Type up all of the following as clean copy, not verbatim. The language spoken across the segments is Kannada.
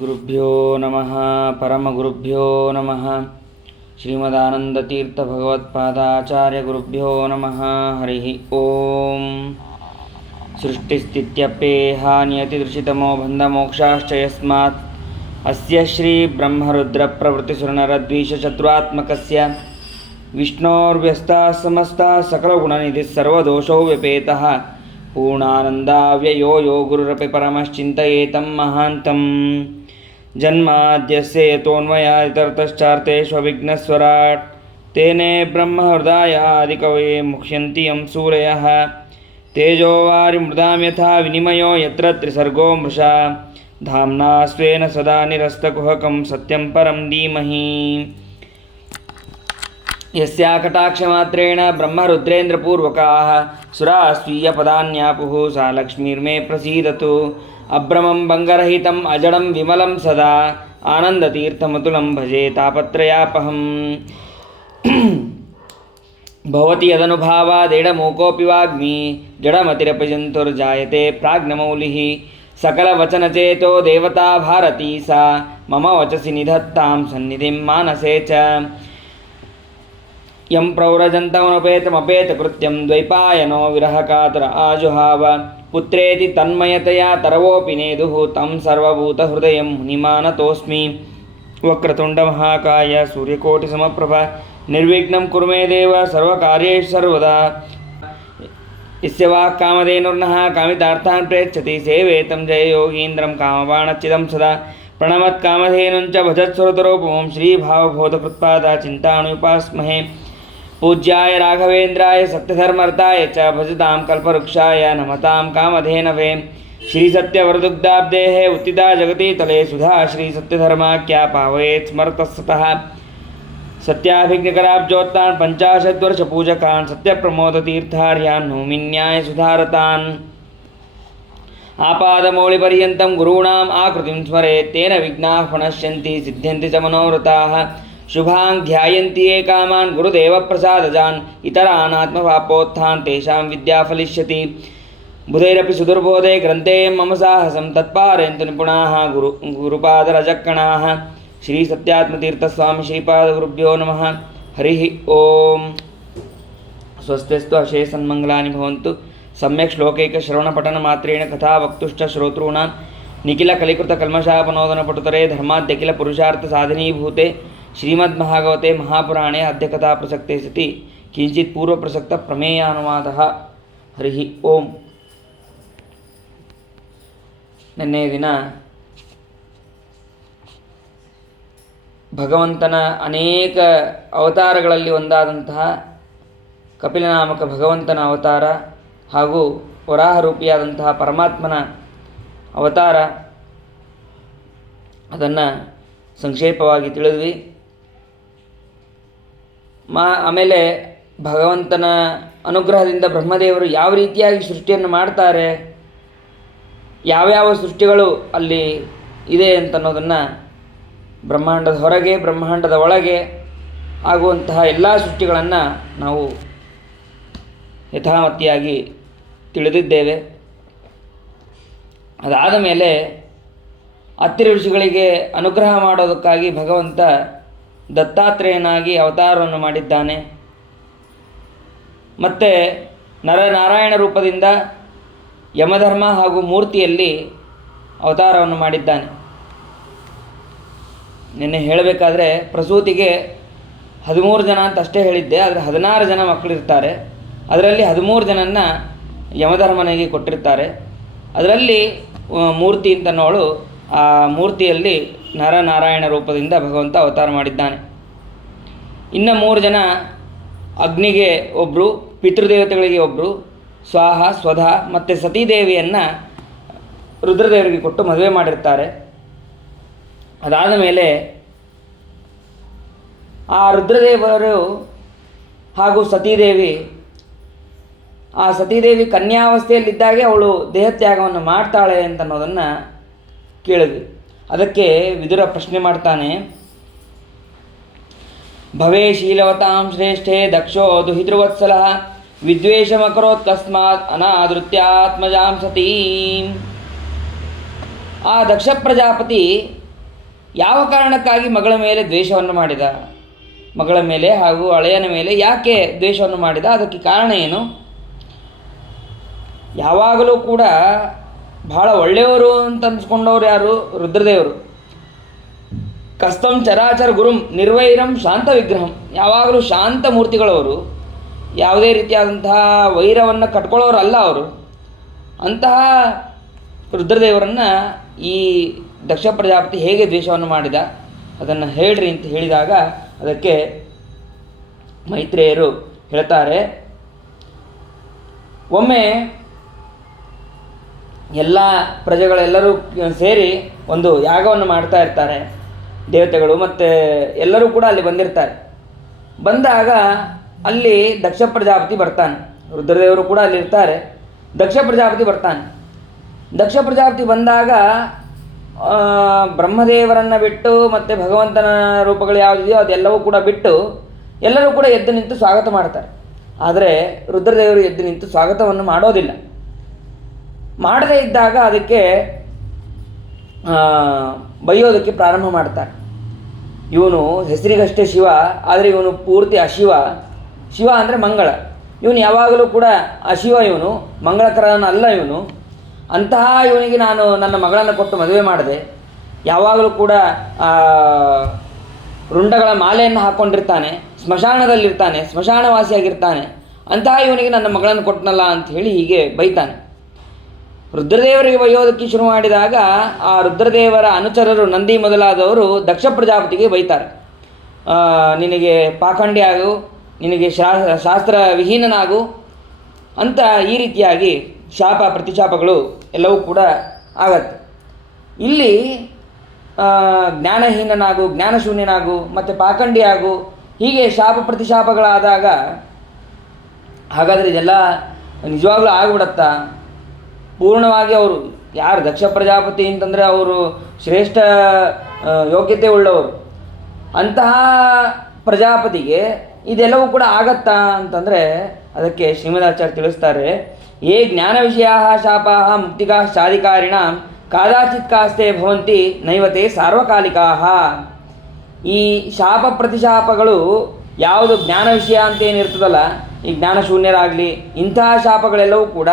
ಗುರುಭ್ಯೋ ನಮಃ ಪರಮಗುರುಭ್ಯೋ ನಮಃ ಶ್ರೀಮದಾನಂದತೀರ್ಥಭಗವತ್ಪಾದಾಚಾರ್ಯ ಗುರುಭ್ಯೋ ನಮಃ ಹರಿ ಓಂ ಸೃಷ್ಟಿಸ್ಥಿತ್ಯಪ್ಯೇಹ ನಿಯತಿದೃಶಿತಮೋ ಬಂಧಮೋಕ್ಷಾಶ್ಚ ಯಸ್ಮಾತ್ ಅಸ್ಯ ಶ್ರೀ ಬ್ರಹ್ಮರುದ್ರಪ್ರವೃತ್ತಿಸುರನರದ್ವೀಷಚತುರಾತ್ಮಕಸ್ಯ ವಿಷ್ಣೋರ್ವ್ಯಸ್ತಾಃ ಸಮಸ್ತಾಃ ಸಕಲಗುಣನಿಧಿಃ ಸರ್ವದೋಷೋ ವ್ಯಪೇತಃ ಪೂರ್ಣಾನಂದಾವ್ಯಯೋ ಯೋ ಗುರುರಪಿ ಪರಮಶ್ಚಿಂತಯೇತಂ ಮಹಾಂತಂ ಜನ್ಮಾದ್ಯಸ್ಯ ಯತೋನ್ಮಯಾದಿತರತಶ್ಚಾರ್ಥೇಷ್ವವಿಘ್ನಸ್ವರಾಟ್ ತೇನೇ ಬ್ರಹ್ಮಹೃದಯಾದಿಕವಯೇ ಮುಹ್ಯಂತಿ ಯಂ ಸೂರಯಃ ತೇಜೋವಾರಿಮೃದಾಂ ಯಥಾ ವಿನಿಮಯೋ ಯತ್ರ ತ್ರಿಸರ್ಗೋ ಮೃಷಾ ಧಾಮ್ನಾ ಸ್ವೇನ ಸದಾ ನಿರಸ್ತಕುಹಕಂ ಸತ್ಯಂ ಪರಂ ಧೀಮಹಿ ಯಸ್ಯಾ ಕಟಾಕ್ಷಮಾತ್ರೇಣ ಬ್ರಹ್ಮರುದ್ರೇಂದ್ರಪೂರ್ವಕಾಃ ಸುರಾಃ ಸ್ವೀಯಪದಾನ್ಯಾಪುಃ ಸಾ ಲಕ್ಷ್ಮೀರ್ಮೇ ಪ್ರಸೀದತು ಅಭ್ರಮಂ ಭಂಗರಹಿತಂ ಅಜಡಂ ವಿಮಲಂ ಸದಾ ಆನಂದತೀರ್ಥಮತುಲಂ ಭಜೆ ತಾಪತ್ರಯಾಪಹಂ ಭವತಿ ಯದನುಭಾವಾದೇಡಮೂಕೋऽಪಿ ವಾಗ್ಮಿ ಜಡಮತಿರಪಿ ಜಂತುರ್ಜಾಯತೆ ಪ್ರಾಜ್ಞಮೌಲಿಃ सकलवचनचेतो देवता भारती सा मम वचसि निधत्तां सन्निधिं मानसे च यं प्रव्रजन्तमनुपेतमपेतकृत्यं द्वैपायनो विरहकातर आजुहाव पुत्रेति तन्मयतया तरवोऽपि नेदुः तं सर्वभूतहृदयं मुनिमानतोऽस्मि वक्रतुण्डमहाकाय सूर्यकोटिसमप्रभ निर्विघ्नं कुरु मे देव सर्वकार्येषु सर्वदा यस्य वाक्कामधेनुर्नः कामितार्थान् प्रेच्छति सेवेतं जय योगीन्द्रं कामबाणच्चिदं सदा प्रणमत्कामधेनुञ्च भजत्सुरतरोपमं श्रीभावबोधकृत्पादाचिन्तानुपास्महे पूज्याय राघवेन्द्राय सत्यधर्मर्ताय च भजतां कल्पवृक्षाय नमतां कामधेनवे श्रीसत्यवरदुग्धाब्देः उत्थिता जगति तले सुधा श्रीसत्यधर्माख्या पावयेत् स्मरतस्ततः सत्याभिज्ञकराब्जोत्तान् पञ्चाशद्वर्षपूजकान् सत्यप्रमोदतीर्थार्यान् नौमिन्यायसुधारतान् आपादमौलिपर्यन्तं गुरूणाम् आकृतिं स्मरेत् तेन विघ्नाः प्रणश्यन्ति सिद्ध्यन्ति च मनोरथाः शुभान् ध्यायन्ति ये कामान् गुरुदेवप्रसादजान् इतरान् आत्मपापोत्थान् तेषां विद्या फलिष्यति बुधैरपि सुदुर्बोधे ग्रन्थे मम साहसं तत्पारयन्तु निपुणाः गुरुपादरजक्कणाः श्री सत्यात्मतीर्थस्वामी श्रीपादगुरुभ्यो नमः हरि ओम स्वस्तिस्तु अशेषन्मङ्गलानि भवन्तु सम्यक् श्लोकैकश्रवणपठनमात्रेण कथा वक्तुश्च श्रोतॄणां निखिलकलिकृतकल्मषापनोदनपटुतरे धर्माद्यखिलपुरुषार्थसाधिनीभूते श्रीमद्महाभागवते महापुराणे अद्यकथाप्रसक्ते सति किञ्चित् पूर्वप्रसक्तप्रमेयानुवादः हरि ओम निन्ने दिन ಭಗವಂತನ ಅನೇಕ ಅವತಾರಗಳಲ್ಲಿ ಒಂದಾದಂತಹ ಕಪಿಲನಾಮಕ ಭಗವಂತನ ಅವತಾರ ಹಾಗೂ ವರಾಹರೂಪಿಯಾದಂತಹ ಪರಮಾತ್ಮನ ಅವತಾರ ಅದನ್ನು ಸಂಕ್ಷೇಪವಾಗಿ ತಿಳಿದ್ವಿ. ಆಮೇಲೆ ಭಗವಂತನ ಅನುಗ್ರಹದಿಂದ ಬ್ರಹ್ಮದೇವರು ಯಾವ ರೀತಿಯಾಗಿ ಸೃಷ್ಟಿಯನ್ನು ಮಾಡ್ತಾರೆ, ಯಾವ್ಯಾವ ಸೃಷ್ಟಿಗಳು ಅಲ್ಲಿ ಇದೆ ಅಂತನ್ನೋದನ್ನು ಬ್ರಹ್ಮಾಂಡದ ಹೊರಗೆ ಬ್ರಹ್ಮಾಂಡದ ಒಳಗೆ ಆಗುವಂತಹ ಎಲ್ಲ ಸೃಷ್ಟಿಗಳನ್ನು ನಾವು ಯಥಾಮತಿಯಾಗಿ ತಿಳಿದಿದ್ದೇವೆ. ಅದಾದ ಮೇಲೆ ಅತ್ರಿ ಋಷಿಗಳಿಗೆ ಅನುಗ್ರಹ ಮಾಡೋದಕ್ಕಾಗಿ ಭಗವಂತ ದತ್ತಾತ್ರೇಯನಾಗಿ ಅವತಾರವನ್ನು ಮಾಡಿದ್ದಾನೆ. ಮತ್ತು ನರನಾರಾಯಣ ರೂಪದಿಂದ ಯಮಧರ್ಮ ಹಾಗೂ ಮೂರ್ತಿಯಲ್ಲಿ ಅವತಾರವನ್ನು ಮಾಡಿದ್ದಾನೆ. ನಿನ್ನೆ ಹೇಳಬೇಕಾದ್ರೆ ಪ್ರಸೂತಿಗೆ 13 ಜನ ಅಂತ ಅಷ್ಟೇ ಹೇಳಿದ್ದೆ, ಆದರೆ 16 ಜನ ಮಕ್ಕಳಿರ್ತಾರೆ. ಅದರಲ್ಲಿ 13 ಜನನ್ನ ಯಮಧರ್ಮನಿಗೆ ಕೊಟ್ಟಿರ್ತಾರೆ. ಅದರಲ್ಲಿ ಮೂರ್ತಿ ಅಂತನೋಳು ಆ ಮೂರ್ತಿಯಲ್ಲಿ ನರನಾರಾಯಣ ರೂಪದಿಂದ ಭಗವಂತ ಅವತಾರ ಮಾಡಿದ್ದಾನೆ. ಇನ್ನು 3 ಜನ ಅಗ್ನಿಗೆ ಒಬ್ಬರು, ಪಿತೃದೇವತೆಗಳಿಗೆ ಒಬ್ಬರು, ಸ್ವಾಹ ಸ್ವಧ ಮತ್ತು ಸತೀದೇವಿಯನ್ನು ರುದ್ರದೇವರಿಗೆ ಕೊಟ್ಟು ಮದುವೆ ಮಾಡಿರ್ತಾರೆ. ಅದಾದ ಮೇಲೆ ಆ ರುದ್ರದೇವರು ಹಾಗೂ ಸತೀದೇವಿ, ಆ ಸತೀದೇವಿ ಕನ್ಯಾವಸ್ಥೆಯಲ್ಲಿದ್ದಾಗೆ ಅವಳು ದೇಹತ್ಯಾಗವನ್ನು ಮಾಡ್ತಾಳೆ ಅಂತನ್ನೋದನ್ನು ಕೇಳಿದ್ವಿ. ಅದಕ್ಕೆ ವಿದುರ ಪ್ರಶ್ನೆ ಮಾಡ್ತಾನೆ, ಭವೇ ಶೀಲವತಾಂ ಶ್ರೇಷ್ಠೆ ದಕ್ಷೋ ದುಹಿತೃವತ್ಸಲಃ ವಿದ್ವೇಷಮಕರೋತ್ ತಸ್ಮಾತ್ ಅನಾದೃತ್ಯಾತ್ಮಜಾಂ ಸತೀಂ. ಆ ದಕ್ಷ ಪ್ರಜಾಪತಿ ಯಾವ ಕಾರಣಕ್ಕಾಗಿ ಮಗಳ ಮೇಲೆ ದ್ವೇಷವನ್ನು ಮಾಡಿದ, ಮಗಳ ಮೇಲೆ ಹಾಗೂ ಅಳೆಯನ ಮೇಲೆ ಯಾಕೆ ದ್ವೇಷವನ್ನು ಮಾಡಿದ, ಅದಕ್ಕೆ ಕಾರಣ ಏನು? ಯಾವಾಗಲೂ ಕೂಡ ಬಹಳ ಒಳ್ಳೆಯವರು ಅಂತ ಅನ್ಸ್ಕೊಂಡವ್ರು ಯಾರು? ರುದ್ರದೇವರು. ಕಸ್ತಂ ಚರಾಚರ ಗುರುಂ ನಿರ್ವೈರಂ ಶಾಂತ ವಿಗ್ರಹಂ, ಯಾವಾಗಲೂ ಶಾಂತ ಮೂರ್ತಿಗಳವರು, ಯಾವುದೇ ರೀತಿಯಾದಂತಹ ವೈರವನ್ನು ಕಟ್ಕೊಳ್ಳೋರಲ್ಲ ಅವರು. ಅಂತಹ ರುದ್ರದೇವರನ್ನು ಈ ದಕ್ಷ ಪ್ರಜಾಪತಿ ಹೇಗೆ ದ್ವೇಷವನ್ನು ಮಾಡಿದ ಅದನ್ನು ಹೇಳ್ರಿ ಅಂತ ಹೇಳಿದಾಗ ಅದಕ್ಕೆ ಮೈತ್ರೇಯರು ಹೇಳ್ತಾರೆ, ಒಮ್ಮೆ ಎಲ್ಲ ಪ್ರಜೆಗಳೆಲ್ಲರೂ ಸೇರಿ ಒಂದು ಯಾಗವನ್ನು ಮಾಡ್ತಾ ಇರ್ತಾರೆ. ದೇವತೆಗಳು ಮತ್ತು ಎಲ್ಲರೂ ಕೂಡ ಅಲ್ಲಿ ಬಂದಿರ್ತಾರೆ. ಬಂದಾಗ ಅಲ್ಲಿ ದಕ್ಷ ಪ್ರಜಾಪತಿ ಬರ್ತಾನೆ. ರುದ್ರದೇವರು ಕೂಡ ಅಲ್ಲಿರ್ತಾರೆ. ದಕ್ಷ ಪ್ರಜಾಪತಿ ಬರ್ತಾನೆ. ದಕ್ಷ ಪ್ರಜಾಪತಿ ಬಂದಾಗ ಬ್ರಹ್ಮದೇವರನ್ನು ಬಿಟ್ಟು ಮತ್ತು ಭಗವಂತನ ರೂಪಗಳು ಯಾವುದಿದೆಯೋ ಅದೆಲ್ಲವೂ ಕೂಡ ಬಿಟ್ಟು ಎಲ್ಲರೂ ಕೂಡ ಎದ್ದು ನಿಂತು ಸ್ವಾಗತ ಮಾಡ್ತಾರೆ. ಆದರೆ ರುದ್ರದೇವರು ಎದ್ದು ನಿಂತು ಸ್ವಾಗತವನ್ನು ಮಾಡೋದಿಲ್ಲ. ಮಾಡದೇ ಇದ್ದಾಗ ಅದಕ್ಕೆ ಬೈಯೋದಕ್ಕೆ ಪ್ರಾರಂಭ ಮಾಡ್ತಾರೆ. ಇವನು ಹೆಸರಿಗಷ್ಟೇ ಶಿವ, ಆದರೆ ಇವನು ಪೂರ್ತಿ ಅಶಿವ. ಶಿವ ಅಂದರೆ ಮಂಗಳ, ಇವನು ಯಾವಾಗಲೂ ಕೂಡ ಅಶಿವ, ಇವನು ಮಂಗಳಕರನ ಅಲ್ಲ ಇವನು. ಅಂತಹ ಇವನಿಗೆ ನಾನು ನನ್ನ ಮಗಳನ್ನು ಕೊಟ್ಟು ಮದುವೆ ಮಾಡಿದೆ. ಯಾವಾಗಲೂ ಕೂಡ ರುಂಡಗಳ ಮಾಲೆಯನ್ನು ಹಾಕ್ಕೊಂಡಿರ್ತಾನೆ, ಸ್ಮಶಾನದಲ್ಲಿರ್ತಾನೆ, ಸ್ಮಶಾನವಾಸಿಯಾಗಿರ್ತಾನೆ. ಅಂತಹ ಇವನಿಗೆ ನನ್ನ ಮಗಳನ್ನು ಕೊಟ್ಟನಲ್ಲ ಅಂಥೇಳಿ ಹೀಗೆ ಬೈತಾನೆ. ರುದ್ರದೇವರಿಗೆ ಬೈಯೋದಕ್ಕೆ ಶುರು ಮಾಡಿದಾಗ ಆ ರುದ್ರದೇವರ ಅನುಚರರು ನಂದಿ ಮೊದಲಾದವರು ದಕ್ಷ ಪ್ರಜಾಪತಿಗೆ ಬೈತಾರೆ. ನಿನಗೆ ಪಾಖಂಡಿ ಆಗು, ನಿನಗೆ ಶಾಸ್ತ್ರ ವಿಹೀನನಾಗು ಅಂತ ಈ ರೀತಿಯಾಗಿ ಶಾಪ ಪ್ರತಿಶಾಪಗಳು ಎಲ್ಲವೂ ಕೂಡ ಆಗತ್ತೆ. ಇಲ್ಲಿ ಜ್ಞಾನಹೀನನಾಗು, ಜ್ಞಾನಶೂನ್ಯನಾಗು ಮತ್ತು ಪಾಖಂಡಿ ಆಗು ಹೀಗೆ ಶಾಪ ಪ್ರತಿಶಾಪಗಳಾದಾಗ ಹಾಗಾದರೆ ಇದೆಲ್ಲ ನಿಜವಾಗ್ಲೂ ಆಗಿಬಿಡತ್ತಾ? ಪೂರ್ಣವಾಗಿ ಅವರು ಯಾರು ದಕ್ಷ ಪ್ರಜಾಪತಿ ಅಂತಂದರೆ ಅವರು ಶ್ರೇಷ್ಠ ಯೋಗ್ಯತೆ ಉಳ್ಳವರು. ಅಂತಹ ಪ್ರಜಾಪತಿಗೆ ಇದೆಲ್ಲವೂ ಕೂಡ ಆಗತ್ತಾ ಅಂತಂದರೆ ಅದಕ್ಕೆ ಶ್ರೀಮದಾಚಾರ್ಯ ತಿಳಿಸ್ತಾರೆ, ಯೇ ಜ್ಞಾನ ವಿಷಯ ಶಾಪಾ ಮುಕ್ತಿಕಾಶ್ಚಾಧಿಕಾರಿಣ ಕಾದಾಚಿತ್ ಕಾಸ್ತೆ ಭವಂತಿ ನೈವತೆ ಸಾರ್ವಕಾಲಿಕಾ. ಈ ಶಾಪ ಪ್ರತಿಶಾಪಗಳು ಯಾವುದು ಜ್ಞಾನ ವಿಷಯ ಅಂತೇನಿರ್ತದಲ್ಲ, ಈ ಜ್ಞಾನಶೂನ್ಯರಾಗಲಿ ಇಂತಹ ಶಾಪಗಳೆಲ್ಲವೂ ಕೂಡ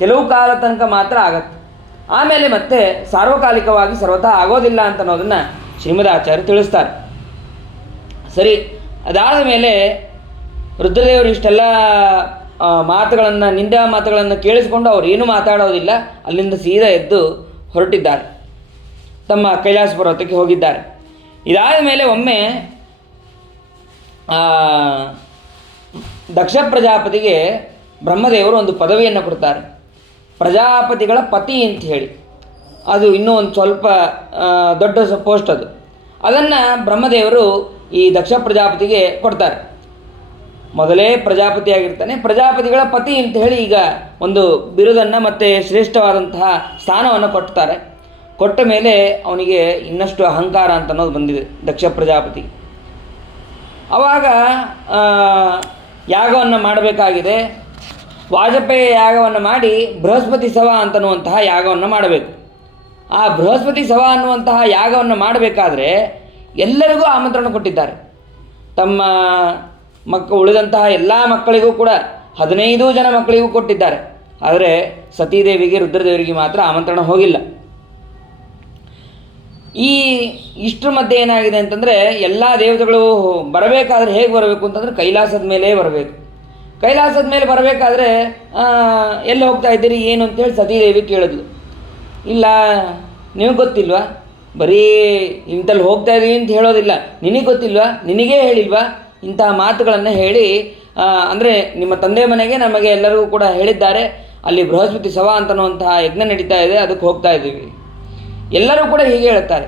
ಕೆಲವು ಕಾಲ ತನಕ ಮಾತ್ರ ಆಗತ್ತೆ. ಆಮೇಲೆ ಮತ್ತೆ ಸಾರ್ವಕಾಲಿಕವಾಗಿ ಸರ್ವಥಾ ಆಗೋದಿಲ್ಲ ಅಂತ ಅನ್ನೋದನ್ನು ಶ್ರೀಮದಾಚಾರ್ಯ ತಿಳಿಸ್ತಾರೆ. ಸರಿ, ಅದಾದ ಮೇಲೆ ರುದ್ರದೇವರು ಇಷ್ಟೆಲ್ಲ ಮಾತುಗಳನ್ನು, ನಿಂದಾ ಮಾತುಗಳನ್ನು ಕೇಳಿಸಿಕೊಂಡು ಅವರು ಏನೂ ಮಾತಾಡೋದಿಲ್ಲ. ಅಲ್ಲಿಂದ ಸೀದಾ ಎದ್ದು ಹೊರಟಿದ್ದಾರೆ, ತಮ್ಮ ಕೈಲಾಸ ಪರ್ವತಕ್ಕೆ ಹೋಗಿದ್ದಾರೆ. ಇದಾದ ಮೇಲೆ ಒಮ್ಮೆ ದಕ್ಷ ಪ್ರಜಾಪತಿಗೆ ಬ್ರಹ್ಮದೇವರು ಒಂದು ಪದವಿಯನ್ನು ಕೊಡ್ತಾರೆ, ಪ್ರಜಾಪತಿಗಳ ಪತಿ ಅಂತ ಹೇಳಿ. ಅದು ಇನ್ನೂ ಒಂದು ಸ್ವಲ್ಪ ದೊಡ್ಡ ಪೋಸ್ಟ್ ಅದು. ಅದನ್ನು ಬ್ರಹ್ಮದೇವರು ಈ ದಕ್ಷ ಪ್ರಜಾಪತಿಗೆ ಕೊಡ್ತಾರೆ. ಮೊದಲೇ ಪ್ರಜಾಪತಿಯಾಗಿರ್ತಾನೆ, ಪ್ರಜಾಪತಿಗಳ ಪತಿ ಅಂತ ಹೇಳಿ ಈಗ ಒಂದು ಬಿರುದನ್ನು ಮತ್ತು ಶ್ರೇಷ್ಠವಾದಂತಹ ಸ್ಥಾನವನ್ನು ಕೊಡ್ತಾರೆ. ಕೊಟ್ಟ ಮೇಲೆ ಅವನಿಗೆ ಇನ್ನಷ್ಟು ಅಹಂಕಾರ ಅಂತ ಅನ್ನೋದು ಬಂದಿದೆ ದಕ್ಷ ಪ್ರಜಾಪತಿ. ಆವಾಗ ಯಾಗವನ್ನು ಮಾಡಬೇಕಾಗಿದೆ. ವಾಜಪೇಯ ಯಾಗವನ್ನು ಮಾಡಿ ಬೃಹಸ್ಪತಿ ಸಭಾ ಅಂತನ್ನುವಂತಹ ಯಾಗವನ್ನು ಮಾಡಬೇಕು. ಆ ಬೃಹಸ್ಪತಿ ಸಭಾ ಅನ್ನುವಂತಹ ಯಾಗವನ್ನು ಮಾಡಬೇಕಾದ್ರೆ ಎಲ್ಲರಿಗೂ ಆಮಂತ್ರಣ ಕೊಟ್ಟಿದ್ದಾರೆ. ತಮ್ಮ ಉಳಿದಂತಹ ಎಲ್ಲ ಮಕ್ಕಳಿಗೂ ಕೂಡ 15 ಜನ ಮಕ್ಕಳಿಗೂ ಕೊಟ್ಟಿದ್ದಾರೆ. ಆದರೆ ಸತೀದೇವಿಗೆ, ರುದ್ರದೇವರಿಗೆ ಮಾತ್ರ ಆಮಂತ್ರಣ ಹೋಗಿಲ್ಲ. ಇಷ್ಟರ ಮಧ್ಯೆ ಏನಾಗಿದೆ ಅಂತಂದರೆ, ಎಲ್ಲ ದೇವತೆಗಳು ಬರಬೇಕಾದ್ರೆ ಹೇಗೆ ಬರಬೇಕು ಅಂತಂದರೆ ಕೈಲಾಸದ ಮೇಲೇ ಬರಬೇಕು. ಕೈಲಾಸದ ಮೇಲೆ ಬರಬೇಕಾದ್ರೆ ಎಲ್ಲಿ ಹೋಗ್ತಾ ಇದ್ದೀರಿ ಏನು ಅಂತೇಳಿ ಸತೀದೇವಿ ಕೇಳಿದ್ಲು. ಇಲ್ಲ, ನಿಮಗೆ ಗೊತ್ತಿಲ್ವಾ? ಬರೀ ಇಂಥಲ್ಲಿ ಹೋಗ್ತಾ ಇದ್ದೀವಿ ಅಂತ ಹೇಳೋದಿಲ್ಲ, ನಿನಗೆ ಗೊತ್ತಿಲ್ವಾ, ನಿನಗೇ ಹೇಳಿಲ್ವಾ? ಇಂತಹ ಮಾತುಗಳನ್ನು ಹೇಳಿ, ಅಂದರೆ ನಿಮ್ಮ ತಂದೆ ಮನೆಗೆ ನಮಗೆ ಎಲ್ಲರಿಗೂ ಕೂಡ ಹೇಳಿದ್ದಾರೆ, ಅಲ್ಲಿ ಬೃಹಸ್ಪತಿ ಸಭಾ ಅಂತನ್ನುವಂತಹ ಯಜ್ಞ ನಡೀತಾ ಇದೆ, ಅದಕ್ಕೆ ಹೋಗ್ತಾ ಇದ್ದೀವಿ. ಎಲ್ಲರೂ ಕೂಡ ಹೀಗೆ ಹೇಳ್ತಾರೆ.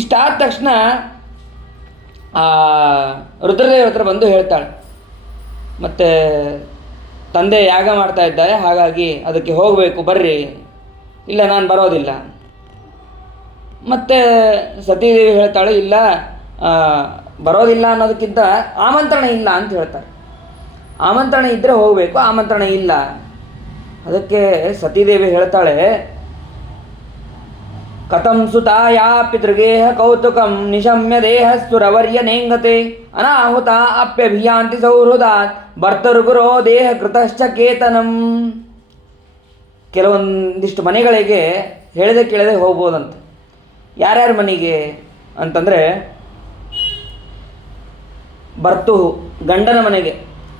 ಇಷ್ಟಾದ ತಕ್ಷಣ ರುದ್ರದೇವರ ಹತ್ರ ಬಂದು ಹೇಳ್ತಾಳೆ, ಮತ್ತು ತಂದೆ ಯಾಗ ಮಾಡ್ತಾ ಇದ್ದಾರೆ, ಹಾಗಾಗಿ ಅದಕ್ಕೆ ಹೋಗಬೇಕು, ಬರ್ರಿ. ಇಲ್ಲ, ನಾನು ಬರೋದಿಲ್ಲ. ಮತ್ತು ಸತೀದೇವಿ ಹೇಳ್ತಾಳೆ, ಇಲ್ಲ, ಬರೋದಿಲ್ಲ ಅನ್ನೋದಕ್ಕಿಂತ ಆಮಂತ್ರಣ ಇಲ್ಲ ಅಂತ ಹೇಳ್ತಾರೆ. ಆಮಂತ್ರಣ ಇದ್ದರೆ ಹೋಗಬೇಕು, ಆಮಂತ್ರಣ ಇಲ್ಲ. ಅದಕ್ಕೆ ಸತೀದೇವಿ ಹೇಳ್ತಾಳೆ, ಕಥಂ ಸುತಾಯಾ ಪಿತೃಗೇಹ ಕೌತುಕಂ ನಿಶಮ್ಯ ದೇಹಸ್ತುರವರ್ಯ ನೇಂಗತೆ ಅನಾಹುತ ಅಪ್ಯಭಿಯಾಂತಿ ಸೌಹೃದಾತ್ ಭರ್ತೃಗುರೋ ದೇಹ ಕೃತಶ್ಚ ಕೇತನಂ. ಕೆಲವೊಂದಿಷ್ಟು ಮನೆಗಳಿಗೆ ಹೇಳದೆ ಕೇಳದೆ ಹೋಗ್ಬೋದಂತೆ. ಯಾರ್ಯಾರ ಮನೆಗೆ ಅಂತಂದರೆ, ಭರ್ತು ಗಂಡನ ಮನೆಗೆ,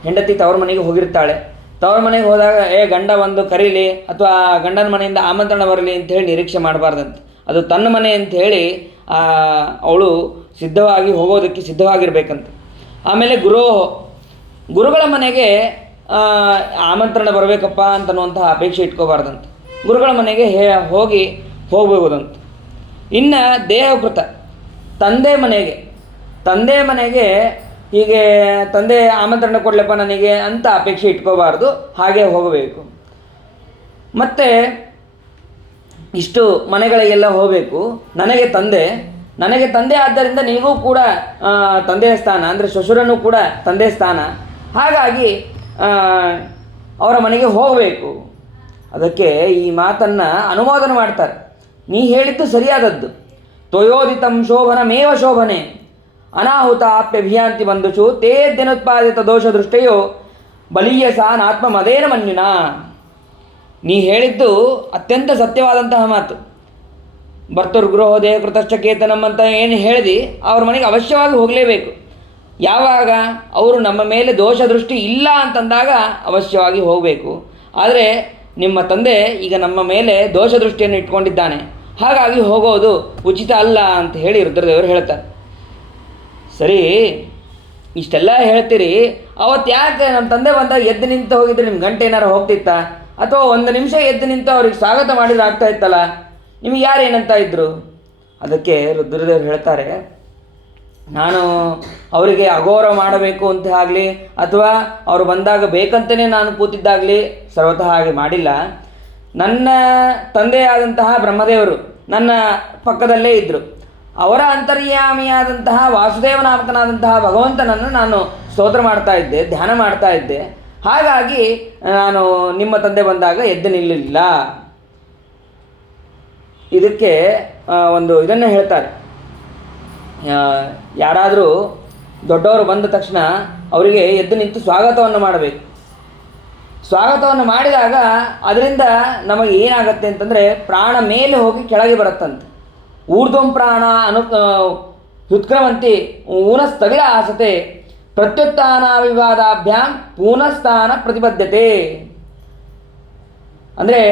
ಹೆಂಡತಿ ತವ್ರ ಮನೆಗೆ ಹೋಗಿರ್ತಾಳೆ. ತವ್ರ ಮನೆಗೆ ಹೋದಾಗ ಗಂಡ ಒಂದು ಕರೀಲಿ ಅಥವಾ ಗಂಡನ ಮನೆಯಿಂದ ಆಮಂತ್ರಣ ಬರಲಿ ಅಂಥೇಳಿ ನಿರೀಕ್ಷೆ ಮಾಡಬಾರ್ದಂತೆ. ಅದು ತನ್ನ ಮನೆ ಅಂಥೇಳಿ ಅವಳು ಸಿದ್ಧವಾಗಿ ಹೋಗೋದಕ್ಕೆ ಸಿದ್ಧವಾಗಿರ್ಬೇಕಂತ. ಆಮೇಲೆ ಗುರುಗಳ ಮನೆಗೆ ಆಮಂತ್ರಣ ಬರಬೇಕಪ್ಪ ಅಂತನ್ನುವಂತಹ ಅಪೇಕ್ಷೆ ಇಟ್ಕೋಬಾರ್ದಂತೆ. ಗುರುಗಳ ಮನೆಗೆ ಹೋಗಬಹುದಂತ. ಇನ್ನು ದೇಹಕೃತ ತಂದೆ ಮನೆಗೆ ಹೀಗೆ ತಂದೆ ಆಮಂತ್ರಣ ಕೊಡಲಪ್ಪ ನನಗೆ ಅಂತ ಅಪೇಕ್ಷೆ ಇಟ್ಕೋಬಾರ್ದು, ಹಾಗೆ ಹೋಗಬೇಕು. ಮತ್ತು ಇಷ್ಟು ಮನೆಗಳಿಗೆಲ್ಲ ಹೋಗಬೇಕು. ನನಗೆ ತಂದೆ ಆದ್ದರಿಂದ ನಿನಗೂ ಕೂಡ ತಂದೆಯ ಸ್ಥಾನ, ಅಂದರೆ ಶ್ವಶುರನೂ ಕೂಡ ತಂದೆಯ ಸ್ಥಾನ. ಹಾಗಾಗಿ ಅವರ ಮನೆಗೆ ಹೋಗಬೇಕು. ಅದಕ್ಕೆ ಈ ಮಾತನ್ನು ಅನುಮೋದನೆ ಮಾಡ್ತಾರೆ. ನೀ ಹೇಳಿದ್ದು ಸರಿಯಾದದ್ದು. ತ್ವಯೋದಿತಂ ಶೋಭನಮೇವ ಶೋಭನೆ ಅನಾಹುತ ಆಪ್ಯಭಿಯಾಂತಿ ಬಂಧುಷು ತೇ ದಿನೋತ್ಪಾದಿತ ದೋಷ ದೃಷ್ಟೆಯೋ ಬಲೀಯಸ ನಾತ್ಮ ಮದೇನ ಮನ್ಯುನ. ನೀ ಹೇಳಿದ್ದು ಅತ್ಯಂತ ಸತ್ಯವಾದಂತಹ ಮಾತು. ಭರ್ತೃಗೃಹೋ ದೇಹ ಕೃತಶ್ಚ ಕೇತನಂ ಅಂತ ಏನು ಹೇಳಿದಿ, ಅವ್ರ ಮನೆಗೆ ಅವಶ್ಯವಾಗಿ ಹೋಗಲೇಬೇಕು. ಯಾವಾಗ ಅವರು ನಮ್ಮ ಮೇಲೆ ದೋಷ ದೃಷ್ಟಿ ಇಲ್ಲ ಅಂತಂದಾಗ ಅವಶ್ಯವಾಗಿ ಹೋಗಬೇಕು. ಆದರೆ ನಿಮ್ಮ ತಂದೆ ಈಗ ನಮ್ಮ ಮೇಲೆ ದೋಷ ದೃಷ್ಟಿಯನ್ನು ಇಟ್ಕೊಂಡಿದ್ದಾನೆ, ಹಾಗಾಗಿ ಹೋಗೋದು ಉಚಿತ ಅಲ್ಲ ಅಂತ ಹೇಳಿ ರುದ್ರದೇವರು ಹೇಳ್ತಾರೆ. ಸರಿ, ಇಷ್ಟೆಲ್ಲ ಹೇಳ್ತೀರಿ, ಅವತ್ತು ಯಾಕೆ ನಮ್ಮ ತಂದೆ ಬಂದಾಗ ಎದ್ದು ನಿಂತು ಹೋಗಿದ್ರೆ ನಿಮ್ಮ ಗಂಟೆ ಏನಾರು ಹೋಗ್ತಿತ್ತಾ? ಅಥವಾ ಒಂದು ನಿಮಿಷ ಎದ್ದು ನಿಂತು ಅವ್ರಿಗೆ ಸ್ವಾಗತ ಮಾಡಿದ್ರೆ ಆಗ್ತಾ ಇತ್ತಲ್ಲ? ನಿಮಗೆ ಯಾರು ಏನಂತ ಇದ್ದರು? ಅದಕ್ಕೆ ರುದ್ರದೇವರು ಹೇಳ್ತಾರೆ, ನಾನು ಅವರಿಗೆ ಅಗೌರವ ಮಾಡಬೇಕು ಅಂತ ಆಗಲಿ ಅಥವಾ ಅವರು ಬಂದಾಗ ಬೇಕಂತಲೇ ನಾನು ಕೂತಿದ್ದಾಗಲಿ ಸರ್ವತಃ ಹಾಗೆ ಮಾಡಿಲ್ಲ. ನನ್ನ ತಂದೆಯಾದಂತಹ ಬ್ರಹ್ಮದೇವರು ನನ್ನ ಪಕ್ಕದಲ್ಲೇ ಇದ್ದರು. ಅವರ ಅಂತರ್ಯಾಮಿಯಾದಂತಹ ವಾಸುದೇವನಾಮಕನಾದಂತಹ ಭಗವಂತನನ್ನು ನಾನು ಸ್ತೋತ್ರ ಮಾಡ್ತಾ ಇದ್ದೆ, ಧ್ಯಾನ ಮಾಡ್ತಾ ಇದ್ದೆ. ಹಾಗಾಗಿ ನಾನು ನಿಮ್ಮ ತಂದೆ ಬಂದಾಗ ಎದ್ದು ನಿಲ್ಲಲಿಲ್ಲ. ಇದಕ್ಕೆ ಒಂದು ಇದನ್ನು ಹೇಳ್ತಾರೆ. ಯಾರಾದರೂ ದೊಡ್ಡವರು ಬಂದ ತಕ್ಷಣ ಅವರಿಗೆ ಎದ್ದು ನಿಂತು ಸ್ವಾಗತವನ್ನು ಮಾಡಬೇಕು. ಸ್ವಾಗತವನ್ನು ಮಾಡಿದಾಗ ಅದರಿಂದ ನಮಗೆ ಏನಾಗುತ್ತೆ ಅಂತಂದರೆ ಪ್ರಾಣ ಮೇಲೆ ಹೋಗಿ ಕೆಳಗೆ ಬರುತ್ತಂತೆ. ಊರ್ಧ್ವಂ ಪ್ರಾಣ ಹೃತ್ಕ್ರಮಂತಿ ಊನಸ್ತವಿರ ಆಸತೆ ಪ್ರತ್ಯುತ್ಥಾನ ವಿವಾದಾಭ್ಯಾಂ ಪೂನಸ್ಥಾನ ಪ್ರತಿಬದ್ಧತೆ. ಅಂದರೆ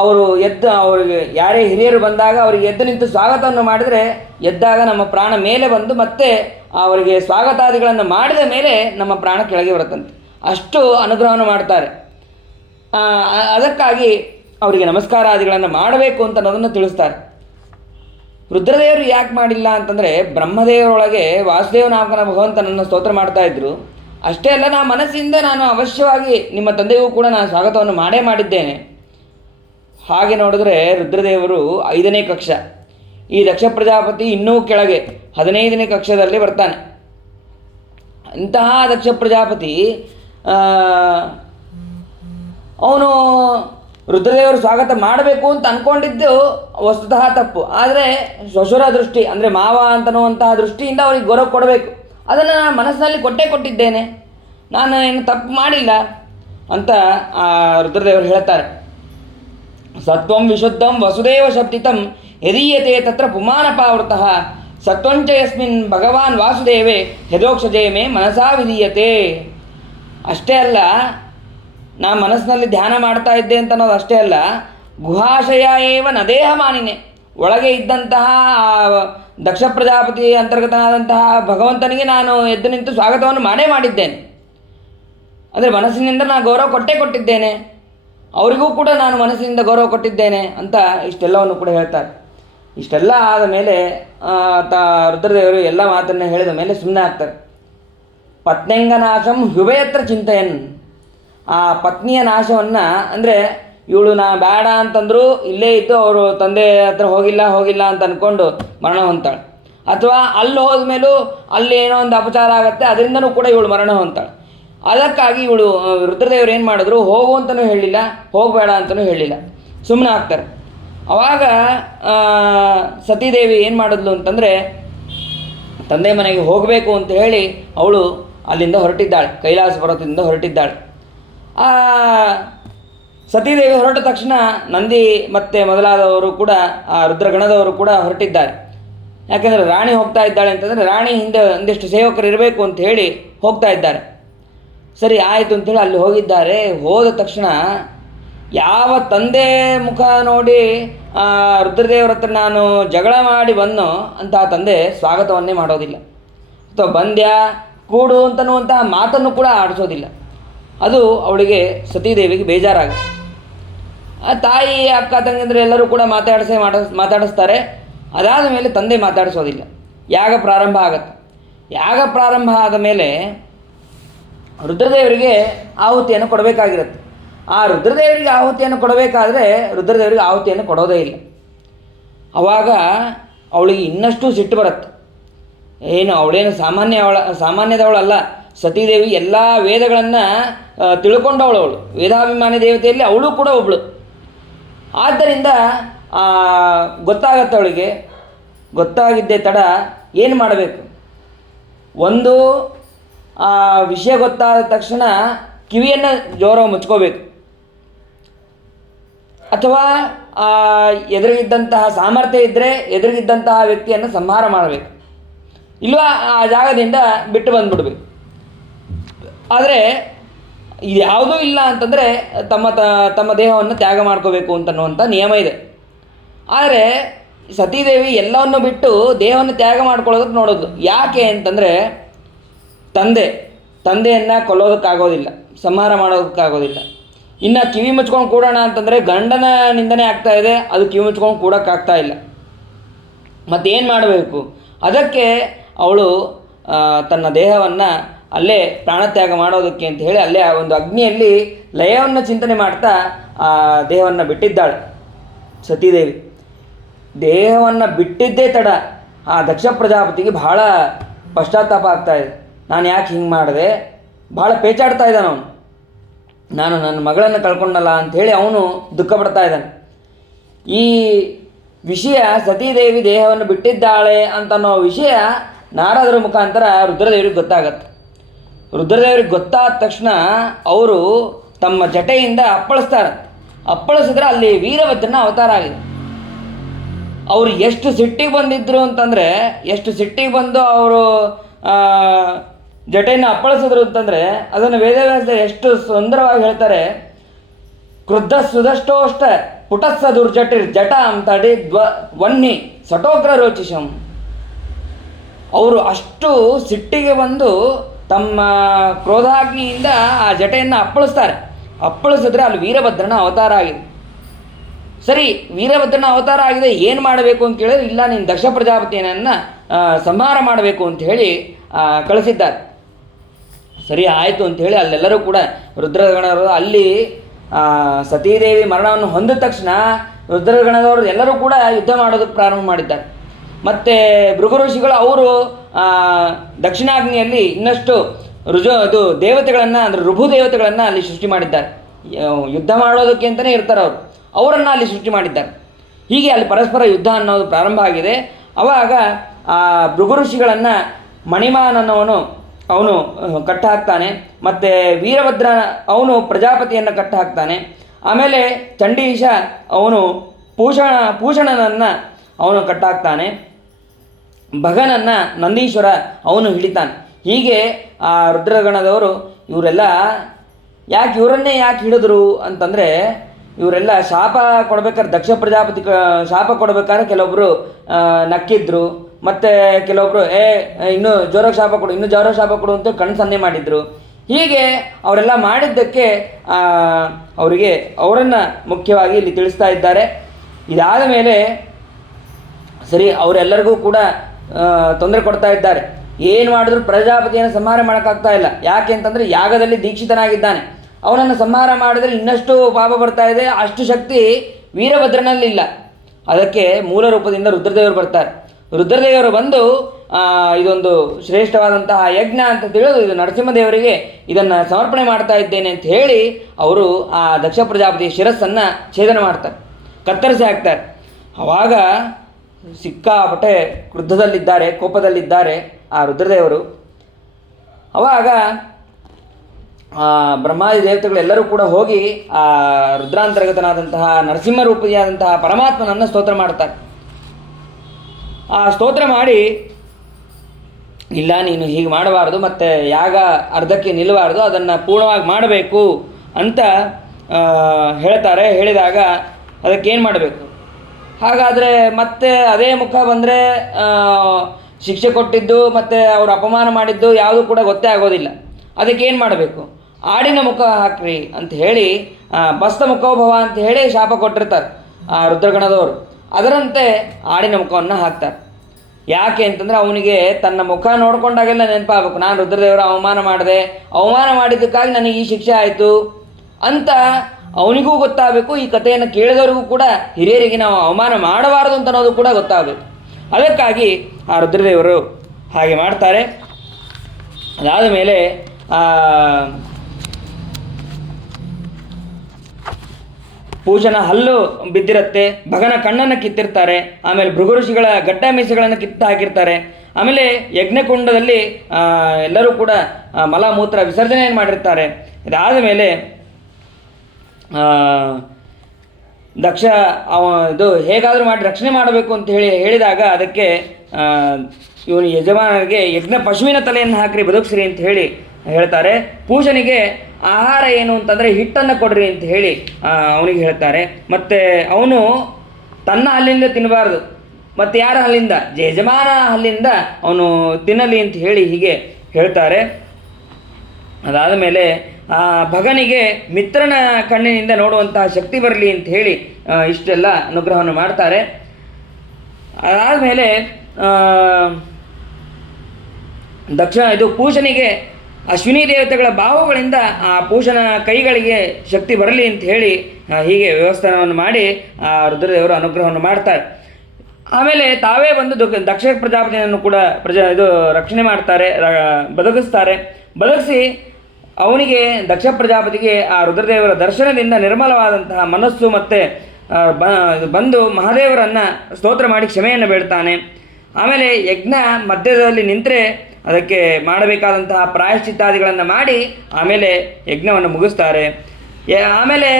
ಅವರಿಗೆ ಯಾರೇ ಹಿರಿಯರು ಬಂದಾಗ ಅವರಿಗೆ ಎದ್ದು ನಿಂತು ಸ್ವಾಗತವನ್ನು ಮಾಡಿದರೆ ಎದ್ದಾಗ ನಮ್ಮ ಪ್ರಾಣ ಮೇಲೆ ಬಂದು ಮತ್ತೆ ಅವರಿಗೆ ಸ್ವಾಗತಾದಿಗಳನ್ನು ಮಾಡಿದ ಮೇಲೆ ನಮ್ಮ ಪ್ರಾಣ ಕೆಳಗೆ ಬರುತ್ತಂತೆ. ಅಷ್ಟು ಅನುಗ್ರಹವನ್ನು ಮಾಡ್ತಾರೆ. ಅದಕ್ಕಾಗಿ ಅವರಿಗೆ ನಮಸ್ಕಾರಾದಿಗಳನ್ನು ಮಾಡಬೇಕು ಅಂತ ಅನ್ನೋದನ್ನು ತಿಳಿಸ್ತಾರೆ. ರುದ್ರದೇವರು ಯಾಕೆ ಮಾಡಿಲ್ಲ ಅಂತಂದರೆ, ಬ್ರಹ್ಮದೇವರೊಳಗೆ ವಾಸುದೇವನಾಮಕನ ಭಗವಂತನನ್ನು ಸ್ತೋತ್ರ ಮಾಡ್ತಾ ಇದ್ರು. ಅಷ್ಟೇ ಅಲ್ಲ, ಮನಸ್ಸಿಂದ ನಾನು ಅವಶ್ಯವಾಗಿ ನಿಮ್ಮ ತಂದೆಗೂ ಕೂಡ ನಾನು ಸ್ವಾಗತವನ್ನು ಮಾಡಿದ್ದೇನೆ. ಹಾಗೆ ನೋಡಿದ್ರೆ ರುದ್ರದೇವರು 5ನೇ ಕಕ್ಷ, ಈ ದಕ್ಷ ಪ್ರಜಾಪತಿ ಇನ್ನೂ ಕೆಳಗೆ 15ನೇ ಕಕ್ಷದಲ್ಲಿ ಬರ್ತಾನೆ. ಇಂತಹ ದಕ್ಷ ಪ್ರಜಾಪತಿ ಅವನು ರುದ್ರದೇವರು ಸ್ವಾಗತ ಮಾಡಬೇಕು ಅಂತ ಅಂದ್ಕೊಂಡಿದ್ದು ವಸ್ತುತಃ ತಪ್ಪು. ಆದರೆ ಶ್ವಶುರ ದೃಷ್ಟಿ, ಅಂದರೆ ಮಾವ ಅಂತನ್ನುವಂತಹ ದೃಷ್ಟಿಯಿಂದ ಅವರಿಗೆ ಗೌರವ ಕೊಡಬೇಕು. ಅದನ್ನು ನಾನು ಮನಸ್ಸಿನಲ್ಲಿ ಕೊಟ್ಟಿದ್ದೇನೆ, ನಾನು ಏನು ತಪ್ಪು ಮಾಡಿಲ್ಲ ಅಂತ ರುದ್ರದೇವರು ಹೇಳ್ತಾರೆ. ಸತ್ವಂ ವಿಶುದ್ಧಂ ವಸುದೇವ ಶಬ್ದಿತಂ ಯದೀಯತೆ ತತ್ರ ಪುಮಾನಪಾವೃತಃ ಸತ್ವಂಚ ಯಸ್ಮಿನ್ ಭಗವಾನ್ ವಾಸುದೇವೇ ಯದೋಕ್ಷಜೇ ಮೇ ಮನಸಾ ವಿಧೀಯತೆ. ಅಷ್ಟೇ ಅಲ್ಲ, ನಾನು ಮನಸ್ಸಿನಲ್ಲಿ ಧ್ಯಾನ ಮಾಡ್ತಾ ಇದ್ದೆ ಅಂತ ಅನ್ನೋದು ಅಷ್ಟೇ ಅಲ್ಲ, ಗುಹಾಶಯ ಏವ ನದೇಹ ಮಾನಿನೇ, ಒಳಗೆ ಇದ್ದಂತಹ ದಕ್ಷ ಪ್ರಜಾಪತಿ ಅಂತರ್ಗತನಾದಂತಹ ಭಗವಂತನಿಗೆ ನಾನು ಎದ್ದು ನಿಂತು ಸ್ವಾಗತವನ್ನು ಮಾಡಿದ್ದೇನೆ. ಅಂದರೆ ಮನಸ್ಸಿನಿಂದ ನಾನು ಗೌರವ ಕೊಟ್ಟಿದ್ದೇನೆ, ಅವರಿಗೂ ಕೂಡ ನಾನು ಮನಸ್ಸಿನಿಂದ ಗೌರವ ಕೊಟ್ಟಿದ್ದೇನೆ ಅಂತ ಇಷ್ಟೆಲ್ಲವನ್ನು ಕೂಡ ಹೇಳ್ತಾರೆ. ಇಷ್ಟೆಲ್ಲ ಆದ ಮೇಲೆ ರುದ್ರದೇವರು ಎಲ್ಲ ಮಾತನ್ನು ಹೇಳಿದ ಮೇಲೆ ಸುಮ್ಮನೆ ಆಗ್ತಾರೆ. ಪತ್ನಿಂಗನಾಶಂ ಹೃದಯತ್ರ ಚಿಂತೆಯನ್, ಆ ಪತ್ನಿಯ ನಾಶವನ್ನು, ಅಂದರೆ ಇವಳು ನಾ ಬೇಡ ಅಂತಂದರೂ ಇಲ್ಲೇ ಇದ್ದು ಅವರು ತಂದೆ ಹತ್ರ ಹೋಗಿಲ್ಲ ಅಂತ ಅಂದ್ಕೊಂಡು ಮರಣ ಹೊಂತಾಳೆ. ಅಥವಾ ಅಲ್ಲಿ ಹೋದ ಮೇಲೂ ಅಲ್ಲಿ ಏನೋ ಒಂದು ಅಪಚಾರ ಆಗುತ್ತೆ, ಅದರಿಂದನೂ ಕೂಡ ಇವಳು ಮರಣ ಹೊಂತಾಳೆ. ಅದಕ್ಕಾಗಿ ಇವಳು ರುದ್ರದೇವರು ಏನು ಮಾಡಿದ್ರು, ಹೋಗು ಅಂತಲೂ ಹೇಳಿಲ್ಲ, ಹೋಗಬೇಡ ಅಂತಲೂ ಹೇಳಿಲ್ಲ, ಸುಮ್ಮನೆ ಆಗ್ತಾರೆ. ಆವಾಗ ಸತೀದೇವಿ ಏನು ಮಾಡಿದ್ಲು ಅಂತಂದರೆ ತಂದೆ ಮನೆಗೆ ಹೋಗಬೇಕು ಅಂತ ಹೇಳಿ ಅವಳು ಅಲ್ಲಿಂದ ಹೊರಟಿದ್ದಾಳೆ, ಕೈಲಾಸ ಪರ್ವತದಿಂದ ಹೊರಟಿದ್ದಾಳೆ. ಆ ಸತೀದೇವಿ ಹೊರಟ ತಕ್ಷಣ ನಂದಿ ಮತ್ತು ಮೊದಲಾದವರು ಕೂಡ ಆ ರುದ್ರಗಣದವರು ಕೂಡ ಹೊರಟಿದ್ದಾರೆ. ಯಾಕೆಂದರೆ ರಾಣಿ ಹೋಗ್ತಾ ಇದ್ದಾಳೆ ಅಂತಂದರೆ ರಾಣಿ ಹಿಂದೆ ಒಂದಿಷ್ಟು ಸೇವಕರು ಇರಬೇಕು ಅಂತ ಹೇಳಿ ಹೋಗ್ತಾ ಇದ್ದಾರೆ. ಸರಿ ಆಯಿತು ಅಂಥೇಳಿ ಅಲ್ಲಿ ಹೋಗಿದ್ದಾರೆ. ಹೋದ ತಕ್ಷಣ ಯಾವ ತಂದೆ ಮುಖ ನೋಡಿ ರುದ್ರದೇವರ ಹತ್ರ ನಾನು ಜಗಳ ಮಾಡಿ ಬಂದೋ ಅಂತಹ ತಂದೆ ಸ್ವಾಗತವನ್ನೇ ಮಾಡೋದಿಲ್ಲ, ಅಥವಾ ಬಂದ್ಯ ಕೂಡು ಅಂತನ್ನುವಂತಹ ಮಾತನ್ನು ಕೂಡ ಆಡಿಸೋದಿಲ್ಲ. ಅದು ಅವಳಿಗೆ ಸತೀದೇವಿಗೆ ಬೇಜಾರಾಗುತ್ತೆ. ತಾಯಿ ಅಕ್ಕ ತಂಗಿದ್ರೆ ಎಲ್ಲರೂ ಕೂಡ ಮಾತಾಡಿಸ್ತಾರೆ. ಅದಾದ ಮೇಲೆ ತಂದೆ ಮಾತಾಡಿಸೋದಿಲ್ಲ. ಯಾಗ ಪ್ರಾರಂಭ ಆಗುತ್ತೆ. ಯಾಗ ಪ್ರಾರಂಭ ಆದ ಮೇಲೆ ರುದ್ರದೇವರಿಗೆ ಆಹುತಿಯನ್ನು ಕೊಡಬೇಕಾಗಿರುತ್ತೆ. ಆ ರುದ್ರದೇವರಿಗೆ ಆಹುತಿಯನ್ನು ಕೊಡಬೇಕಾದ್ರೆ ರುದ್ರದೇವರಿಗೆ ಆಹುತಿಯನ್ನು ಕೊಡೋದೇ ಇಲ್ಲ. ಆವಾಗ ಅವಳಿಗೆ ಇನ್ನಷ್ಟು ಸಿಟ್ಟು ಬರುತ್ತೆ. ಏನು ಅವಳೇನು ಸಾಮಾನ್ಯದವಳಲ್ಲ. ಸತೀದೇವಿ ಎಲ್ಲ ವೇದಗಳನ್ನು ತಿಳ್ಕೊಂಡವಳು. ಅವಳು ವೇದಾಭಿಮಾನಿ ದೇವತೆಯಲ್ಲಿ ಅವಳು ಕೂಡ ಒಬ್ಬಳು. ಆದ್ದರಿಂದ ಗೊತ್ತಾಗತ್ತೆ ಅವಳಿಗೆ. ಗೊತ್ತಾಗಿದ್ದೇ ತಡ ಏನು ಮಾಡಬೇಕು? ಒಂದು ವಿಷಯ ಗೊತ್ತಾದ ತಕ್ಷಣ ಕಿವಿಯನ್ನು ಜೋರಾಗಿ ಮುಚ್ಕೋಬೇಕು, ಅಥವಾ ಎದುರಿಗಿದ್ದಂತಹ ಸಾಮರ್ಥ್ಯ ಇದ್ದರೆ ಎದುರಿಗಿದ್ದಂತಹ ವ್ಯಕ್ತಿಯನ್ನು ಸಂಹಾರ ಮಾಡಬೇಕು, ಇಲ್ವಾ ಆ ಜಾಗದಿಂದ ಬಿಟ್ಟು ಬಂದುಬಿಡ್ಬೇಕು. ಆದರೆ ಇದು ಯಾವುದೂ ಇಲ್ಲ ಅಂತಂದರೆ ತಮ್ಮ ದೇಹವನ್ನು ತ್ಯಾಗ ಮಾಡ್ಕೋಬೇಕು ಅಂತನ್ನುವಂಥ ನಿಯಮ ಇದೆ. ಆದರೆ ಸತೀದೇವಿ ಎಲ್ಲವನ್ನು ಬಿಟ್ಟು ದೇಹವನ್ನು ತ್ಯಾಗ ಮಾಡ್ಕೊಳ್ಳೋದಕ್ಕೆ ನೋಡೋದು. ಯಾಕೆ ಅಂತಂದರೆ ತಂದೆಯನ್ನು ಕೊಲ್ಲೋದಕ್ಕಾಗೋದಿಲ್ಲ, ಸಂಹಾರ ಮಾಡೋದಕ್ಕಾಗೋದಿಲ್ಲ. ಇನ್ನು ಕಿವಿ ಮುಚ್ಕೊಂಡು ಕೂಡೋಣ ಅಂತಂದರೆ ಗಂಡನ ನಿಂದನೆ ಆಗ್ತಾ ಇದೆ, ಅದು ಕಿವಿ ಮುಚ್ಕೊಂಡು ಕೂಡೋಕ್ಕಾಗ್ತಾ ಇಲ್ಲ. ಮತ್ತೇನು ಮಾಡಬೇಕು? ಅದಕ್ಕೆ ಅವಳು ತನ್ನ ದೇಹವನ್ನು ಅಲ್ಲೇ ಪ್ರಾಣತ್ಯಾಗ ಮಾಡೋದಕ್ಕೆ ಅಂತ ಹೇಳಿ ಅಲ್ಲೇ ಒಂದು ಅಗ್ನಿಯಲ್ಲಿ ಲಯವನ್ನು ಚಿಂತನೆ ಮಾಡ್ತಾ ಆ ದೇಹವನ್ನು ಬಿಟ್ಟಿದ್ದಾಳೆ ಸತೀದೇವಿ. ದೇಹವನ್ನು ಬಿಟ್ಟಿದ್ದೇ ತಡ ಆ ದಕ್ಷ ಪ್ರಜಾಪತಿಗೆ ಬಹಳ ಪಶ್ಚಾತ್ತಾಪ ಆಗ್ತಾ ಇದೆ. ನಾನು ಯಾಕೆ ಹಿಂಗೆ ಮಾಡಿದೆ? ಭಾಳ ಪೇಚಾಡ್ತಾ ಇದ್ದಾನೆ ಅವನು. ನಾನು ನನ್ನ ಮಗಳನ್ನು ಕಳ್ಕೊಂಡಲ್ಲ ಅಂಥೇಳಿ ಅವನು ದುಃಖ ಪಡ್ತಾ ಇದ್ದಾನೆ. ಈ ವಿಷಯ ಸತೀದೇವಿ ದೇಹವನ್ನು ಬಿಟ್ಟಿದ್ದಾಳೆ ಅಂತನ್ನೋ ವಿಷಯ ನಾರದರ ಮುಖಾಂತರ ರುದ್ರದೇವರಿಗೆ ಗೊತ್ತಾಗತ್ತೆ. ರುದ್ರದೇವರಿಗೆ ಗೊತ್ತಾದ ತಕ್ಷಣ ಅವರು ತಮ್ಮ ಜಟೆಯಿಂದ ಅಪ್ಪಳಿಸ್ತಾರೆ. ಅಪ್ಪಳಿಸಿದ್ರೆ ಅಲ್ಲಿ ವೀರಭದ್ರನ ಅವತಾರ ಆಗಿದೆ. ಅವರು ಎಷ್ಟು ಸಿಟ್ಟಿಗೆ ಬಂದಿದ್ರು ಅಂತಂದರೆ, ಎಷ್ಟು ಸಿಟ್ಟಿಗೆ ಬಂದು ಅವರು ಜಟೆಯನ್ನು ಅಪ್ಪಳಿಸಿದ್ರು ಅಂತಂದರೆ ಅದನ್ನು ವೇದವ್ಯಾಸರು ಎಷ್ಟು ಸುಂದರವಾಗಿ ಹೇಳ್ತಾರೆ. ಕ್ರುದ್ಧ ಸುದಷ್ಟೋಷ್ಟ ಪುಟಸ್ಸ ದುರ್ಜಟಿರ್ ಜಟ ಅಂತಡಿ ವನ್ನಿ ಸಟೋಗ್ರ ರೋಚಿಷಂ. ಅವರು ಅಷ್ಟು ಸಿಟ್ಟಿಗೆ ಬಂದು ತಮ್ಮ ಕ್ರೋಧಾಗ್ನಿಯಿಂದ ಆ ಜಟೆಯನ್ನು ಅಪ್ಪಳಿಸ್ತಾರೆ. ಅಪ್ಪಳಿಸಿದ್ರೆ ಅಲ್ಲಿ ವೀರಭದ್ರನ ಅವತಾರ ಆಗಿದೆ. ಸರಿ, ವೀರಭದ್ರನ ಅವತಾರ ಆಗಿದೆ, ಏನು ಮಾಡಬೇಕು ಅಂತ ಕೇಳಿದ್ರೆ, ಇಲ್ಲ ನೀನು ದಕ್ಷ ಪ್ರಜಾಪತಿಯನ್ನು ಸಂಹಾರ ಮಾಡಬೇಕು ಅಂತ ಹೇಳಿ ಕಳಿಸಿದ್ದಾರೆ. ಸರಿ ಆಯಿತು ಅಂಥೇಳಿ ಅಲ್ಲೆಲ್ಲರೂ ಕೂಡ ರುದ್ರಗಣರು ಅಲ್ಲಿ ಸತೀದೇವಿ ಮರಣವನ್ನು ಹೊಂದಿದ ತಕ್ಷಣ ರುದ್ರಗಣದವರು ಎಲ್ಲರೂ ಕೂಡ ಯುದ್ಧ ಮಾಡೋದಕ್ಕೆ ಪ್ರಾರಂಭ ಮಾಡಿದ್ದಾರೆ. ಮತ್ತು ಭೃಗು ಋಷಿಗಳು ಅವರು ದಕ್ಷಿಣಾಗ್ನಿಯಲ್ಲಿ ಇನ್ನಷ್ಟು ದೇವತೆಗಳನ್ನು ಅಂದರೆ ಋಭು ದೇವತೆಗಳನ್ನು ಅಲ್ಲಿ ಸೃಷ್ಟಿ ಮಾಡಿದ್ದಾರೆ. ಯುದ್ಧ ಮಾಡೋದಕ್ಕೆ ಅಂತಲೇ ಇರ್ತಾರೆ ಅವರನ್ನು ಅಲ್ಲಿ ಸೃಷ್ಟಿ ಮಾಡಿದ್ದಾರೆ. ಹೀಗೆ ಅಲ್ಲಿ ಪರಸ್ಪರ ಯುದ್ಧ ಅನ್ನೋದು ಪ್ರಾರಂಭ ಆಗಿದೆ. ಆವಾಗ ಆ ಭೃಗು ಋಷಿಗಳನ್ನು ಮಣಿಮಾನ್ ಅನ್ನೋವನು ಅವನು ಕಟ್ಟ ಹಾಕ್ತಾನೆ. ಮತ್ತು ವೀರಭದ್ರ ಅವನು ಪ್ರಜಾಪತಿಯನ್ನು ಕಟ್ಟ ಹಾಕ್ತಾನೆ. ಆಮೇಲೆ ಚಂಡೀಶ ಅವನು ಪೂಷಣನನ್ನು ಅವನು ಕಟ್ಟಾಕ್ತಾನೆ. ಭಗನನ್ನು ನಂದೀಶ್ವರ ಅವನು ಹಿಡಿತಾನೆ. ಹೀಗೆ ಆ ರುದ್ರಗಣದವರು ಇವರೆಲ್ಲ ಇವರನ್ನೇ ಯಾಕೆ ಹಿಡಿದ್ರು ಅಂತಂದರೆ, ಇವರೆಲ್ಲ ಶಾಪ ಕೊಡ್ಬೇಕಾದ್ರೆ ದಕ್ಷ ಪ್ರಜಾಪತಿ ಶಾಪ ಕೊಡ್ಬೇಕಾದ್ರೆ ಕೆಲವೊಬ್ಬರು ನಕ್ಕಿದ್ರು, ಮತ್ತು ಕೆಲವೊಬ್ಬರು ಇನ್ನೂ ಜೋರಾಗಿ ಶಾಪ ಕೊಡು, ಇನ್ನೂ ಜೋರಾಗಿ ಶಾಪ ಕೊಡು ಅಂತ ಕಣ್ಣು ಸನ್ನೆ ಮಾಡಿದರು. ಹೀಗೆ ಅವರೆಲ್ಲ ಮಾಡಿದ್ದಕ್ಕೆ ಅವರನ್ನು ಮುಖ್ಯವಾಗಿ ಇಲ್ಲಿ ತಿಳಿಸ್ತಾ ಇದ್ದಾರೆ. ಇದಾದ ಮೇಲೆ ಸರಿ ಅವರೆಲ್ಲರಿಗೂ ಕೂಡ ತೊಂದರೆ ಕೊಡ್ತಾ ಇದ್ದಾರೆ. ಏನು ಮಾಡಿದ್ರು ಪ್ರಜಾಪತಿಯನ್ನು ಸಂಹಾರ ಮಾಡೋಕ್ಕಾಗ್ತಾ ಇಲ್ಲ. ಯಾಕೆ ಅಂತಂದರೆ ಯಾಗದಲ್ಲಿ ದೀಕ್ಷಿತನಾಗಿದ್ದಾನೆ. ಅವನನ್ನು ಸಂಹಾರ ಮಾಡಿದರೆ ಇನ್ನಷ್ಟು ಪಾಪ ಬರ್ತಾ ಇದೆ. ಅಷ್ಟು ಶಕ್ತಿ ವೀರಭದ್ರನಲ್ಲಿಲ್ಲ. ಅದಕ್ಕೆ ಮೂಲ ರೂಪದಿಂದ ರುದ್ರದೇವರು ಬರ್ತಾರೆ. ರುದ್ರದೇವರು ಬಂದು ಇದೊಂದು ಶ್ರೇಷ್ಠವಾದಂತಹ ಯಜ್ಞ ಅಂತ ತಿಳಿದು ಇದು ನರಸಿಂಹದೇವರಿಗೆ ಇದನ್ನು ಸಮರ್ಪಣೆ ಮಾಡ್ತಾ ಇದ್ದೇನೆ ಅಂತ ಹೇಳಿ ಅವರು ಆ ದಕ್ಷ ಪ್ರಜಾಪತಿಯ ಶಿರಸ್ಸನ್ನು ಛೇದನ ಮಾಡ್ತಾರೆ, ಕತ್ತರಿಸಿ ಹಾಕ್ತಾರೆ. ಆವಾಗ ಸಿಕ್ಕಾಪಟ್ಟೆ ಕ್ರುದ್ಧದಲ್ಲಿದ್ದಾರೆ, ಕೋಪದಲ್ಲಿದ್ದಾರೆ ಆ ರುದ್ರದೇವರು. ಆವಾಗ ಬ್ರಹ್ಮಾದಿ ದೇವತೆಗಳೆಲ್ಲರೂ ಕೂಡ ಹೋಗಿ ಆ ರುದ್ರಾಂತರ್ಗತನಾದಂತಹ ನರಸಿಂಹರೂಪಿಯಾದಂತಹ ಪರಮಾತ್ಮನನ್ನು ಸ್ತೋತ್ರ ಮಾಡ್ತಾರೆ. ಆ ಸ್ತೋತ್ರ ಮಾಡಿ, ಇಲ್ಲ ನೀನು ಹೀಗೆ ಮಾಡಬಾರ್ದು, ಮತ್ತು ಯಾಗ ಅರ್ಧಕ್ಕೆ ನಿಲ್ಲಬಾರ್ದು, ಅದನ್ನು ಪೂರ್ಣವಾಗಿ ಮಾಡಬೇಕು ಅಂತ ಹೇಳ್ತಾರೆ. ಹೇಳಿದಾಗ ಅದಕ್ಕೇನು ಮಾಡಬೇಕು? ಹಾಗಾದರೆ ಮತ್ತೆ ಅದೇ ಮುಖ ಬಂದರೆ ಶಿಕ್ಷೆ ಕೊಟ್ಟಿದ್ದು ಮತ್ತು ಅವರು ಅಪಮಾನ ಮಾಡಿದ್ದು ಯಾವುದೂ ಕೂಡ ಗೊತ್ತೇ ಆಗೋದಿಲ್ಲ. ಅದಕ್ಕೇನು ಮಾಡಬೇಕು? ಆಡಿನ ಮುಖ ಹಾಕ್ರಿ ಅಂತ ಹೇಳಿ, ಬಸ್ತ ಮುಖೋಭವ ಅಂತ ಹೇಳಿ ಶಾಪ ಕೊಟ್ಟಿರ್ತಾರೆ ಆ ರುದ್ರಗಣದವರು. ಅದರಂತೆ ಆಡಿನ ಮುಖವನ್ನು ಹಾಕ್ತಾರೆ. ಯಾಕೆ ಅಂತಂದರೆ ಅವನಿಗೆ ತನ್ನ ಮುಖ ನೋಡ್ಕೊಂಡಾಗೆಲ್ಲ ನೆನಪಾಗಬೇಕು, ನಾನು ರುದ್ರದೇವರ ಅವಮಾನ ಮಾಡಿದ್ದಕ್ಕಾಗಿ ನನಗೆ ಈ ಶಿಕ್ಷೆ ಆಯಿತು ಅಂತ ಅವನಿಗೂ ಗೊತ್ತಾಗಬೇಕು. ಈ ಕಥೆಯನ್ನು ಕೇಳಿದವರಿಗೂ ಕೂಡ, ಹಿರಿಯರಿಗೆ ನಾವು ಅವಮಾನ ಮಾಡಬಾರದು ಅಂತ ಅನ್ನೋದು ಕೂಡ ಗೊತ್ತಾಗಬೇಕು. ಅದಕ್ಕಾಗಿ ಆ ರುದ್ರದೇವರು ಹಾಗೆ ಮಾಡ್ತಾರೆ. ಅದಾದ ಮೇಲೆ ಪೂಜನ ಹಲ್ಲು ಬಿದ್ದಿರುತ್ತೆ, ಭಗನ ಕಣ್ಣನ್ನು ಕಿತ್ತಿರ್ತಾರೆ, ಆಮೇಲೆ ಭೃಗು ಋಷಿಗಳ ಗಡ್ಡ ಮೀಸೆಗಳನ್ನು ಕಿತ್ತು ಹಾಕಿರ್ತಾರೆ. ಆಮೇಲೆ ಯಜ್ಞಕುಂಡದಲ್ಲಿ ಎಲ್ಲರೂ ಕೂಡ ಮಲ ಮೂತ್ರ ವಿಸರ್ಜನೆಯನ್ನು ಮಾಡಿರ್ತಾರೆ. ಇದಾದ ಮೇಲೆ ದಕ್ಷ ಇದು ಹೇಗಾದರೂ ಮಾಡಿ ರಕ್ಷಣೆ ಮಾಡಬೇಕು ಅಂತ ಹೇಳಿದಾಗ ಅದಕ್ಕೆ ಇವನು ಯಜಮಾನರಿಗೆ ಯಜ್ಞ ಪಶುವಿನ ತಲೆಯನ್ನು ಹಾಕ್ರಿ ಬದುಕಿಸ್ರಿ ಅಂತ ಹೇಳ್ತಾರೆ. ಪೂಜನಿಗೆ ಆಹಾರ ಏನು ಅಂತಂದರೆ ಹಿಟ್ಟನ್ನು ಕೊಡ್ರಿ ಅಂತ ಹೇಳಿ ಅವನಿಗೆ ಹೇಳ್ತಾರೆ. ಮತ್ತು ಅವನು ತನ್ನ ಹಲ್ಲಿಂದ ತಿನ್ನಬಾರ್ದು, ಮತ್ತು ಯಾರ ಹಲ್ಲಿಂದ? ಯಜಮಾನ ಹಲ್ಲಿಂದ ಅವನು ತಿನ್ನಲಿ ಅಂತ ಹೀಗೆ ಹೇಳ್ತಾರೆ. ಅದಾದ ಮೇಲೆ ಭಗನಿಗೆ ಮಿತ್ರನ ಕಣ್ಣಿನಿಂದ ನೋಡುವಂತಹ ಶಕ್ತಿ ಬರಲಿ ಅಂತ ಹೇಳಿ ಇಷ್ಟೆಲ್ಲ ಅನುಗ್ರಹವನ್ನು ಮಾಡ್ತಾರೆ. ಅದಾದ ಮೇಲೆ ಪೂಜನಿಗೆ ಅಶ್ವಿನಿ ದೇವತೆಗಳ ಬಾಹುಗಳಿಂದ ಆ ಪೂಜನ ಕೈಗಳಿಗೆ ಶಕ್ತಿ ಬರಲಿ ಅಂತ ಹೇಳಿ ಹೀಗೆ ವ್ಯವಸ್ಥಾನವನ್ನು ಮಾಡಿ ರುದ್ರದೇವರು ಅನುಗ್ರಹವನ್ನು ಮಾಡ್ತಾರೆ. ಆಮೇಲೆ ತಾವೇ ಬಂದು ದಕ್ಷ ಪ್ರಜಾಪತಿಯನ್ನು ಕೂಡ ರಕ್ಷಣೆ ಮಾಡ್ತಾರೆ, ಬದುಕಿಸಿ ಅವನಿಗೆ ದಕ್ಷ ಪ್ರಜಾಪತಿಗೆ ಆ ರುದ್ರದೇವರ ದರ್ಶನದಿಂದ ನಿರ್ಮಲವಾದಂತಹ ಮನಸ್ಸು ಮತ್ತು ಬಂದು ಮಹಾದೇವರನ್ನು ಸ್ತೋತ್ರ ಮಾಡಿ ಕ್ಷಮೆಯನ್ನು ಬೇಡ್ತಾನೆ. ಆಮೇಲೆ ಯಜ್ಞ ಮಧ್ಯದಲ್ಲಿ ನಿಂತರೆ ಅದಕ್ಕೆ ಮಾಡಬೇಕಾದಂತಹ ಪ್ರಾಯಶ್ಚಿತ್ತಾದಿಗಳನ್ನು ಮಾಡಿ ಆಮೇಲೆ ಯಜ್ಞವನ್ನು ಮುಗಿಸ್ತಾರೆ. ಆಮೇಲೆ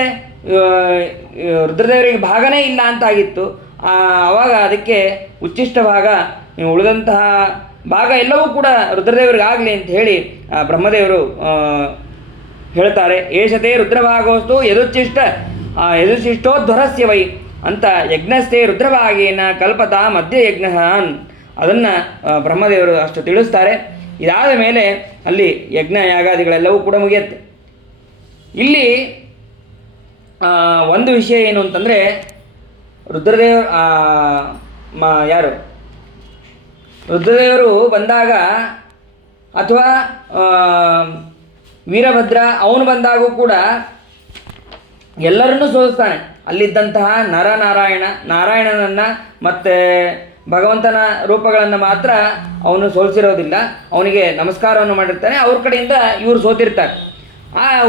ರುದ್ರದೇವರಿಗೆ ಭಾಗನೇ ಇಲ್ಲ ಅಂತಾಗಿತ್ತು. ಆವಾಗ ಅದಕ್ಕೆ ಉಚ್ಚಿಷ್ಟ ಭಾಗ, ಉಳಿದಂತಹ ಭಾಗ ಎಲ್ಲವೂ ಕೂಡ ರುದ್ರದೇವರಿಗಾಗಲಿ ಅಂತ ಹೇಳಿ ಬ್ರಹ್ಮದೇವರು ಹೇಳ್ತಾರೆ. ಏಷತೆ ರುದ್ರಭಾಗೋಸ್ತು ಯದುಚಿಷ್ಟೋಧ್ವರಸ್ಯ ವೈ ಅಂತ ಯಜ್ಞಸ್ಥೆ ರುದ್ರಭಾಗೇನ ಕಲ್ಪತ ಮಧ್ಯ ಯಜ್ಞ ಅದನ್ನು ಬ್ರಹ್ಮದೇವರು ಅಷ್ಟು ತಿಳಿಸ್ತಾರೆ. ಇದಾದ ಮೇಲೆ ಅಲ್ಲಿ ಯಜ್ಞ ಯಾಗಾದಿಗಳೆಲ್ಲವೂ ಕೂಡ ಮುಗಿಯುತ್ತೆ. ಇಲ್ಲಿ ಒಂದು ವಿಷಯ ಏನು ಅಂತಂದರೆ, ರುದ್ರದೇವರು ಬಂದಾಗ ಅಥವಾ ವೀರಭದ್ರ ಅವನು ಬಂದಾಗೂ ಕೂಡ ಎಲ್ಲರನ್ನೂ ಸೋಲಿಸ್ತಾನೆ. ಅಲ್ಲಿದ್ದಂತಹ ನಾರಾಯಣನನ್ನು ಮತ್ತು ಭಗವಂತನ ರೂಪಗಳನ್ನು ಮಾತ್ರ ಅವನು ಸೋಲಿಸಿರೋದಿಲ್ಲ. ಅವನಿಗೆ ನಮಸ್ಕಾರವನ್ನು ಮಾಡಿರ್ತಾನೆ. ಅವ್ರ ಕಡೆಯಿಂದ ಇವರು ಸೋತಿರ್ತಾರೆ.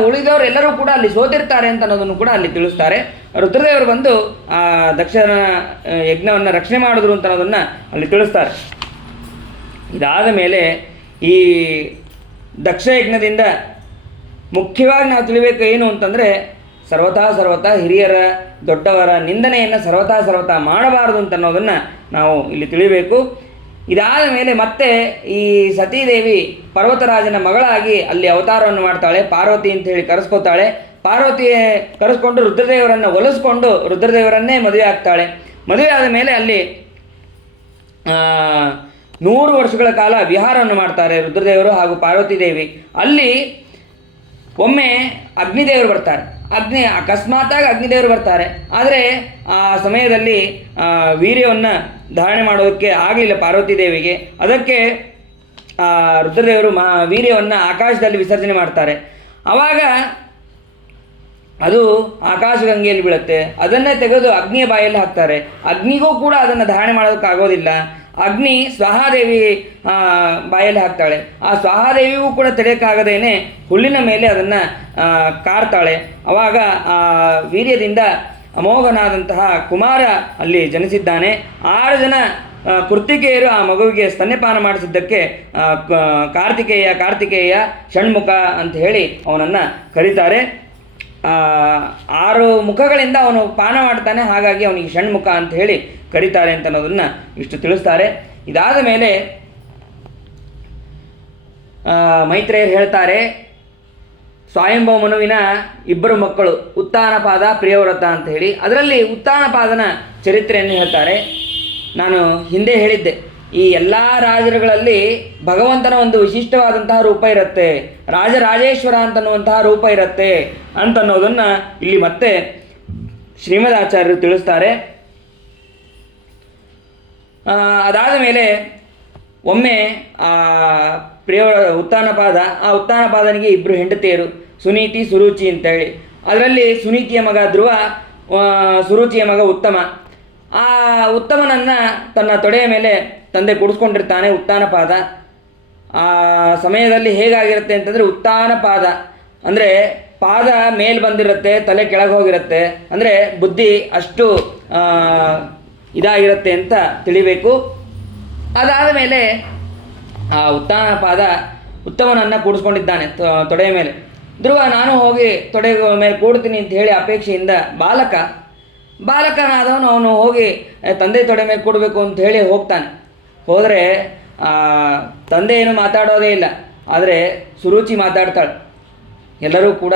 ಉಳಿದವರು ಎಲ್ಲರೂ ಕೂಡ ಅಲ್ಲಿ ಸೋತಿರ್ತಾರೆ ಅಂತ ಅನ್ನೋದನ್ನು ಕೂಡ ಅಲ್ಲಿ ತಿಳಿಸ್ತಾರೆ. ರುದ್ರದೇವರು ಬಂದು ಆ ದಕ್ಷನ ಯಜ್ಞವನ್ನು ರಕ್ಷಣೆ ಮಾಡಿದ್ರು ಅಂತ ಅನ್ನೋದನ್ನು ಅಲ್ಲಿ ತಿಳಿಸ್ತಾರೆ. ಇದಾದ ಮೇಲೆ ಈ ದಕ್ಷ ಯಜ್ಞದಿಂದ ಮುಖ್ಯವಾಗಿ ನಾವು ತಿಳಿಬೇಕು ಏನು ಅಂತಂದರೆ, ಸರ್ವತಾ ಹಿರಿಯರ ದೊಡ್ಡವರ ನಿಂದನೆಯನ್ನು ಸರ್ವತಾ ಮಾಡಬಾರದು ಅಂತ ಅನ್ನೋದನ್ನು ನಾವು ಇಲ್ಲಿ ತಿಳಿಬೇಕು. ಇದಾದ ಮೇಲೆ ಮತ್ತೆ ಈ ಸತೀದೇವಿ ಪರ್ವತರಾಜನ ಮಗಳಾಗಿ ಅಲ್ಲಿ ಅವತಾರವನ್ನು ಮಾಡ್ತಾಳೆ. ಪಾರ್ವತಿ ಅಂತ ಹೇಳಿ ಕರೆಸ್ಕೋತಾಳೆ. ಪಾರ್ವತಿ ಕರೆಸ್ಕೊಂಡು ರುದ್ರದೇವರನ್ನು ಒಲಿಸ್ಕೊಂಡು ರುದ್ರದೇವರನ್ನೇ ಮದುವೆ ಆಗ್ತಾಳೆ. ಮದುವೆ ಆದ ಮೇಲೆ ಅಲ್ಲಿ 100 ವರ್ಷಗಳ ಕಾಲ ವಿಹಾರವನ್ನು ಮಾಡ್ತಾರೆ ರುದ್ರದೇವರು ಹಾಗೂ ಪಾರ್ವತಿ ದೇವಿ. ಅಲ್ಲಿ ಒಮ್ಮೆ ಅಗ್ನಿದೇವರು ಬರ್ತಾರೆ. ಅಕಸ್ಮಾತಾಗಿ ಅಗ್ನಿದೇವರು ಬರ್ತಾರೆ. ಆದರೆ ಆ ಸಮಯದಲ್ಲಿ ವೀರ್ಯವನ್ನು ಧಾರಣೆ ಮಾಡೋದಕ್ಕೆ ಆಗಲಿಲ್ಲ ಪಾರ್ವತಿ ದೇವಿಗೆ. ಅದಕ್ಕೆ ರುದ್ರದೇವರು ವೀರ್ಯವನ್ನು ಆಕಾಶದಲ್ಲಿ ವಿಸರ್ಜನೆ ಮಾಡ್ತಾರೆ. ಆವಾಗ ಅದು ಆಕಾಶಗಂಗೆಯಲ್ಲಿ ಬೀಳುತ್ತೆ. ಅದನ್ನೇ ತೆಗೆದು ಅಗ್ನಿಯ ಬಾಯಲ್ಲಿ ಹಾಕ್ತಾರೆ. ಅಗ್ನಿಗೂ ಕೂಡ ಅದನ್ನು ಧಾರಣೆ ಮಾಡೋದಕ್ಕಾಗೋದಿಲ್ಲ. ಅಗ್ನಿ ಸ್ವಾಹಾದೇವಿ ಬಾಯಲ್ಲಿ ಹಾಕ್ತಾಳೆ. ಆ ಸ್ವಾಹಾದೇವಿಗೂ ಕೂಡ ತಡೆಯೋಕ್ಕಾಗದೇನೆ ಹುಲ್ಲಿನ ಮೇಲೆ ಅದನ್ನು ಕಾರ್ತಾಳೆ. ಆವಾಗ ಆ ವೀರ್ಯದಿಂದ ಅಮೋಘನಾದಂತಹ ಕುಮಾರ ಅಲ್ಲಿ ಜನಿಸಿದ್ದಾನೆ. 6 ಜನ ಕೃತಿಕೆಯರು ಆ ಮಗುವಿಗೆ ಸ್ತನ್ಯಪಾನ ಮಾಡಿಸಿದ್ದಕ್ಕೆ ಕಾರ್ತಿಕೇಯ ಷಣ್ಮುಖ ಅಂತ ಹೇಳಿ ಅವನನ್ನು ಕರೀತಾರೆ. 6 ಮುಖಗಳಿಂದ ಅವನು ಪಾನ ಮಾಡ್ತಾನೆ, ಹಾಗಾಗಿ ಅವನಿಗೆ ಷಣ್ಮುಖ ಅಂತ ಹೇಳಿ ಕರೀತಾರೆ ಅಂತ ಅನ್ನೋದನ್ನು ಇಷ್ಟು ತಿಳಿಸ್ತಾರೆ. ಇದಾದ ಮೇಲೆ ಮೈತ್ರೇಯರು ಹೇಳ್ತಾರೆ, ಸ್ವಯಂಭವ ಮನುವಿನ 2 ಮಕ್ಕಳು ಉತ್ತಾನಪಾದ ಪ್ರಿಯವ್ರತ ಅಂತ ಹೇಳಿ, ಅದರಲ್ಲಿ ಉತ್ತಾನಪಾದನ ಚರಿತ್ರೆಯನ್ನು ಹೇಳ್ತಾರೆ. ನಾನು ಹಿಂದೆ ಹೇಳಿದ್ದೆ, ಈ ಎಲ್ಲ ರಾಜರುಗಳಲ್ಲಿ ಭಗವಂತನ ಒಂದು ವಿಶಿಷ್ಟವಾದಂತಹ ರೂಪ ಇರುತ್ತೆ, ರಾಜರಾಜೇಶ್ವರ ಅಂತನ್ನುವಂತಹ ರೂಪ ಇರುತ್ತೆ ಅಂತನ್ನೋದನ್ನು ಇಲ್ಲಿ ಮತ್ತೆ ಶ್ರೀಮದಾಚಾರ್ಯರು ತಿಳಿಸ್ತಾರೆ. ಅದಾದ ಮೇಲೆ ಒಮ್ಮೆ ಉತ್ತಾನಪಾದನಿಗೆ 2 ಹೆಂಡತಿಯರು, ಸುನೀತಿ ಸುರುಚಿ ಅಂತೇಳಿ. ಅದರಲ್ಲಿ ಸುನೀತಿಯ ಮಗ ಧ್ರುವ, ಸುರುಚಿಯ ಮಗ ಉತ್ತಮ. ಆ ಉತ್ತಮನನ್ನು ತನ್ನ ತೊಡೆಯ ಮೇಲೆ ತಂದೆ ಕೂಡಿಸ್ಕೊಂಡಿರ್ತಾನೆ ಉತ್ತಾನಪಾದ. ಆ ಸಮಯದಲ್ಲಿ ಹೇಗಾಗಿರುತ್ತೆ ಅಂತಂದರೆ, ಉತ್ತಾನಪಾದ ಅಂದರೆ ಪಾದ ಮೇಲೆ ಬಂದಿರುತ್ತೆ, ತಲೆ ಕೆಳಗೆ ಹೋಗಿರುತ್ತೆ, ಅಂದರೆ ಬುದ್ಧಿ ಅಷ್ಟು ಇದಾಗಿರುತ್ತೆ ಅಂತ ತಿಳಿಬೇಕು. ಅದಾದ ಮೇಲೆ ಆ ಉತ್ತಾನಪಾದ ಉತ್ತಮನನ್ನು ಕೂಡಿಸ್ಕೊಂಡಿದ್ದಾನೆ ತೊಡೆಯ ಮೇಲೆ. ಧ್ರುವ ನಾನು ಹೋಗಿ ತೊಡೆ ಮೇಲೆ ಕೂಡ್ತೀನಿ ಅಂತ ಹೇಳಿ ಅಪೇಕ್ಷೆಯಿಂದ ಬಾಲಕನಾದವನು ಅವನು ಹೋಗಿ ತಂದೆ ತೊಡೆ ಮೇಲೆ ಕೂಡಬೇಕು ಅಂತ ಹೇಳಿ ಹೋಗ್ತಾನೆ. ಹೋದರೆ ತಂದೆ ಏನು ಮಾತಾಡೋದೇ ಇಲ್ಲ, ಆದರೆ ಸುರುಚಿ ಮಾತಾಡ್ತಾಳೆ. ಎಲ್ಲರೂ ಕೂಡ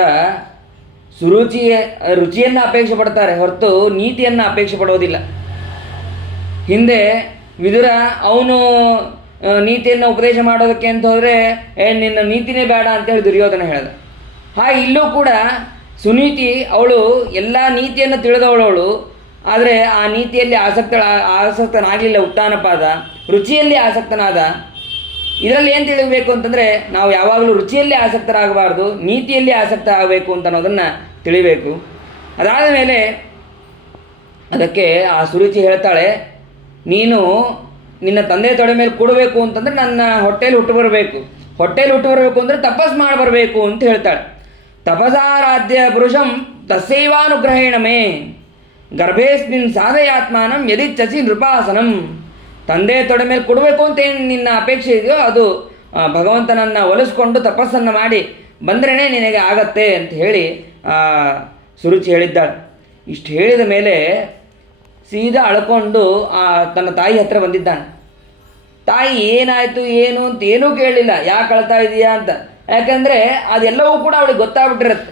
ರುಚಿಯನ್ನು ಅಪೇಕ್ಷೆ ಪಡ್ತಾರೆ ಹೊರತು ನೀತಿಯನ್ನು ಅಪೇಕ್ಷೆ ಪಡೋದಿಲ್ಲ. ಹಿಂದೆ ವಿದುರ ಅವನು ನೀತಿಯನ್ನು ಉಪದೇಶ ಮಾಡೋದಕ್ಕೆ ಅಂತ ಹೋದರೆ ನಿನ್ನ ನೀತಿನೇ ಬೇಡ ಅಂತೇಳಿ ದುರ್ಯೋಧನ ಹೇಳ್ದ. ಹಾಗೆ ಇಲ್ಲೂ ಕೂಡ ಸುನೀತಿ ಅವಳು ಎಲ್ಲ ನೀತಿಯನ್ನು ತಿಳಿದವಳವಳು, ಆದರೆ ಆ ನೀತಿಯಲ್ಲಿ ಆಸಕ್ತನಾಗಲಿಲ್ಲ ಉತ್ತಾನಪಾದ, ರುಚಿಯಲ್ಲಿ ಆಸಕ್ತನಾದ. ಇದರಲ್ಲಿ ಏನು ತಿಳಿಬೇಕು ಅಂತಂದರೆ, ನಾವು ಯಾವಾಗಲೂ ರುಚಿಯಲ್ಲಿ ಆಸಕ್ತರಾಗಬಾರ್ದು, ನೀತಿಯಲ್ಲಿ ಆಸಕ್ತ ಆಗಬೇಕು ಅಂತ ಅನ್ನೋದನ್ನು ತಿಳಿಬೇಕು. ಅದಾದ ಮೇಲೆ ಅದಕ್ಕೆ ಆ ಸುರುಚಿ ಹೇಳ್ತಾಳೆ, ನೀನು ನಿನ್ನ ತಂದೆ ತೊಡೆ ಮೇಲೆ ಕೂಡಬೇಕು ಅಂತಂದರೆ ನನ್ನ ಹೊಟ್ಟೆಯಲ್ಲಿ ಹುಟ್ಟು ಬರಬೇಕು ಅಂದರೆ ತಪಸ್ ಮಾಡಿ ಬರಬೇಕು ಅಂತ ಹೇಳ್ತಾಳೆ. ತಪಸಾರಾಧ್ಯ ಪುರುಷಂ ತಸ್ಸೈವಾನುಗ್ರಹೇಣ ಮೇ ಗರ್ಭೇಸ್ಮಿನ್ ಸಾಧಯಾತ್ಮಾನಂ ಯದಿಚ್ಛಸಿ ನೃಪಾಸನಂ. ತಂದೆ ತೊಡೆ ಮೇಲೆ ಕೊಡಬೇಕು ಅಂತ ಏನು ನಿನ್ನ ಅಪೇಕ್ಷೆ ಇದೆಯೋ ಅದು ಭಗವಂತನನ್ನು ಒಲಿಸ್ಕೊಂಡು ತಪಸ್ಸನ್ನು ಮಾಡಿ ಬಂದ್ರೇ ನಿನಗೆ ಆಗತ್ತೆ ಅಂತ ಹೇಳಿ ಸುರುಚಿ ಹೇಳಿದ್ದಾಳೆ. ಇಷ್ಟು ಹೇಳಿದ ಮೇಲೆ ಸೀದಾ ಅಳ್ಕೊಂಡು ತನ್ನ ತಾಯಿ ಹತ್ರ ಬಂದಿದ್ದಾನೆ. ತಾಯಿ ಏನಾಯಿತು ಏನು ಅಂತ ಏನೂ ಕೇಳಲಿಲ್ಲ, ಯಾಕೆ ಅಳ್ತಾ ಇದೆಯಾ ಅಂತ. ಯಾಕಂದರೆ ಅದೆಲ್ಲವೂ ಕೂಡ ಅವಳಿಗೆ ಗೊತ್ತಾಗ್ಬಿಟ್ಟಿರುತ್ತೆ.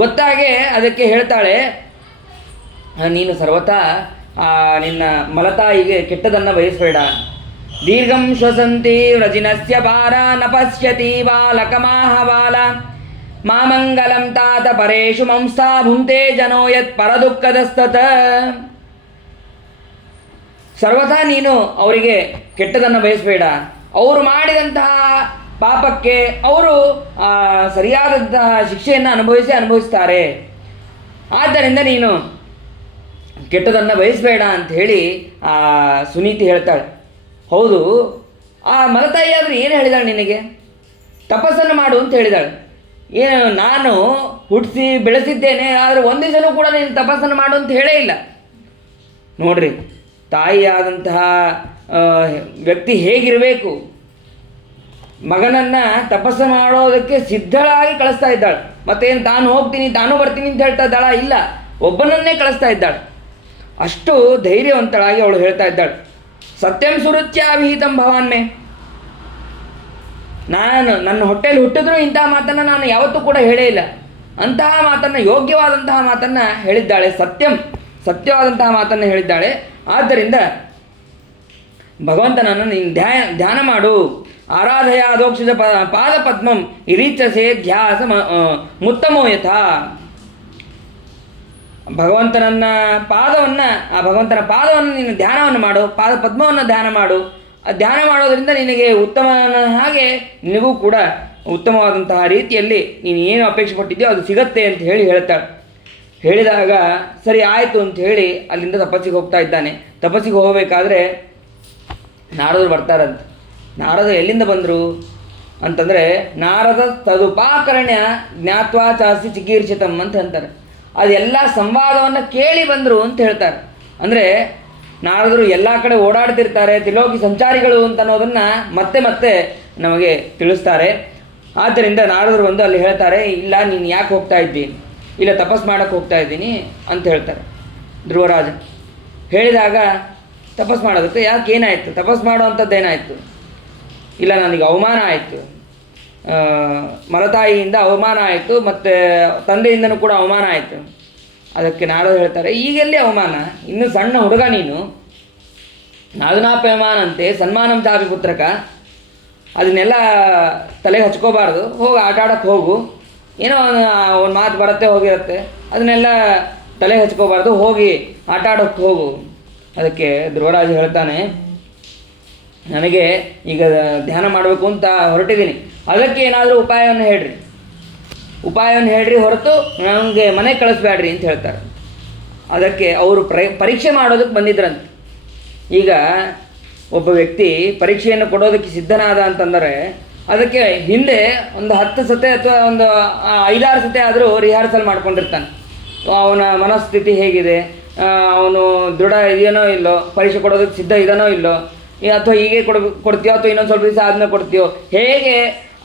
ಗೊತ್ತಾಗೆ ಅದಕ್ಕೆ ಹೇಳ್ತಾಳೆ, ನೀನು ಸರ್ವತಾ ನಿನ್ನ ಮಲತಾಯಿಗೆ ಕೆಟ್ಟದನ್ನು ಬಯಸಬೇಡ. ದೀರ್ಘಂ ಶ್ವಸಂತಿ ವ್ರಜಿನಸ್ಯ ಭಾರ ನ ಪಶ್ಯತಿ ಬಾಲಕಮಾಹ ಬಾಲ ಮಾಮಂಗಲಂ ತಾತ ಪರೇಶು ಮಂಸಾ ಭುಂತೆ ಜನೋ ಯತ್ ಪರದುಃಖದಸ್ತತ. ಸರ್ವಥಾ ನೀನು ಅವರಿಗೆ ಕೆಟ್ಟದನ್ನು ಬಯಸಬೇಡ. ಅವರು ಮಾಡಿದಂತಹ ಪಾಪಕ್ಕೆ ಅವರು ಸರಿಯಾದಂತಹ ಶಿಕ್ಷೆಯನ್ನು ಅನುಭವಿಸ್ತಾರೆ. ಆದ್ದರಿಂದ ನೀನು ಕೆಟ್ಟದನ್ನು ಬಯಸಬೇಡ ಅಂತ ಹೇಳಿ ಸುನೀತಿ ಹೇಳ್ತಾಳೆ. ಹೌದು, ಆ ಮಲತಾಯಿ ಆದರೂ ಏನು ಹೇಳಿದಾಳೆ ನಿನಗೆ? ತಪಸ್ಸನ್ನು ಮಾಡು ಅಂತ ಹೇಳಿದಾಳೆ. ಏನು ನಾನು ಹುಟ್ಟಿಸಿ ಬೆಳೆಸಿದ್ದೇನೆ, ಆದರೆ ಒಂದು ದಿವಸನೂ ಕೂಡ ನೀನು ತಪಸ್ಸನ್ನು ಮಾಡು ಅಂತ ಹೇಳೇ ಇಲ್ಲ. ನೋಡ್ರಿ, ತಾಯಿಯಾದಂತಹ ವ್ಯಕ್ತಿ ಹೇಗಿರಬೇಕು, ಮಗನನ್ನು ತಪಸ್ಸು ಮಾಡೋದಕ್ಕೆ ಸಿದ್ಧಳಾಗಿ ಕಳಿಸ್ತಾ ಇದ್ದಾಳೆ. ಮತ್ತೇನು ತಾನು ಹೋಗ್ತೀನಿ ತಾನು ಬರ್ತೀನಿ ಅಂತ ಹೇಳ್ತಾ ಇದ್ದಾಳ? ಇಲ್ಲ, ಒಬ್ಬನನ್ನೇ ಕಳಿಸ್ತಾ ಇದ್ದಾಳೆ. ಅಷ್ಟು ಧೈರ್ಯವಂತಳಾಗಿ ಅವಳು ಹೇಳ್ತಾ ಇದ್ದಾಳೆ, ಸತ್ಯಂ ಸುರುಚ್ಯಾಭಿಹಿತಂ ಭವಾನ್ಮೆ. ನಾನು ನನ್ನ ಹೊಟ್ಟೆಯಲ್ಲಿ ಹುಟ್ಟಿದ್ರೂ ಇಂತಹ ಮಾತನ್ನು ನಾನು ಯಾವತ್ತೂ ಕೂಡ ಹೇಳೇ ಇಲ್ಲ. ಅಂತಹ ಮಾತನ್ನು, ಯೋಗ್ಯವಾದಂತಹ ಮಾತನ್ನು ಹೇಳಿದ್ದಾಳೆ. ಸತ್ಯವಾದಂತಹ ಮಾತನ್ನು ಹೇಳಿದ್ದಾಳೆ. ಆದ್ದರಿಂದ ಭಗವಂತನನ್ನು ನೀನು ಧ್ಯಾನ ಮಾಡು. ಆರಾಧಯ ಅಧೋಕ್ಷಜ ಪಾದ ಪದ್ಮಂ ಇರೀಚಸೆ ಧ್ಯಾಸ ಮುತ್ತಮೋ ಯಥಾ. ಭಗವಂತನ ಪಾದವನ್ನು ನೀನು ಧ್ಯಾನವನ್ನು ಮಾಡು, ಪಾದ ಪದ್ಮವನ್ನು ಧ್ಯಾನ ಮಾಡು. ಧ್ಯಾನ ಮಾಡೋದರಿಂದ ನಿನಗೆ ಉತ್ತಮನ ಹಾಗೆ ನಿನಗೂ ಕೂಡ ಉತ್ತಮವಾದಂತಹ ರೀತಿಯಲ್ಲಿ ನೀನು ಏನು ಅಪೇಕ್ಷೆ ಪಟ್ಟಿದ್ಯೋ ಅದು ಸಿಗತ್ತೆ ಅಂತ ಹೇಳಿ ಹೇಳ್ತಾಳೆ. ಹೇಳಿದಾಗ ಸರಿ ಆಯಿತು ಅಂತ ಹೇಳಿ ಅಲ್ಲಿಂದ ತಪಸ್ಸಿಗೆ ಹೋಗ್ತಾ ಇದ್ದಾನೆ. ತಪಸ್ಸಿಗೆ ಹೋಗಬೇಕಾದ್ರೆ ನಾರದರು ಬರ್ತಾರಂತೆ. ನಾರದ ಎಲ್ಲಿಂದ ಬಂದರು ಅಂತಂದರೆ, ನಾರದ ತದುಪಾಕರಣ್ಯ ಜ್ಞಾತ್ವಾ ಚಾಸ್ತಿ ಚಿಕೀರ್ಷಿತಂ ಅಂತ ಅಂತಾರೆ. ಅದೆಲ್ಲ ಸಂವಾದವನ್ನು ಕೇಳಿ ಬಂದರು ಅಂತ ಹೇಳ್ತಾರೆ. ಅಂದರೆ ನಾರದರು ಎಲ್ಲ ಕಡೆ ಓಡಾಡ್ತಿರ್ತಾರೆ, ತ್ರಿಲೋಕಿ ಸಂಚಾರಿಗಳು ಅಂತ ಅನ್ನೋದನ್ನು ಮತ್ತೆ ಮತ್ತೆ ನಮಗೆ ತಿಳಿಸ್ತಾರೆ. ಆದ್ದರಿಂದ ನಾರದರು ಬಂದು ಅಲ್ಲಿ ಹೇಳ್ತಾರೆ, ಇಲ್ಲ ನೀನು ಯಾಕೆ ಹೋಗ್ತಾ ಇದ್ದೀನಿ, ಇಲ್ಲ ತಪಸ್ ಮಾಡೋಕ್ಕೆ ಹೋಗ್ತಾ ಇದ್ದೀನಿ ಅಂತ ಹೇಳ್ತಾರೆ. ಧ್ರುವರಾಜ ಹೇಳಿದಾಗ ತಪಸ್ ಮಾಡೋದಕ್ಕೆ ಯಾಕೆ ಏನಾಯಿತು, ತಪಸ್ ಮಾಡುವಂಥದ್ದು ಏನಾಯಿತು, ಇಲ್ಲ ನನಗೆ ಅವಮಾನ ಆಯಿತು, ಮಲತಾಯಿಯಿಂದ ಅವಮಾನ ಆಯಿತು, ಮತ್ತು ತಂದೆಯಿಂದನೂ ಕೂಡ ಅವಮಾನ ಆಯಿತು. ಅದಕ್ಕೆ ನಾರದರು ಹೇಳ್ತಾರೆ, ಈಗೆಲ್ಲಿ ಅವಮಾನ, ಇನ್ನೂ ಸಣ್ಣ ಹುಡುಗ ನೀನು, ನಾದನಾಪ್ಯಮಾನಂತೆ ಸನ್ಮಾನಂ ಚಾಪಿ ಪುತ್ರಕ, ಅದನ್ನೆಲ್ಲ ತಲೆಗೆ ಹಚ್ಕೋಬಾರ್ದು, ಹೋಗಿ ಆಟ ಆಡೋಕ್ಕೆ ಹೋಗು, ಏನೋ ಒಂದು ಮಾತು ಬರುತ್ತೆ ಹೋಗಿರುತ್ತೆ, ಅದನ್ನೆಲ್ಲ ತಲೆ ಹಚ್ಕೋಬಾರ್ದು, ಹೋಗಿ ಆಟ ಆಡೋಕ್ಕೆ ಹೋಗು. ಅದಕ್ಕೆ ಧ್ರುವರಾಜ ಹೇಳ್ತಾನೆ, ನನಗೆ ಈಗ ಧ್ಯಾನ ಮಾಡಬೇಕು ಅಂತ ಹೊರಟಿದ್ದೀನಿ, ಅದಕ್ಕೆ ಏನಾದರೂ ಉಪಾಯವನ್ನು ಹೇಳ್ರಿ ಹೊರತು ನನಗೆ ಮನೆಗೆ ಕಳಿಸ್ಬೇಡ್ರಿ ಅಂತ ಹೇಳ್ತಾರೆ. ಅದಕ್ಕೆ ಅವರು ಪರೀಕ್ಷೆ ಮಾಡೋದಕ್ಕೆ ಬಂದಿದ್ರಂತೆ. ಈಗ ಒಬ್ಬ ವ್ಯಕ್ತಿ ಪರೀಕ್ಷೆಯನ್ನು ಕೊಡೋದಕ್ಕೆ ಸಿದ್ಧನಾದ ಅಂತಂದರೆ ಅದಕ್ಕೆ ಹಿಂದೆ ಒಂದು 10 ಸತೆ ಅಥವಾ ಒಂದು 5-6 ಸತೆ ಆದರೂ ರಿಹರ್ಸಲ್ ಮಾಡ್ಕೊಂಡಿರ್ತಾನೆ. ಅವನ ಮನಸ್ಥಿತಿ ಹೇಗಿದೆ, ಅವನು ದೃಢ ಇದೆಯೋ ಇಲ್ಲೋ, ಪರೀಕ್ಷೆ ಕೊಡೋದಕ್ಕೆ ಸಿದ್ಧ ಇದನೋ ಇಲ್ಲೋ, ಅಥವಾ ಹೀಗೆ ಕೊಡ್ತೀಯೋ ಅಥವಾ ಇನ್ನೊಂದು ಸ್ವಲ್ಪ ದಿವಸ ಆದಮೇಲೆ ಕೊಡ್ತೀಯೋ, ಹೇಗೆ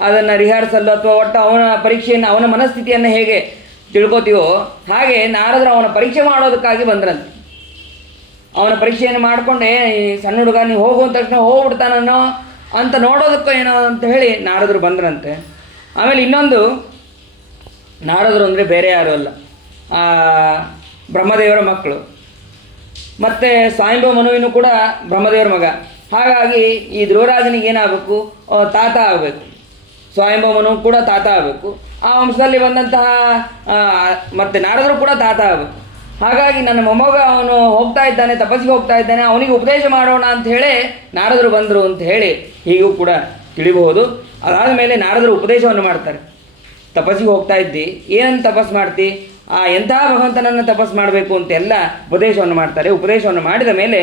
ಅದನ್ನು ರಿಹರ್ಸಲ್ಲು ಅಥವಾ ಒಟ್ಟು ಅವನ ಪರೀಕ್ಷೆಯನ್ನು, ಅವನ ಮನಸ್ಥಿತಿಯನ್ನು ಹೇಗೆ ತಿಳ್ಕೊತೀವೋ ಹಾಗೆ ನಾರದರು ಅವನ ಪರೀಕ್ಷೆ ಮಾಡೋದಕ್ಕಾಗಿ ಬಂದ್ರಂತೆ. ಅವನ ಪರೀಕ್ಷೆಯನ್ನು ಮಾಡಿಕೊಂಡೆ, ಈ ಸಣ್ಣ ಹುಡುಗ ನೀವು ಹೋಗು ಅಂದ ತಕ್ಷಣ ಹೋಗ್ಬಿಡ್ತಾನೋ ಅಂತ ನೋಡೋದಕ್ಕೋ ಏನೋ ಅಂತ ಹೇಳಿ ನಾರದರು ಬಂದ್ರಂತೆ. ಆಮೇಲೆ ಇನ್ನೊಂದು, ನಾರದರು ಅಂದರೆ ಬೇರೆ ಯಾರೂ ಅಲ್ಲ, ಬ್ರಹ್ಮದೇವರ ಮಕ್ಕಳು, ಮತ್ತು ಸ್ವಯಂಭವ ಮನುವಿನೂ ಕೂಡ ಬ್ರಹ್ಮದೇವರ ಮಗ. ಹಾಗಾಗಿ ಈ ಧ್ರುವರಾಜನಿಗೆ ಏನಾಗಬೇಕು, ತಾತ ಆಗಬೇಕು, ಸ್ವಯಂಭವ ಮನು ಕೂಡ ತಾತ ಆಗಬೇಕು, ಆ ವಂಶದಲ್ಲಿ ಬಂದಂತಹ ಮತ್ತು ನಾರದರು ಕೂಡ ತಾತ ಆಗಬೇಕು. ಹಾಗಾಗಿ ನನ್ನ ಮೊಮ್ಮಗ ಅವನು ಹೋಗ್ತಾ ಇದ್ದಾನೆ, ತಪಸ್ಸಿಗೆ ಹೋಗ್ತಾ ಇದ್ದಾನೆ, ಅವನಿಗೆ ಉಪದೇಶ ಮಾಡೋಣ ಅಂತ ಹೇಳಿ ನಾರದರು ಬಂದರು ಅಂತ ಹೇಳಿ ಹೀಗೂ ಕೂಡ ತಿಳಿಬಹುದು. ಅದಾದ ಮೇಲೆ ನಾರದರು ಉಪದೇಶವನ್ನು ಮಾಡ್ತಾರೆ. ತಪಸ್ಸಿಗೆ ಹೋಗ್ತಾ ಇದ್ದಿ, ಏನಂತ ತಪಸ್ಸು ಮಾಡ್ತಿ, ಎಂತಹ ಭಗವಂತನನ್ನು ತಪಸ್ಸು ಮಾಡಬೇಕು ಅಂತೆಲ್ಲ ಉಪದೇಶವನ್ನು ಮಾಡ್ತಾರೆ. ಉಪದೇಶವನ್ನು ಮಾಡಿದ ಮೇಲೆ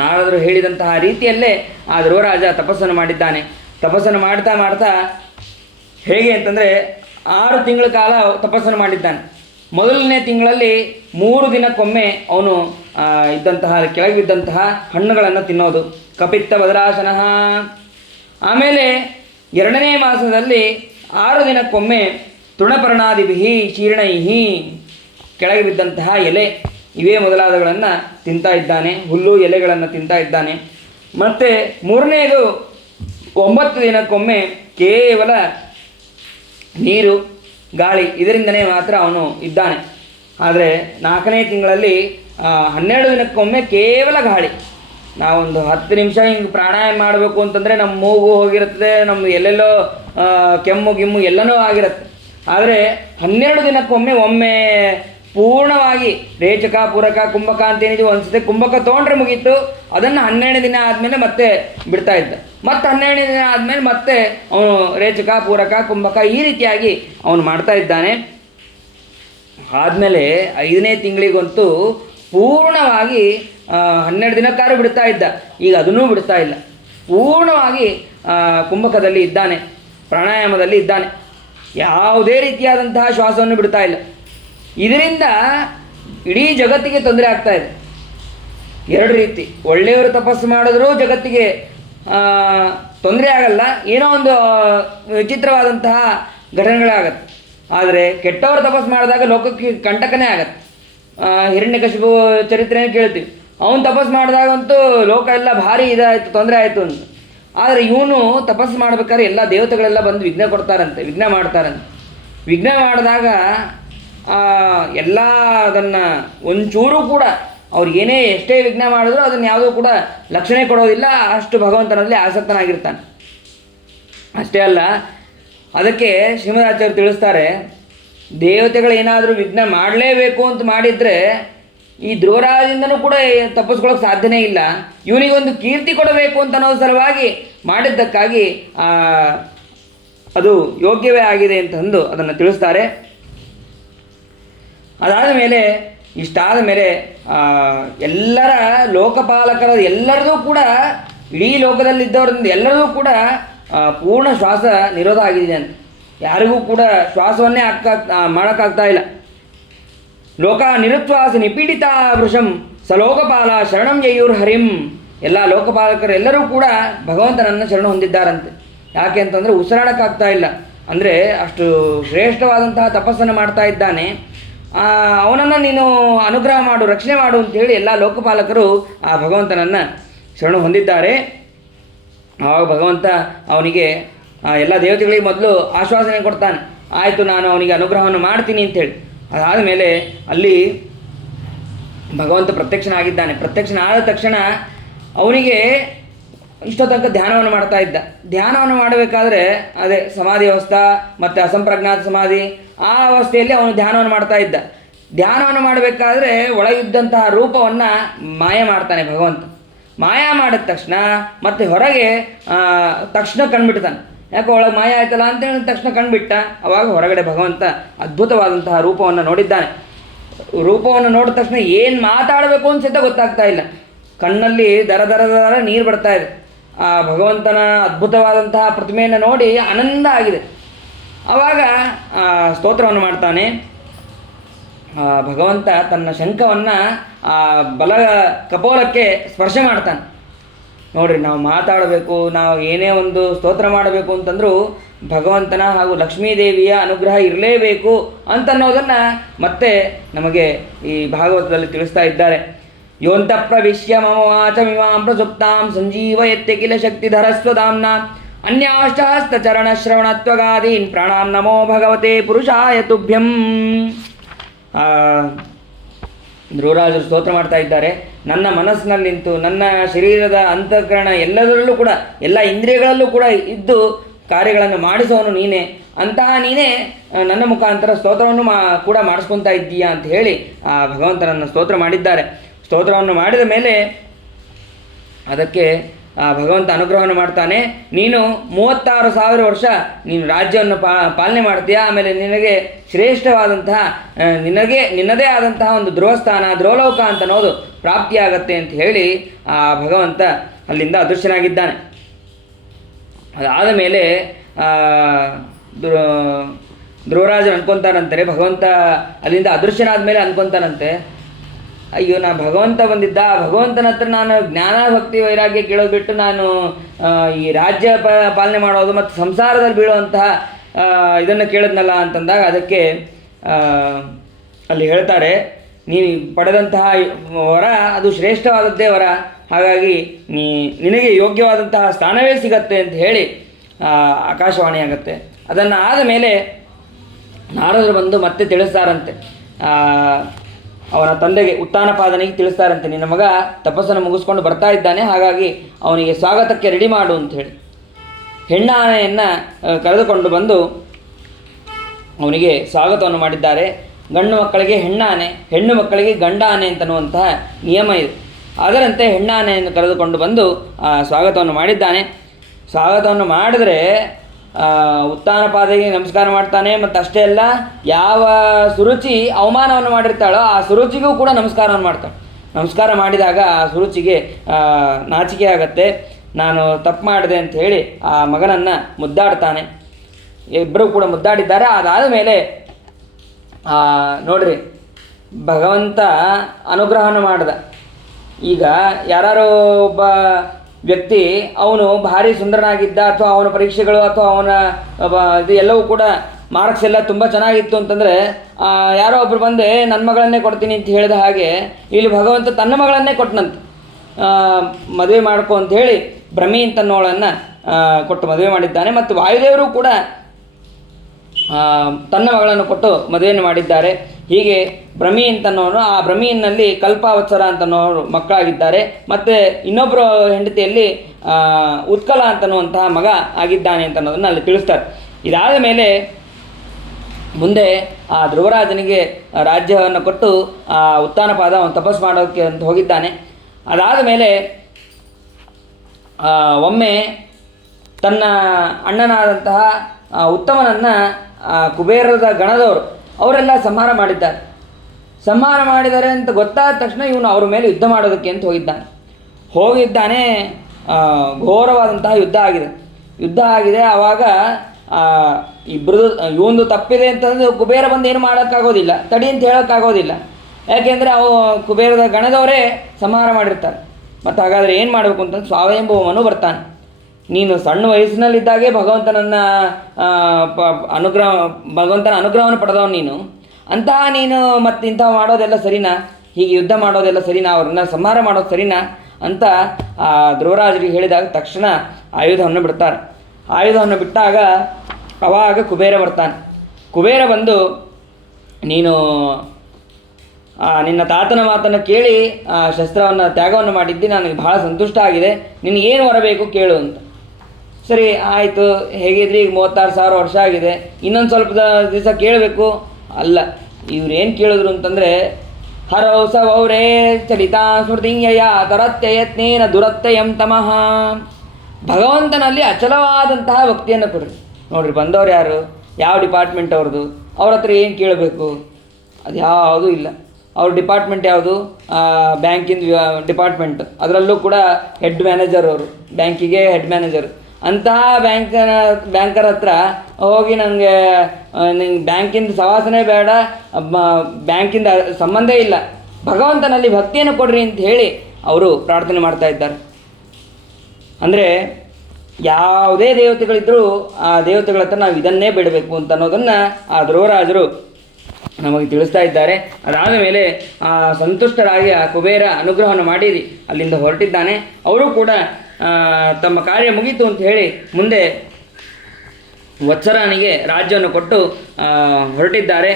ನಾರದರು ಹೇಳಿದಂತಹ ರೀತಿಯಲ್ಲೇ ಆ ಧ್ರುವರಾಜ ತಪಸ್ಸನ್ನು ಮಾಡಿದ್ದಾನೆ. ತಪಸ್ಸನ್ನು ಮಾಡ್ತಾ ಮಾಡ್ತಾ ಹೇಗೆ ಅಂತಂದರೆ 6 ತಿಂಗಳ ಕಾಲ ತಪಸ್ಸನ್ನು ಮಾಡಿದ್ದಾನೆ. ಮೊದಲನೇ ತಿಂಗಳಲ್ಲಿ 3 ದಿನಕ್ಕೊಮ್ಮೆ ಅವನು ಇದ್ದಂತಹ ಕೆಳಗೆ ಬಿದ್ದಂತಹ ಹಣ್ಣುಗಳನ್ನು ತಿನ್ನೋದು, ಕಪಿತ್ತ ಬದರಾಸನ. ಆಮೇಲೆ 2ನೇ ಮಾಸದಲ್ಲಿ 6 ದಿನಕ್ಕೊಮ್ಮೆ ತೃಣಪರ್ಣಾದಿಭಿ ಶೀರ್ಣೈಹಿ, ಕೆಳಗೆ ಬಿದ್ದಂತಹ ಎಲೆ ಇವೇ ಮೊದಲಾದಗಳನ್ನು ತಿಂತಾ ಇದ್ದಾನೆ, ಹುಲ್ಲು ಎಲೆಗಳನ್ನು ತಿಂತಾ ಇದ್ದಾನೆ. ಮತ್ತು 3ನೇದು 9 ದಿನಕ್ಕೊಮ್ಮೆ ಕೇವಲ ನೀರು ಗಾಳಿ ಇದರಿಂದನೇ ಮಾತ್ರ ಅವನು ಇದ್ದಾನೆ. ಆದರೆ 4ನೇ ತಿಂಗಳಲ್ಲಿ 12 ದಿನಕ್ಕೊಮ್ಮೆ ಕೇವಲ ಗಾಳಿ. ನಾವೊಂದು 10 ನಿಮಿಷ ಹಿಂಗೆ ಪ್ರಾಣಾಯಾಮ ಮಾಡಬೇಕು ಅಂತಂದರೆ ನಮ್ಮ ಮೂಗು ಹೋಗಿರುತ್ತದೆ, ನಮ್ಮ ಎಲ್ಲೆಲ್ಲೋ ಕೆಮ್ಮು ಗಿಮ್ಮು ಎಲ್ಲನೂ ಆಗಿರುತ್ತೆ. ಆದರೆ 12 ದಿನಕ್ಕೊಮ್ಮೆ ಒಮ್ಮೆ ಪೂರ್ಣವಾಗಿ ರೇಚಕ ಪೂರಕ ಕುಂಭಕ ಅಂತೇನಿದೆ, ಒಂದು ಸತಿ ಕುಂಭಕ ತೊಗೊಂಡ್ರೆ ಮುಗೀತು, ಅದನ್ನು 12ನೇ ದಿನ ಆದಮೇಲೆ ಮತ್ತೆ ಬಿಡ್ತಾ ಇದ್ದ. ಮತ್ತು 12ನೇ ದಿನ ಆದಮೇಲೆ ಮತ್ತೆ ಅವನು ರೇಚಕ ಪೂರಕ ಕುಂಭಕ ಈ ರೀತಿಯಾಗಿ ಅವನು ಮಾಡ್ತಾ ಇದ್ದಾನೆ. ಆದಮೇಲೆ 5ನೇ ತಿಂಗಳಿಗಂತೂ ಪೂರ್ಣವಾಗಿ 12 ದಿನಕ್ಕಾದ್ರೂ ಬಿಡ್ತಾ ಇದ್ದ, ಈಗ ಅದನ್ನೂ ಬಿಡ್ತಾ ಇಲ್ಲ. ಪೂರ್ಣವಾಗಿ ಕುಂಭಕದಲ್ಲಿ ಇದ್ದಾನೆ, ಪ್ರಾಣಾಯಾಮದಲ್ಲಿ ಇದ್ದಾನೆ, ಯಾವುದೇ ರೀತಿಯಾದಂತಹ ಶ್ವಾಸವನ್ನು ಬಿಡ್ತಾ ಇಲ್ಲ. ಇದರಿಂದ ಇಡೀ ಜಗತ್ತಿಗೆ ತೊಂದರೆ ಆಗ್ತಾ ಇದೆ. 2 ರೀತಿ, ಒಳ್ಳೆಯವರು ತಪಸ್ಸು ಮಾಡಿದ್ರೂ ಜಗತ್ತಿಗೆ ತೊಂದರೆ ಆಗಲ್ಲ, ಏನೋ ಒಂದು ವಿಚಿತ್ರವಾದಂತಹ ಘಟನೆಗಳಾಗತ್ತೆ. ಆದರೆ ಕೆಟ್ಟವರು ತಪಸ್ಸು ಮಾಡಿದಾಗ ಲೋಕಕ್ಕೆ ಕಂಟಕನೇ ಆಗತ್ತೆ. ಹಿರಣ್ಯಕಶಿಪು ಚರಿತ್ರೆನೇ ಕೇಳ್ತೀವಿ, ಅವನು ತಪಸ್ಸು ಮಾಡಿದಾಗಂತೂ ಲೋಕ ಎಲ್ಲ ಭಾರಿ ಇದಾಯಿತು, ತೊಂದರೆ ಆಯಿತು ಅಂತ. ಆದರೆ ಇವನು ತಪಸ್ಸು ಮಾಡ್ಬೇಕಾದ್ರೆ ಎಲ್ಲ ದೇವತೆಗಳೆಲ್ಲ ಬಂದು ವಿಘ್ನ ಕೊಡ್ತಾರಂತೆ, ವಿಘ್ನ ಮಾಡ್ತಾರಂತೆ. ವಿಘ್ನ ಮಾಡಿದಾಗ ಎಲ್ಲ ಅದನ್ನು ಒಂಚೂರು ಕೂಡ ಅವ್ರಿಗೇನೇ ಎಷ್ಟೇ ವಿಘ್ನ ಮಾಡಿದ್ರು ಅದನ್ನು ಯಾವುದೂ ಕೂಡ ಲಕ್ಷಣೆ ಕೊಡೋದಿಲ್ಲ, ಅಷ್ಟು ಭಗವಂತನಲ್ಲಿ ಆಸಕ್ತನಾಗಿರ್ತಾನೆ. ಅಷ್ಟೇ ಅಲ್ಲ, ಅದಕ್ಕೆ ಶ್ರೀಮದಾಚಾರ್ಯರು ತಿಳಿಸ್ತಾರೆ, ದೇವತೆಗಳೇನಾದರೂ ವಿಘ್ನ ಮಾಡಲೇಬೇಕು ಅಂತ ಮಾಡಿದರೆ ಈ ಧ್ರುವರಾಜದಿಂದನೂ ಕೂಡ ತಪ್ಪಿಸ್ಕೊಳ್ಳೋಕೆ ಸಾಧ್ಯನೇ ಇಲ್ಲ. ಇವನಿಗೊಂದು ಕೀರ್ತಿ ಕೊಡಬೇಕು ಅಂತ ಅನ್ನೋ ಸಲುವಾಗಿ ಮಾಡಿದ್ದಕ್ಕಾಗಿ ಅದು ಯೋಗ್ಯವೇ ಆಗಿದೆ ಅಂತಂದು ಅದನ್ನು ತಿಳಿಸ್ತಾರೆ. ಅದಾದ ಮೇಲೆ ಇಷ್ಟಾದ ಮೇಲೆ ಎಲ್ಲರ ಲೋಕಪಾಲಕರ ಎಲ್ಲರದೂ ಕೂಡ, ಇಡೀ ಲೋಕದಲ್ಲಿದ್ದವರಿಂದ ಎಲ್ಲರಿಗೂ ಕೂಡ ಪೂರ್ಣ ಶ್ವಾಸ ನಿರೋಧ ಆಗಿದೆ ಅಂತ. ಯಾರಿಗೂ ಕೂಡ ಶ್ವಾಸವನ್ನೇ ಮಾಡೋಕ್ಕಾಗ್ತಾ ಇಲ್ಲ. ಲೋಕ ನಿರುತ್ವಾಸ ನಿಪೀಡಿತ ವೃಷಂ ಸಲೋಕಪಾಲ ಶರಣಂ ಯಯೂರ್ ಹರಿಂ. ಎಲ್ಲ ಲೋಕಪಾಲಕರು ಎಲ್ಲರೂ ಕೂಡ ಭಗವಂತನನ್ನು ಶರಣ ಹೊಂದಿದ್ದಾರಂತೆ. ಯಾಕೆ ಅಂತಂದರೆ ಉಸಿರಾಡೋಕ್ಕಾಗ್ತಾ ಇಲ್ಲ, ಅಂದರೆ ಅಷ್ಟು ಶ್ರೇಷ್ಠವಾದಂತಹ ತಪಸ್ಸನ್ನು ಮಾಡ್ತಾ ಇದ್ದಾನೆ. ಅವನನ್ನು ನೀನು ಅನುಗ್ರಹ ಮಾಡು, ರಕ್ಷಣೆ ಮಾಡು ಅಂತೇಳಿ ಎಲ್ಲ ಲೋಕಪಾಲಕರು ಆ ಭಗವಂತನನ್ನು ಶರಣ ಹೊಂದಿದ್ದಾರೆ. ಆವಾಗ ಭಗವಂತ ಅವನಿಗೆ ಎಲ್ಲ ದೇವತೆಗಳಿಗೆ ಮೊದಲು ಆಶ್ವಾಸನೆ ಕೊಡ್ತಾನೆ, ಆಯಿತು ನಾನು ಅವನಿಗೆ ಅನುಗ್ರಹವನ್ನು ಮಾಡ್ತೀನಿ ಅಂಥೇಳಿ. ಅದಾದ ಮೇಲೆ ಅಲ್ಲಿ ಭಗವಂತ ಪ್ರತ್ಯಕ್ಷನಾಗಿದ್ದಾನೆ. ಪ್ರತ್ಯಕ್ಷನಾದ ತಕ್ಷಣ ಅವನಿಗೆ ಇಷ್ಟೋ ತನಕ ಧ್ಯಾನವನ್ನು ಮಾಡ್ತಾ ಇದ್ದ. ಧ್ಯಾನವನ್ನು ಮಾಡಬೇಕಾದ್ರೆ ಅದೇ ಸಮಾಧಿ ಅವಸ್ಥಾ ಮತ್ತು ಅಸಂಪ್ರಜ್ಞಾತ ಸಮಾಧಿ, ಆ ಅವಸ್ಥೆಯಲ್ಲಿ ಅವನು ಧ್ಯಾನವನ್ನು ಮಾಡ್ತಾ ಇದ್ದ. ಧ್ಯಾನವನ್ನು ಮಾಡಬೇಕಾದ್ರೆ ಒಳಗಿದ್ದಂತಹ ರೂಪವನ್ನು ಮಾಯ ಮಾಡ್ತಾನೆ ಭಗವಂತ. ಮಾಯ ಮಾಡಿದ ತಕ್ಷಣ ಮತ್ತೆ ಹೊರಗೆ ತಕ್ಷಣ ಕಂಡುಬಿಡ್ತಾನೆ. ಯಾಕೆ ಒಳಗೆ ಮಾಯ ಆಯ್ತಲ್ಲ ಅಂತೇಳಿ ತಕ್ಷಣ ಕಂಡುಬಿಟ್ಟ. ಅವಾಗ ಹೊರಗಡೆ ಭಗವಂತ ಅದ್ಭುತವಾದಂತಹ ರೂಪವನ್ನು ನೋಡಿದ್ದಾನೆ. ರೂಪವನ್ನು ನೋಡಿದ ತಕ್ಷಣ ಏನು ಮಾತಾಡಬೇಕು ಅನ್ಸಿದ್ದ ಗೊತ್ತಾಗ್ತಾ ಇಲ್ಲ. ಕಣ್ಣಲ್ಲಿ ದರ ದರ ದರ ನೀರು ಬರ್ತಾ ಇದೆ. ಆ ಭಗವಂತನ ಅದ್ಭುತವಾದಂತಹ ಪ್ರತಿಮೆಯನ್ನು ನೋಡಿ ಆನಂದ ಆಗಿದೆ. ಆವಾಗ ಸ್ತೋತ್ರವನ್ನು ಮಾಡ್ತಾನೆ. ಭಗವಂತ ತನ್ನ ಶಂಖವನ್ನು ಬಲ ಕಪೋಲಕ್ಕೆ ಸ್ಪರ್ಶ ಮಾಡ್ತಾನೆ. ನೋಡ್ರಿ, ನಾವು ಮಾತಾಡಬೇಕು, ನಾವು ಏನೇ ಒಂದು ಸ್ತೋತ್ರ ಮಾಡಬೇಕು ಅಂತಂದರೂ ಭಗವಂತನ ಹಾಗೂ ಲಕ್ಷ್ಮೀದೇವಿಯ ಅನುಗ್ರಹ ಇರಲೇಬೇಕು ಅಂತನ್ನೋದನ್ನು ಮತ್ತೆ ನಮಗೆ ಈ ಭಾಗವತದಲ್ಲಿ ತಿಳಿಸ್ತಾ ಇದ್ದಾರೆ. ಯೋಂತ ಪ್ರವಿಶ್ಯ ಮಮ ವಾಚಮಿಮಾಂ ಪ್ರಸುಪ್ತಾಂ ಸಂಜೀವಯತ್ಯ ಕಿಲ ಶಕ್ತಿಧರಸ್ವಧಾಮ್ನ ಅನ್ಯಾಶ್ಚ ಹಸ್ತಚರಣ ಶ್ರವಣತ್ವಗಾದೀನ್ ಪ್ರಾಣಾನ್ ನಮೋ ಭಗವತೆ ಪುರುಷಾಯ ತುಭ್ಯಂ. ಧ್ರುವರಾಜರು ಸ್ತೋತ್ರ ಮಾಡ್ತಾ ಇದ್ದಾರೆ. ನನ್ನ ಮನಸ್ಸಿನಲ್ಲಿ ನಿಂತು ನನ್ನ ಶರೀರದ ಅಂತಃಕರಣ ಎಲ್ಲದರಲ್ಲೂ ಕೂಡ, ಎಲ್ಲ ಇಂದ್ರಿಯಗಳಲ್ಲೂ ಕೂಡ ಇದ್ದು ಕಾರ್ಯಗಳನ್ನು ಮಾಡಿಸೋನು ನೀನೇ. ಅಂತಹ ನೀನೇ ನನ್ನ ಮುಖಾಂತರ ಸ್ತೋತ್ರವನ್ನು ಕೂಡ ಮಾಡಿಸ್ಕೊತಾ ಇದ್ದೀಯಾ ಅಂತ ಹೇಳಿ ಆ ಭಗವಂತನನ್ನು ಸ್ತೋತ್ರ ಮಾಡಿದ್ದಾರೆ. ಸ್ತೋತ್ರವನ್ನು ಮಾಡಿದ ಮೇಲೆ ಅದಕ್ಕೆ ಭಗವಂತ ಅನುಗ್ರಹವನ್ನು ಮಾಡ್ತಾನೆ. ನೀನು 36,000 ವರ್ಷ ನೀನು ರಾಜ್ಯವನ್ನು ಪಾಲನೆ ಮಾಡ್ತೀಯಾ. ಆಮೇಲೆ ನಿನಗೆ ಶ್ರೇಷ್ಠವಾದಂತಹ ನಿನ್ನದೇ ಆದಂತಹ ಒಂದು ಧ್ರುವಸ್ಥಾನ, ಧ್ರುವಲೋಕ ಅಂತ ಅನ್ನೋದು ಪ್ರಾಪ್ತಿಯಾಗತ್ತೆ ಅಂತ ಹೇಳಿ ಆ ಭಗವಂತ ಅಲ್ಲಿಂದ ಅದೃಶ್ಯನಾಗಿದ್ದಾನೆ. ಅದಾದ ಮೇಲೆ ಧ್ರುವರಾಜರು ಅನ್ಕೊತಾನಂತೆ, ಭಗವಂತ ಅಲ್ಲಿಂದ ಅದೃಶ್ಯನಾದ ಮೇಲೆ ಅನ್ಕೊತಾನಂತೆ, ಅಯ್ಯೋ ನಾ ಭಗವಂತ ಬಂದಿದ್ದ, ಭಗವಂತನ ಹತ್ರ ನಾನು ಜ್ಞಾನ ಭಕ್ತಿ ವೈರಾಗ್ಯ ಕೇಳೋದು ಬಿಟ್ಟು ನಾನು ಈ ರಾಜ್ಯ ಪಾಲನೆ ಮಾಡೋದು ಮತ್ತು ಸಂಸಾರದಲ್ಲಿ ಬೀಳುವಂತಹ ಇದನ್ನು ಕೇಳಿದ್ನಲ್ಲ ಅಂತಂದಾಗ ಅದಕ್ಕೆ ಅಲ್ಲಿ ಹೇಳ್ತಾರೆ, ನೀನು ಪಡೆದಂತಹ ವರ ಅದು ಶ್ರೇಷ್ಠವಾದದ್ದೇ ವರ, ಹಾಗಾಗಿ ನಿನಗೆ ಯೋಗ್ಯವಾದಂತಹ ಸ್ಥಾನವೇ ಸಿಗತ್ತೆ ಅಂತ ಹೇಳಿ ಆಕಾಶವಾಣಿ ಆಗುತ್ತೆ. ಅದನ್ನು ಆದ ಮೇಲೆ ನಾರದರು ಬಂದು ಮತ್ತೆ ತಿಳಿಸ್ತಾರಂತೆ, ಅವನ ತಂದೆಗೆ ಉತ್ತಾನಪಾದನಿಗೆ ತಿಳಿಸ್ತಾರಂತೆ, ನಿನ್ನ ಮಗ ತಪಸ್ಸನ್ನು ಮುಗಿಸ್ಕೊಂಡು ಬರ್ತಾ ಇದ್ದಾನೆ, ಹಾಗಾಗಿ ಅವನಿಗೆ ಸ್ವಾಗತಕ್ಕೆ ರೆಡಿ ಮಾಡು ಅಂಥೇಳಿ ಹೆಣ್ಣಾನೆಯನ್ನು ಕರೆದುಕೊಂಡು ಬಂದು ಅವನಿಗೆ ಸ್ವಾಗತವನ್ನು ಮಾಡಿದ್ದಾರೆ. ಗಂಡು ಮಕ್ಕಳಿಗೆ ಹೆಣ್ಣಾನೆ, ಹೆಣ್ಣು ಮಕ್ಕಳಿಗೆ ಗಂಡ ಆನೆ ಅಂತನ್ನುವಂತಹ ನಿಯಮ ಇದೆ. ಅದರಂತೆ ಹೆಣ್ಣಾನೆಯನ್ನು ಕರೆದುಕೊಂಡು ಬಂದು ಸ್ವಾಗತವನ್ನು ಮಾಡಿದ್ದಾನೆ. ಸ್ವಾಗತವನ್ನು ಮಾಡಿದ್ರೆ ಉತ್ತಾನಪಾದಿಗೆ ನಮಸ್ಕಾರ ಮಾಡ್ತಾನೆ. ಮತ್ತು ಅಷ್ಟೇ ಅಲ್ಲ, ಯಾವ ಸುರುಚಿ ಅವಮಾನವನ್ನು ಮಾಡಿರ್ತಾಳೋ ಆ ಸುರುಚಿಗೂ ಕೂಡ ನಮಸ್ಕಾರವನ್ನು ಮಾಡ್ತಾಳೆ. ನಮಸ್ಕಾರ ಮಾಡಿದಾಗ ಆ ಸುರುಚಿಗೆ ನಾಚಿಕೆ ಆಗತ್ತೆ, ನಾನು ತಪ್ಪು ಮಾಡಿದೆ ಅಂತ ಹೇಳಿ ಆ ಮಗನನ್ನು ಮುದ್ದಾಡ್ತಾನೆ. ಇಬ್ಬರೂ ಕೂಡ ಮುದ್ದಾಡಿದ್ದಾರೆ. ಅದಾದ ಮೇಲೆ ನೋಡ್ರಿ, ಭಗವಂತ ಅನುಗ್ರಹವನ್ನು ಮಾಡ್ದ. ಈಗ ಯಾರು ಒಬ್ಬ ವ್ಯಕ್ತಿ ಅವನು ಭಾರಿ ಸುಂದರನಾಗಿದ್ದ, ಅಥವಾ ಅವನ ಪರೀಕ್ಷೆಗಳು ಅಥವಾ ಅವನ ಇದು ಎಲ್ಲವೂ ಕೂಡ ಮಾರ್ಕ್ಸ್ ಎಲ್ಲ ತುಂಬ ಚೆನ್ನಾಗಿತ್ತು ಅಂತಂದರೆ ಯಾರೋ ಒಬ್ಬರು ಬಂದು ನನ್ನ ಮಗಳನ್ನೇ ಕೊಡ್ತೀನಿ ಅಂತ ಹೇಳಿದ ಹಾಗೆ ಇಲ್ಲಿ ಭಗವಂತ ತನ್ನ ಮಗಳನ್ನೇ ಕೊಟ್ಟನಂತೆ. ಮದುವೆ ಮಾಡ್ಕೊ ಅಂತ ಹೇಳಿ ಭ್ರಮಿ ಅಂತನ್ನೋಳನ್ನು ಕೊಟ್ಟು ಮದುವೆ ಮಾಡಿದ್ದಾನೆ. ಮತ್ತು ವಾಯುದೇವರು ಕೂಡ ತನ್ನ ಮಗಳನ್ನು ಕೊಟ್ಟು ಮದುವೆಯನ್ನು ಮಾಡಿದ್ದಾರೆ. ಹೀಗೆ ಭ್ರಮಿ ಅಂತನ್ನೋರು, ಆ ಭ್ರಮಿಯಲ್ಲಿ ಕಲ್ಪಾವತ್ಸರ ಅಂತನ್ನೋರು ಮಕ್ಕಳಾಗಿದ್ದಾರೆ. ಮತ್ತು ಇನ್ನೊಬ್ಬರು ಹೆಂಡತಿಯಲ್ಲಿ ಉತ್ಕಲ ಅಂತನ್ನುವಂತಹ ಮಗ ಆಗಿದ್ದಾನೆ ಅಂತ ಅನ್ನೋದನ್ನು ಅಲ್ಲಿ ತಿಳಿಸ್ತಾರೆ. ಇದಾದ ಮೇಲೆ ಮುಂದೆ ಆ ಧ್ರುವರಾಜನಿಗೆ ರಾಜ್ಯವನ್ನು ಕೊಟ್ಟು ಆ ಉತ್ತಾನಪಾದ ಅವನು ತಪಸ್ಸು ಮಾಡೋಕ್ಕೆ ಅಂತ ಹೋಗಿದ್ದಾನೆ. ಅದಾದ ಮೇಲೆ ಒಮ್ಮೆ ತನ್ನ ಅಣ್ಣನಾದಂತಹ ಉತ್ತಮನನ್ನು ಕುಬೇರದ ಗಣದವರು ಅವರೆಲ್ಲ ಸಂಹಾರ ಮಾಡಿದ್ದಾರೆ. ಸಂಹಾರ ಮಾಡಿದ್ದಾರೆ ಅಂತ ಗೊತ್ತಾದ ತಕ್ಷಣ ಇವನು ಅವರ ಮೇಲೆ ಯುದ್ಧ ಮಾಡೋದಕ್ಕೆ ಅಂತ ಹೋಗಿದ್ದಾನೆ. ಘೋರವಾದಂತಹ ಯುದ್ಧ ಆಗಿದೆ. ಆವಾಗ ಇಬ್ಬರದು ಇವಂದು ತಪ್ಪಿದೆ ಅಂತಂದ್ರೆ ಕುಬೇರ ಬಂದು ಏನು ಮಾಡೋಕ್ಕಾಗೋದಿಲ್ಲ, ತಡಿ ಅಂತ ಹೇಳೋಕ್ಕಾಗೋದಿಲ್ಲ. ಯಾಕೆಂದರೆ ಅವು ಕುಬೇರದ ಗಣದವರೇ ಸಂಹಾರ ಮಾಡಿರ್ತಾರೆ. ಮತ್ತು ಹಾಗಾದರೆ ಏನು ಮಾಡಬೇಕು ಅಂತಂದ್ರೆ ಸ್ವಾವಯಂಭವನು ಬರ್ತಾನೆ. ನೀನು ಸಣ್ಣ ವಯಸ್ಸಿನಲ್ಲಿದ್ದಾಗೆ ಭಗವಂತನನ್ನು ಭಗವಂತನ ಅನುಗ್ರಹವನ್ನು ಪಡೆದವನು ನೀನು. ಅಂತಹ ನೀನು ಮತ್ತು ಇಂಥವು ಮಾಡೋದೆಲ್ಲ ಸರಿನಾ? ಹೀಗೆ ಯುದ್ಧ ಮಾಡೋದೆಲ್ಲ ಸರಿನಾ? ಅವ್ರನ್ನ ಸಂಹಾರ ಮಾಡೋದು ಸರಿನಾ ಅಂತ ಧ್ರುವರಾಜರಿಗೆ ಹೇಳಿದಾಗ ತಕ್ಷಣ ಆಯುಧವನ್ನು ಬಿಡ್ತಾರೆ. ಆಯುಧವನ್ನು ಬಿಟ್ಟಾಗ ಅವಾಗ ಕುಬೇರ ಬರ್ತಾನೆ. ಕುಬೇರ ಬಂದು, ನೀನು ನಿನ್ನ ತಾತನ ಮಾತನ್ನು ಕೇಳಿ ಶಸ್ತ್ರವನ್ನು ತ್ಯಾಗವನ್ನು ಮಾಡಿದ್ದು ನನಗೆ ಬಹಳ ಸಂತುಷ್ಟ ಆಗಿದೆ, ನಿನಗೇನು ಬರಬೇಕು ಕೇಳು ಅಂತ. ಸರಿ ಆಯಿತು, ಹೇಗಿದ್ರಿ, ಈಗ 36,000 ವರ್ಷ ಆಗಿದೆ, ಇನ್ನೊಂದು ಸ್ವಲ್ಪ ದಿವಸ ಕೇಳಬೇಕು. ಅಲ್ಲ, ಇವ್ರೇನು ಕೇಳಿದ್ರು ಅಂತಂದರೆ, ಹರೌಸವೌರೇ ಚಲಿತಾ ಸ್ಮೃತಿಂಯಯ ತರತ್ಯಯತ್ನೇನ ದುರತ್ಯಯಂ ತಮಃ. ಭಗವಂತನಲ್ಲಿ ಅಚಲವಾದಂತಹ ಭಕ್ತಿಯನ್ನು ಕೊಡ್ರಿ. ನೋಡ್ರಿ, ಬಂದವ್ರು ಯಾರು, ಯಾವ ಡಿಪಾರ್ಟ್ಮೆಂಟ್ ಅವ್ರದ್ದು, ಅವ್ರ ಹತ್ರ ಏನು ಕೇಳಬೇಕು? ಅದು ಯಾವುದೂ ಇಲ್ಲ. ಅವ್ರ ಡಿಪಾರ್ಟ್ಮೆಂಟ್ ಯಾವುದು? ಬ್ಯಾಂಕಿನ ಡಿಪಾರ್ಟ್ಮೆಂಟ್. ಅದರಲ್ಲೂ ಕೂಡ ಹೆಡ್ ಮ್ಯಾನೇಜರ್ ಅವರು, ಬ್ಯಾಂಕಿಗೆ ಹೆಡ್ ಮ್ಯಾನೇಜರ್. ಅಂತಹ ಬ್ಯಾಂಕರ್ ಹತ್ರ ಹೋಗಿ ನನಗೆ ಬ್ಯಾಂಕಿಂದ ಸವಾಸನೆ ಬೇಡ, ಬ್ಯಾಂಕಿಂದ ಸಂಬಂಧ ಇಲ್ಲ, ಭಗವಂತನಲ್ಲಿ ಭಕ್ತಿಯನ್ನು ಕೊಡ್ರಿ ಅಂತ ಹೇಳಿ ಅವರು ಪ್ರಾರ್ಥನೆ ಮಾಡ್ತಾ ಇದ್ದಾರೆ. ಅಂದರೆ ಯಾವುದೇ ದೇವತೆಗಳಿದ್ದರೂ ಆ ದೇವತೆಗಳ ಹತ್ರ ನಾವು ಇದನ್ನೇ ಬಿಡಬೇಕು ಅಂತ ಅನ್ನೋದನ್ನು ಆ ಧ್ರುವರಾಜರು ನಮಗೆ ತಿಳಿಸ್ತಾ ಇದ್ದಾರೆ. ಅದಾದ ಮೇಲೆ ಸಂತುಷ್ಟರಾಗಿ ಆ ಕುಬೇರ ಅನುಗ್ರಹವನ್ನು ಮಾಡಿ ಅಲ್ಲಿಂದ ಹೊರಟಿದ್ದಾನೆ. ಅವರು ಕೂಡ ತಮ್ಮ ಕಾರ್ಯ ಮುಗೀತು ಅಂತ ಹೇಳಿ ಮುಂದೆ ವತ್ಸರಾನಿಗೆ ರಾಜ್ಯವನ್ನು ಕೊಟ್ಟು ಹೊರಟಿದ್ದಾರೆ.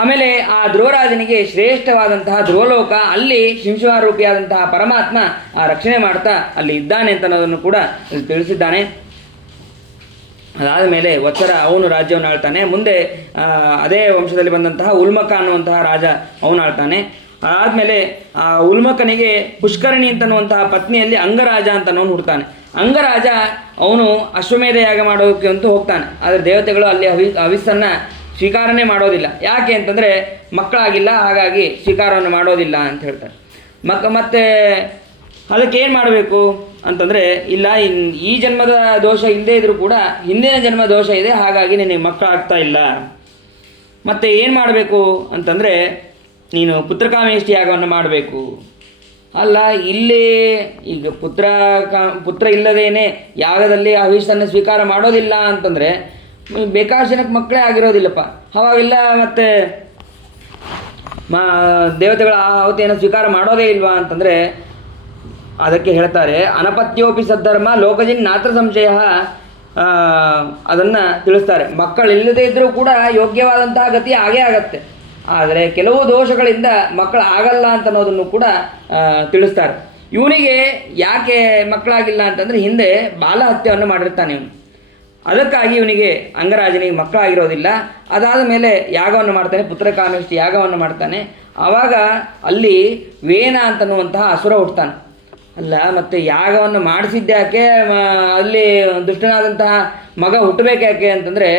ಆಮೇಲೆ ಆ ಧ್ರುವರಾಜನಿಗೆ ಶ್ರೇಷ್ಠವಾದಂತಹ ಧ್ರುವಲೋಕ, ಅಲ್ಲಿ ಶಿಂಶುಹಾರೂಪಿಯಾದಂತಹ ಪರಮಾತ್ಮ ರಕ್ಷಣೆ ಮಾಡ್ತಾ ಅಲ್ಲಿ ಇದ್ದಾನೆ ಅಂತ ಅನ್ನೋದನ್ನು ಕೂಡ ತಿಳಿಸಿದ್ದಾನೆ. ಅದಾದ ಮೇಲೆ ವತ್ಸರ ಅವನು ರಾಜ್ಯವನ್ನು ಆಳ್ತಾನೆ. ಮುಂದೆ ಅದೇ ವಂಶದಲ್ಲಿ ಬಂದಂತಹ ಉಲ್ಮಕ ಅನ್ನುವಂತಹ ರಾಜ ಅವನು ಆಳ್ತಾನೆ. ಅದಾದಮೇಲೆ ಆ ಉಲ್ಮಕನಿಗೆ ಪುಷ್ಕರಣಿ ಅಂತನ್ನುವಂತಹ ಪತ್ನಿಯಲ್ಲಿ ಅಂಗರಾಜ ಅಂತನವನು ಹುಡ್ತಾನೆ. ಅಂಗರಾಜ ಅವನು ಅಶ್ವಮೇಧ ಯಾಗ ಮಾಡೋಕ್ಕೆ ಅಂತೂ ಹೋಗ್ತಾನೆ. ಆದರೆ ದೇವತೆಗಳು ಅಲ್ಲಿ ಹವಿಸ್ಸನ್ನು ಸ್ವೀಕಾರನೇ ಮಾಡೋದಿಲ್ಲ. ಯಾಕೆ ಅಂತಂದರೆ ಮಕ್ಕಳಾಗಿಲ್ಲ, ಹಾಗಾಗಿ ಸ್ವೀಕಾರವನ್ನು ಮಾಡೋದಿಲ್ಲ ಅಂತ ಹೇಳ್ತಾರೆ. ಮತ್ತೆ ಅದಕ್ಕೆ ಏನು ಮಾಡಬೇಕು ಅಂತಂದರೆ, ಇಲ್ಲ ಈ ಜನ್ಮದ ದೋಷ ಇಲ್ಲದೇ ಇದ್ದರೂ ಕೂಡ ಹಿಂದಿನ ಜನ್ಮ ದೋಷ ಇದೆ, ಹಾಗಾಗಿ ನಿನಗೆ ಮಕ್ಕಳಾಗ್ತಾ ಇಲ್ಲ. ಮತ್ತು ಏನು ಮಾಡಬೇಕು ಅಂತಂದರೆ, ನೀನು ಪುತ್ರಕಾಮೇಷ್ಟಿ ಯಾಗವನ್ನು ಮಾಡಬೇಕು. ಅಲ್ಲ, ಇಲ್ಲಿ ಈಗ ಪುತ್ರ ಇಲ್ಲದೇನೆ ಯಾಗದಲ್ಲಿ ಹವಿಸ್ಸನ್ನು ಸ್ವೀಕಾರ ಮಾಡೋದಿಲ್ಲ ಅಂತಂದರೆ ಬೇಕಾದಷ್ಟು ಜನಕ್ಕೆ ಮಕ್ಕಳೇ ಆಗಿರೋದಿಲ್ಲಪ್ಪ. ಅವಾಗೆಲ್ಲ ಮತ್ತೆ ದೇವತೆಗಳ ಆಹುತಿಯನ್ನು ಸ್ವೀಕಾರ ಮಾಡೋದೇ ಇಲ್ವಾ ಅಂತಂದರೆ ಅದಕ್ಕೆ ಹೇಳ್ತಾರೆ, ಅನಪತ್ಯೋಪಿ ಸದ್ಧರ್ಮ ಲೋಕಜಿನ್ ನಾತ್ರ ಸಂಶಯ. ಅದನ್ನು ತಿಳಿಸ್ತಾರೆ. ಮಕ್ಕಳಿಲ್ಲದೇ ಇದ್ದರೂ ಕೂಡ ಯೋಗ್ಯವಾದಂತಹ ಗತಿ ಆಗೇ ಆಗತ್ತೆ. ಆದರೆ ಕೆಲವು ದೋಷಗಳಿಂದ ಮಕ್ಕಳು ಆಗಲ್ಲ ಅಂತ ಅನ್ನೋದನ್ನು ಕೂಡ ತಿಳಿಸ್ತಾರೆ. ಇವನಿಗೆ ಯಾಕೆ ಮಕ್ಕಳಾಗಿಲ್ಲ ಅಂತಂದರೆ ಹಿಂದೆ ಬಾಲಹತ್ಯೆಯನ್ನು ಮಾಡಿರ್ತಾನೆ ಇವನು. ಅದಕ್ಕಾಗಿ ಇವನಿಗೆ ಅಂಗರಾಜನಿಗೆ ಮಕ್ಕಳಾಗಿರೋದಿಲ್ಲ. ಅದಾದ ಮೇಲೆ ಯಾಗವನ್ನು ಮಾಡ್ತಾನೆ, ಪುತ್ರಕಾಮೇಷ್ಟಿ ಯಾಗವನ್ನು ಮಾಡ್ತಾನೆ. ಆವಾಗ ಅಲ್ಲಿ ವೇನ ಅಂತನ್ನುವಂತಹ ಅಸುರ ಹುಟ್ಟುತ್ತಾನೆ. ಅಲ್ಲ, ಮತ್ತು ಯಾಗವನ್ನು ಮಾಡಿಸಿದ್ದ್ಯಾಕೆ, ಅಲ್ಲಿ ದುಷ್ಟನಾದಂತಹ ಮಗ ಹುಟ್ಟಬೇಕು ಯಾಕೆ ಅಂತಂದರೆ,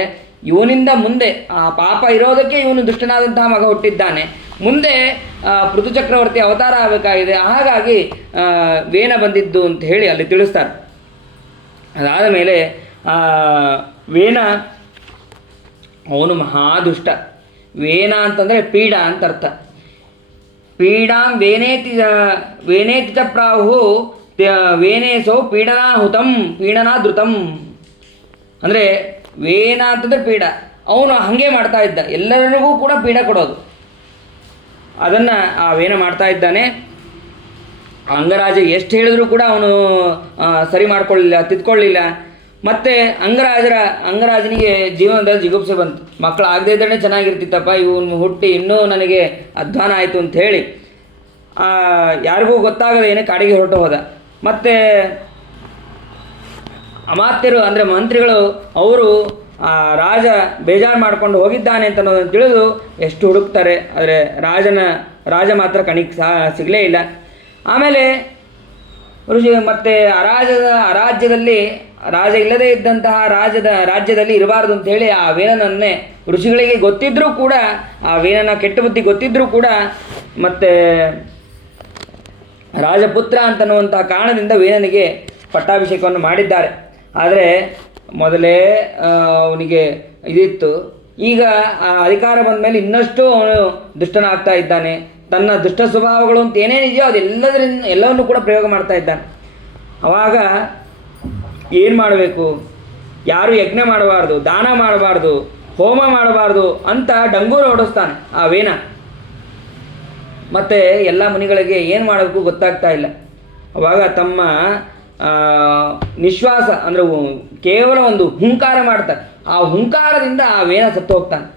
ಇವನಿಂದ ಮುಂದೆ ಆ ಪಾಪ ಇರೋದಕ್ಕೆ ಇವನು ದುಷ್ಟನಾದಂತಹ ಮಗ ಹುಟ್ಟಿದ್ದಾನೆ. ಮುಂದೆ ಪೃಥು ಚಕ್ರವರ್ತಿ ಅವತಾರ ಆಗಬೇಕಾಗಿದೆ, ಹಾಗಾಗಿ ವೇನ ಬಂದಿದ್ದು ಅಂತ ಹೇಳಿ ಅಲ್ಲಿ ತಿಳಿಸ್ತಾರೆ. ಅದಾದ ಮೇಲೆ ವೇನ ಅವನು ಮಹಾದುಷ್ಟ. ವೇನ ಅಂತಂದರೆ ಪೀಡ ಅಂತ ಅರ್ಥ. ಪೀಡಾಂ ವೇನೇತಿ ಚ ಪ್ರಾಹು ವೇನೇಸೋ ಪೀಡನಾಹುತಂ ಪೀಡನಾದೃತಂ. ಅಂದರೆ ವೇನ ಅಂತಂದರೆ ಪೀಡ. ಅವನು ಹಾಗೆ ಮಾಡ್ತಾ ಇದ್ದ, ಎಲ್ಲರಿಗೂ ಕೂಡ ಪೀಡ ಕೊಡೋದು. ಅದನ್ನು ಆ ವೇನ ಮಾಡ್ತಾ ಇದ್ದಾನೆ. ಅಂಗರಾಜ ಎಷ್ಟು ಹೇಳಿದ್ರು ಕೂಡ ಅವನು ಸರಿ ಮಾಡ್ಕೊಳ್ಳಿಲ್ಲ, ತಿದ್ಕೊಳ್ಳಿಲ್ಲ. ಮತ್ತು ಅಂಗರಾಜನಿಗೆ ಜೀವನದಲ್ಲಿ ಜಿಗುಪ್ಸೆ ಬಂತು. ಮಕ್ಕಳು ಆಗದೇ ಇದ್ದರೆ ಚೆನ್ನಾಗಿರ್ತಿತ್ತಪ್ಪ, ಇವನು ಹುಟ್ಟಿ ಇನ್ನೂ ನನಗೆ ಅಧ್ವಾನ ಆಯಿತು ಅಂತ ಹೇಳಿ ಯಾರಿಗೂ ಗೊತ್ತಾಗದೇನೆ ಕಾಡಿಗೆ ಹೊರಟು ಹೋದ. ಮತ್ತು ಅಮಾತ್ಯರು ಅಂದರೆ ಮಂತ್ರಿಗಳು ಅವರು ರಾಜ ಬೇಜಾರು ಮಾಡಿಕೊಂಡು ಹೋಗಿದ್ದಾನೆ ಅಂತ ಅನ್ನೋದನ್ನು ತಿಳಿದು ಎಷ್ಟು ಹುಡುಕ್ತಾರೆ, ಆದರೆ ರಾಜ ಮಾತ್ರ ಕಣಿಗೆ ಸಿಗಲೇ ಇಲ್ಲ. ಆಮೇಲೆ ಋಷಿ ಮತ್ತು ಅರಾಜ್ಯದಲ್ಲಿ ರಾಜ ಇಲ್ಲದೇ ಇದ್ದಂತಹ ರಾಜ್ಯದಲ್ಲಿ ಇರಬಾರ್ದು ಅಂಥೇಳಿ ಆ ವೇನನನ್ನೇ ಋಷಿಗಳಿಗೆ ಗೊತ್ತಿದ್ದರೂ ಕೂಡ, ಆ ವೇನನ ಕೆಟ್ಟ ಬುದ್ಧಿ ಗೊತ್ತಿದ್ದರೂ ಕೂಡ, ಮತ್ತು ರಾಜಪುತ್ರ ಅಂತನ್ನುವಂಥ ಕಾರಣದಿಂದ ವೇನನಿಗೆ ಪಟ್ಟಾಭಿಷೇಕವನ್ನು ಮಾಡಿದ್ದಾರೆ. ಆದರೆ ಮೊದಲೇ ಅವನಿಗೆ ಇದಿತ್ತು. ಈಗ ಆ ಅಧಿಕಾರ ಬಂದ ಮೇಲೆ ಇನ್ನಷ್ಟು ಅವನು ದುಷ್ಟನಾಗ್ತಾ ಇದ್ದಾನೆ. ತನ್ನ ದುಷ್ಟ ಸ್ವಭಾವಗಳು ಅಂತ ಏನೇನಿದೆಯೋ ಎಲ್ಲವನ್ನು ಕೂಡ ಪ್ರಯೋಗ ಮಾಡ್ತಾ ಇದ್ದಾನೆ. ಆವಾಗ ಏನು ಮಾಡಬೇಕು, ಯಾರು ಯಜ್ಞ ಮಾಡಬಾರ್ದು, ದಾನ ಮಾಡಬಾರ್ದು, ಹೋಮ ಮಾಡಬಾರ್ದು ಅಂತ ಡಂಗೂರು ಹೊಡಿಸ್ತಾನೆ ಆ ವೇನ. ಮತ್ತು ಎಲ್ಲ ಮುನಿಗಳಿಗೆ ಏನು ಮಾಡಬೇಕು ಗೊತ್ತಾಗ್ತಾ ಇಲ್ಲ. ಆವಾಗ ತಮ್ಮ ನಿಶ್ವಾಸ ಅಂದರೆ ಕೇವಲ ಒಂದು ಹುಂಕಾರ ಮಾಡ್ತಾರೆ. ಆ ಹುಂಕಾರದಿಂದ ಆ ವೇನ ಸತ್ತು ಹೋಗ್ತಾನೆ.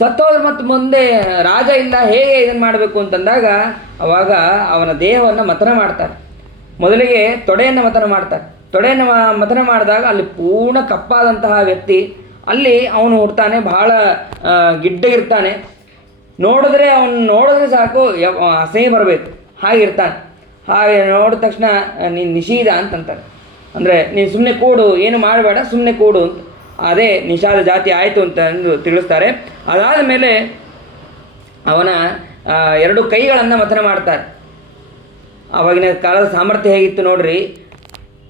ಸತ್ತೋದ್ರೆ ಮತ್ತು ಮುಂದೆ ರಾಜ ಇಲ್ಲ, ಹೇಗೆ ಇದನ್ನು ಮಾಡಬೇಕು ಅಂತಂದಾಗ ಅವಾಗ ಅವನ ದೇಹವನ್ನು ಮಥನ ಮಾಡ್ತಾರೆ. ಮೊದಲಿಗೆ ತೊಡೆಯನ್ನು ಮಥನ ಮಾಡ್ತಾರೆ. ತೊಡೆಯನ್ನು ಮಥನ ಮಾಡಿದಾಗ ಅಲ್ಲಿ ಪೂರ್ಣ ಕಪ್ಪಾದಂತಹ ವ್ಯಕ್ತಿ ಅಲ್ಲಿ ಅವನು ಹುಡ್ತಾನೆ. ಬಹಳ ಗಿಡ್ಡಗಿರ್ತಾನೆ. ನೋಡಿದ್ರೆ ಸಾಕು ಅಸಹ್ಯ ಬರಬೇಕು, ಹಾಗಿರ್ತಾನೆ. ಹಾಗೆ ನೋಡಿದ ತಕ್ಷಣ ನೀನು ನಿಷೀದ ಅಂತಂತಾರೆ. ಅಂದರೆ ನೀನು ಸುಮ್ಮನೆ ಕೂಡು, ಏನು ಮಾಡಬೇಡ, ಸುಮ್ಮನೆ ಕೂಡು ಅಂತ. ಅದೇ ನಿಷಾದ ಜಾತಿ ಆಯಿತು ಅಂತ ತಿಳಿಸ್ತಾರೆ. ಅದಾದ ಮೇಲೆ ಅವನ 2 ಕೈಗಳನ್ನು ಮಥನ ಮಾಡ್ತಾರೆ. ಆವಾಗಿನ ಕಾಲದ ಸಾಮರ್ಥ್ಯ ಹೇಗಿತ್ತು ನೋಡ್ರಿ.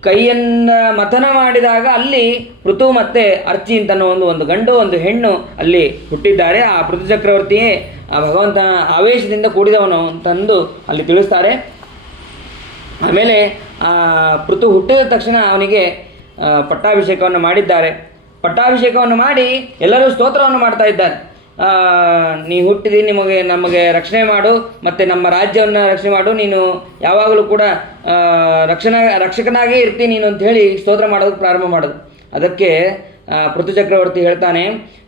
ಕೈಯನ್ನು ಮಥನ ಮಾಡಿದಾಗ ಅಲ್ಲಿ ಪೃಥು ಮತ್ತು ಅರ್ಚಿ ಅಂತನೋ ಒಂದು ಗಂಡು ಒಂದು ಹೆಣ್ಣು ಅಲ್ಲಿ ಹುಟ್ಟಿದ್ದಾರೆ. ಆ ಪೃಥು ಚಕ್ರವರ್ತಿಯೇ ಆ ಭಗವಂತನ ಆವೇಶದಿಂದ ಕೂಡಿದವನು ಅಂತಂದು ಅಲ್ಲಿ ತಿಳಿಸ್ತಾರೆ. ಆಮೇಲೆ ಪೃಥು ಹುಟ್ಟಿದ ತಕ್ಷಣ ಅವನಿಗೆ ಪಟ್ಟಾಭಿಷೇಕವನ್ನು ಮಾಡಿದ್ದಾರೆ. ಪಟ್ಟಾಭಿಷೇಕವನ್ನು ಮಾಡಿ ಎಲ್ಲರೂ ಸ್ತೋತ್ರವನ್ನು ಮಾಡ್ತಾ ಇದ್ದಾರೆ. ನೀ ಹುಟ್ಟಿದಿ, ನಮಗೆ ರಕ್ಷಣೆ ಮಾಡು, ಮತ್ತು ನಮ್ಮ ರಾಜ್ಯವನ್ನು ರಕ್ಷಣೆ ಮಾಡು, ನೀನು ಯಾವಾಗಲೂ ಕೂಡ ರಕ್ಷಕನಾಗೇ ಇರ್ತೀನಿ ನೀನು ಅಂತ ಹೇಳಿ ಸ್ತೋತ್ರ ಮಾಡೋದಕ್ಕೆ ಪ್ರಾರಂಭ ಮಾಡೋದು. ಅದಕ್ಕೆ ಪೃಥು ಚಕ್ರವರ್ತಿ ಹೇಳ್ತಾನೆ,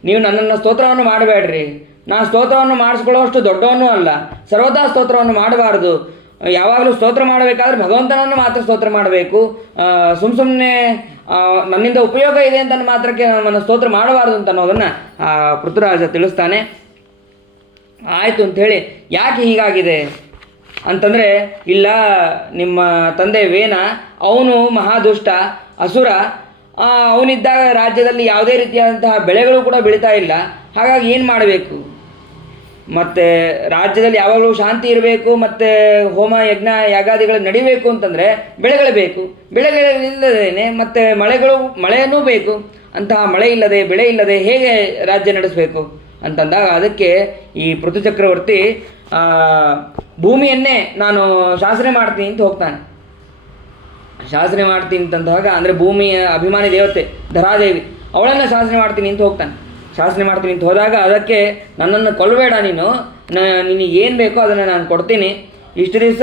ನೀವು ನನ್ನನ್ನು ಸ್ತೋತ್ರವನ್ನು ಮಾಡಬೇಡ್ರಿ, ನಾನು ಸ್ತೋತ್ರವನ್ನು ಮಾಡಿಸ್ಕೊಳ್ಳೋಷ್ಟು ದೊಡ್ಡವನ್ನೂ ಅಲ್ಲ, ಸರ್ವದಾ ಸ್ತೋತ್ರವನ್ನು ಮಾಡಬಾರ್ದು. ಯಾವಾಗಲೂ ಸ್ತೋತ್ರ ಮಾಡಬೇಕಾದ್ರೆ ಭಗವಂತನನ್ನು ಮಾತ್ರ ಸ್ತೋತ್ರ ಮಾಡಬೇಕು. ಸುಮ್ಮನೆ ನನ್ನಿಂದ ಉಪಯೋಗ ಇದೆ ಅಂತ ಮಾತ್ರಕ್ಕೆ ನಮ್ಮನ್ನು ಸ್ತೋತ್ರ ಮಾಡಬಾರ್ದು ಅಂತ ಅನ್ನೋದನ್ನು ಪೃಥ್ವಿರಾಜ ತಿಳಿಸ್ತಾನೆ. ಆಯಿತು ಅಂಥೇಳಿ, ಯಾಕೆ ಹೀಗಾಗಿದೆ ಅಂತಂದರೆ, ಇಲ್ಲ ನಿಮ್ಮ ತಂದೆ ವೇನ ಅವನು ಮಹಾದುಷ್ಟ ಅಸುರ. ಅವನಿದ್ದಾಗ ರಾಜ್ಯದಲ್ಲಿ ಯಾವುದೇ ರೀತಿಯಾದಂತಹ ಬೆಳೆಗಳು ಕೂಡ ಬೆಳೀತಾ ಇಲ್ಲ. ಹಾಗಾಗಿ ಏನು ಮಾಡಬೇಕು, ಮತ್ತು ರಾಜ್ಯದಲ್ಲಿ ಯಾವಾಗಲೂ ಶಾಂತಿ ಇರಬೇಕು, ಮತ್ತು ಹೋಮ ಯಜ್ಞ ಯಾಗಾದಿಗಳು ನಡಿಬೇಕು ಅಂತಂದರೆ ಬೆಳೆಗಳು ಬೇಕು. ಬೆಳೆಗಳಿಲ್ಲದೇನೆ ಮತ್ತು ಮಳೆಯನ್ನೂ ಬೇಕು. ಅಂತಹ ಮಳೆ ಇಲ್ಲದೆ, ಬೆಳೆ ಇಲ್ಲದೆ ಹೇಗೆ ರಾಜ್ಯ ನಡೆಸಬೇಕು ಅಂತಂದಾಗ ಅದಕ್ಕೆ ಈ ಪೃಥು ಚಕ್ರವರ್ತಿ ಭೂಮಿಯನ್ನೇ ನಾನು ಶಾಸನೆ ಮಾಡ್ತೀನಿ ಅಂತ ಹೋಗ್ತಾನೆ. ಶಾಸನೆ ಮಾಡ್ತೀನಿ ಅಂತಂದಾಗ ಅಂದರೆ ಭೂಮಿಯ ಅಭಿಮಾನಿ ದೇವತೆ ಧರಾದೇವಿ, ಅವಳನ್ನು ಶಾಸನೆ ಮಾಡ್ತೀನಿ ಅಂತ ಹೋಗ್ತಾನೆ. ಶಾಸನೆ ಮಾಡ್ತೀನಿ ಅಂತ ಹೋದಾಗ ಅದಕ್ಕೆ ನನ್ನನ್ನು ಕೊಲ್ಲಬೇಡ, ನಿನಗೆ ಏನು ಬೇಕೋ ಅದನ್ನು ನಾನು ಕೊಡ್ತೀನಿ. ಇಷ್ಟು ದಿವಸ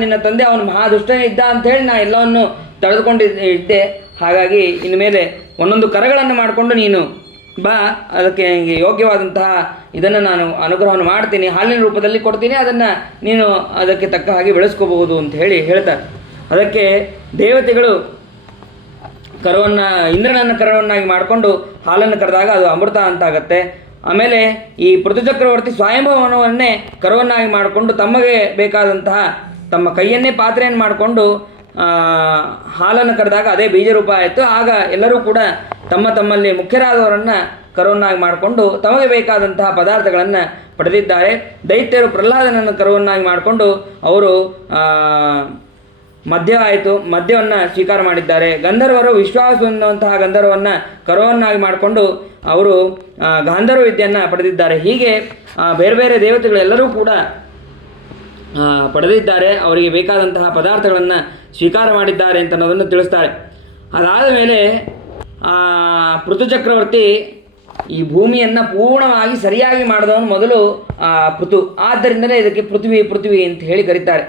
ನಿನ್ನ ತಂದೆ ಅವನು ಮಹಾದುಷ್ಟನೇ ಇದ್ದ ಅಂಥೇಳಿ ನಾನು ಎಲ್ಲವನ್ನು ತಡೆದುಕೊಂಡಿದ್ದೆ. ಹಾಗಾಗಿ ಇನ್ನು ಮೇಲೆ ಒಂದೊಂದು ಕರಗಳನ್ನು ಮಾಡಿಕೊಂಡು ನೀನು ಬಾ, ಅದಕ್ಕೆ ನನಗೆ ಯೋಗ್ಯವಾದಂತಹ ಇದನ್ನು ನಾನು ಅನುಗ್ರಹವನ್ನು ಮಾಡ್ತೀನಿ, ಹಾಲಿನ ರೂಪದಲ್ಲಿ ಕೊಡ್ತೀನಿ, ಅದನ್ನು ನೀನು ಅದಕ್ಕೆ ತಕ್ಕ ಹಾಗೆ ಬೆಳೆಸ್ಕೋಬಹುದು ಅಂತ ಹೇಳ್ತಾರೆ. ಅದಕ್ಕೆ ದೇವತೆಗಳು ಕರವನ್ನು, ಇಂದ್ರನನ್ನು ಕರವನ್ನಾಗಿ ಮಾಡಿಕೊಂಡು ಹಾಲನ್ನು ಕರೆದಾಗ ಅದು ಅಮೃತ ಅಂತಾಗತ್ತೆ. ಆಮೇಲೆ ಈ ಪೃಥು ಚಕ್ರವರ್ತಿ ಸ್ವಯಂಭವನವನ್ನೇ ಕರವನ್ನಾಗಿ ಮಾಡಿಕೊಂಡು ತಮಗೆ ಬೇಕಾದಂತಹ ತಮ್ಮ ಕೈಯನ್ನೇ ಪಾತ್ರೆಯನ್ನು ಮಾಡಿಕೊಂಡು ಹಾಲನ್ನು ಕರೆದಾಗ ಅದೇ ಬೀಜರೂಪ ಆಯಿತು. ಆಗ ಎಲ್ಲರೂ ಕೂಡ ತಮ್ಮಲ್ಲಿ ಮುಖ್ಯರಾದವರನ್ನು ಕರವನ್ನಾಗಿ ಮಾಡಿಕೊಂಡು ತಮಗೆ ಬೇಕಾದಂತಹ ಪದಾರ್ಥಗಳನ್ನು ಪಡೆದಿದ್ದಾರೆ. ದೈತ್ಯರು ಪ್ರಹ್ಲಾದನನ್ನು ಕರವನ್ನಾಗಿ ಮಾಡಿಕೊಂಡು ಅವರು ಮದ್ಯ ಆಯಿತು, ಮದ್ಯವನ್ನು ಸ್ವೀಕಾರ ಮಾಡಿದ್ದಾರೆ. ಗಂಧರ್ವರು ವಿಶ್ವಾಸ ಎನ್ನುವಂತಹ ಗಂಧರ್ವವನ್ನು ಕರವನ್ನಾಗಿ ಮಾಡಿಕೊಂಡು ಅವರು ಗಾಂಧರ್ವ ವಿದ್ಯೆಯನ್ನು ಪಡೆದಿದ್ದಾರೆ. ಹೀಗೆ ಬೇರೆ ಬೇರೆ ದೇವತೆಗಳೆಲ್ಲರೂ ಕೂಡ ಪಡೆದಿದ್ದಾರೆ, ಅವರಿಗೆ ಬೇಕಾದಂತಹ ಪದಾರ್ಥಗಳನ್ನು ಸ್ವೀಕಾರ ಮಾಡಿದ್ದಾರೆ ಅಂತ ಅನ್ನೋದನ್ನು ತಿಳಿಸ್ತಾರೆ. ಅದಾದ ಮೇಲೆ ಪೃಥು ಚಕ್ರವರ್ತಿ ಈ ಭೂಮಿಯನ್ನು ಪೂರ್ಣವಾಗಿ ಸರಿಯಾಗಿ ಮಾಡಿದವನು ಮೊದಲು ಪೃಥು. ಆದ್ದರಿಂದಲೇ ಇದಕ್ಕೆ ಪೃಥ್ವಿ ಅಂತ ಹೇಳಿ ಕರೀತಾರೆ.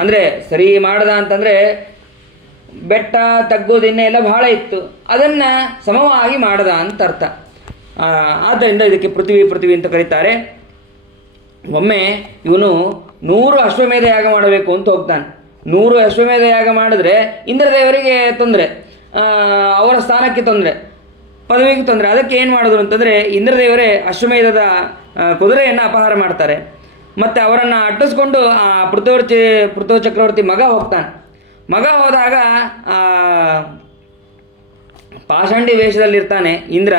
ಅಂದರೆ ಸರಿ ಮಾಡದ ಅಂತಂದರೆ ಬೆಟ್ಟ ತಗ್ಗೋದಿನ್ನ ಎಲ್ಲ ಬಹಳ ಇತ್ತು, ಅದನ್ನು ಸಮವಾಗಿ ಮಾಡದ ಅಂತ ಅರ್ಥ. ಆದ್ದರಿಂದ ಇದಕ್ಕೆ ಪೃಥ್ವಿ ಅಂತ ಕರೀತಾರೆ. ಒಮ್ಮೆ ಇವನು 100 ಅಶ್ವಮೇಧ ಯಾಗ ಮಾಡಬೇಕು ಅಂತ ಹೋಗ್ತಾನೆ. 100 ಅಶ್ವಮೇಧ ಯಾಗ ಮಾಡಿದ್ರೆ ಇಂದ್ರದೇವರಿಗೆ ತೊಂದರೆ, ಅವರ ಸ್ಥಾನಕ್ಕೆ ತೊಂದರೆ, ಪದವಿಗೆ ತೊಂದರೆ. ಅದಕ್ಕೆ ಏನು ಮಾಡಿದ್ರು ಅಂತಂದರೆ ಇಂದ್ರದೇವರೇ ಅಶ್ವಮೇಧದ ಕುದುರೆಯನ್ನು ಅಪಹಾರ ಮಾಡ್ತಾರೆ. ಮತ್ತು ಅವರನ್ನು ಅಟ್ಟಿಸ್ಕೊಂಡು ಪೃಥು ಚಕ್ರವರ್ತಿ ಮಗ ಹೋಗ್ತಾನೆ. ಮಗ ಹೋದಾಗ ಪಾಷಂಡಿ ವೇಷದಲ್ಲಿರ್ತಾನೆ ಇಂದ್ರ.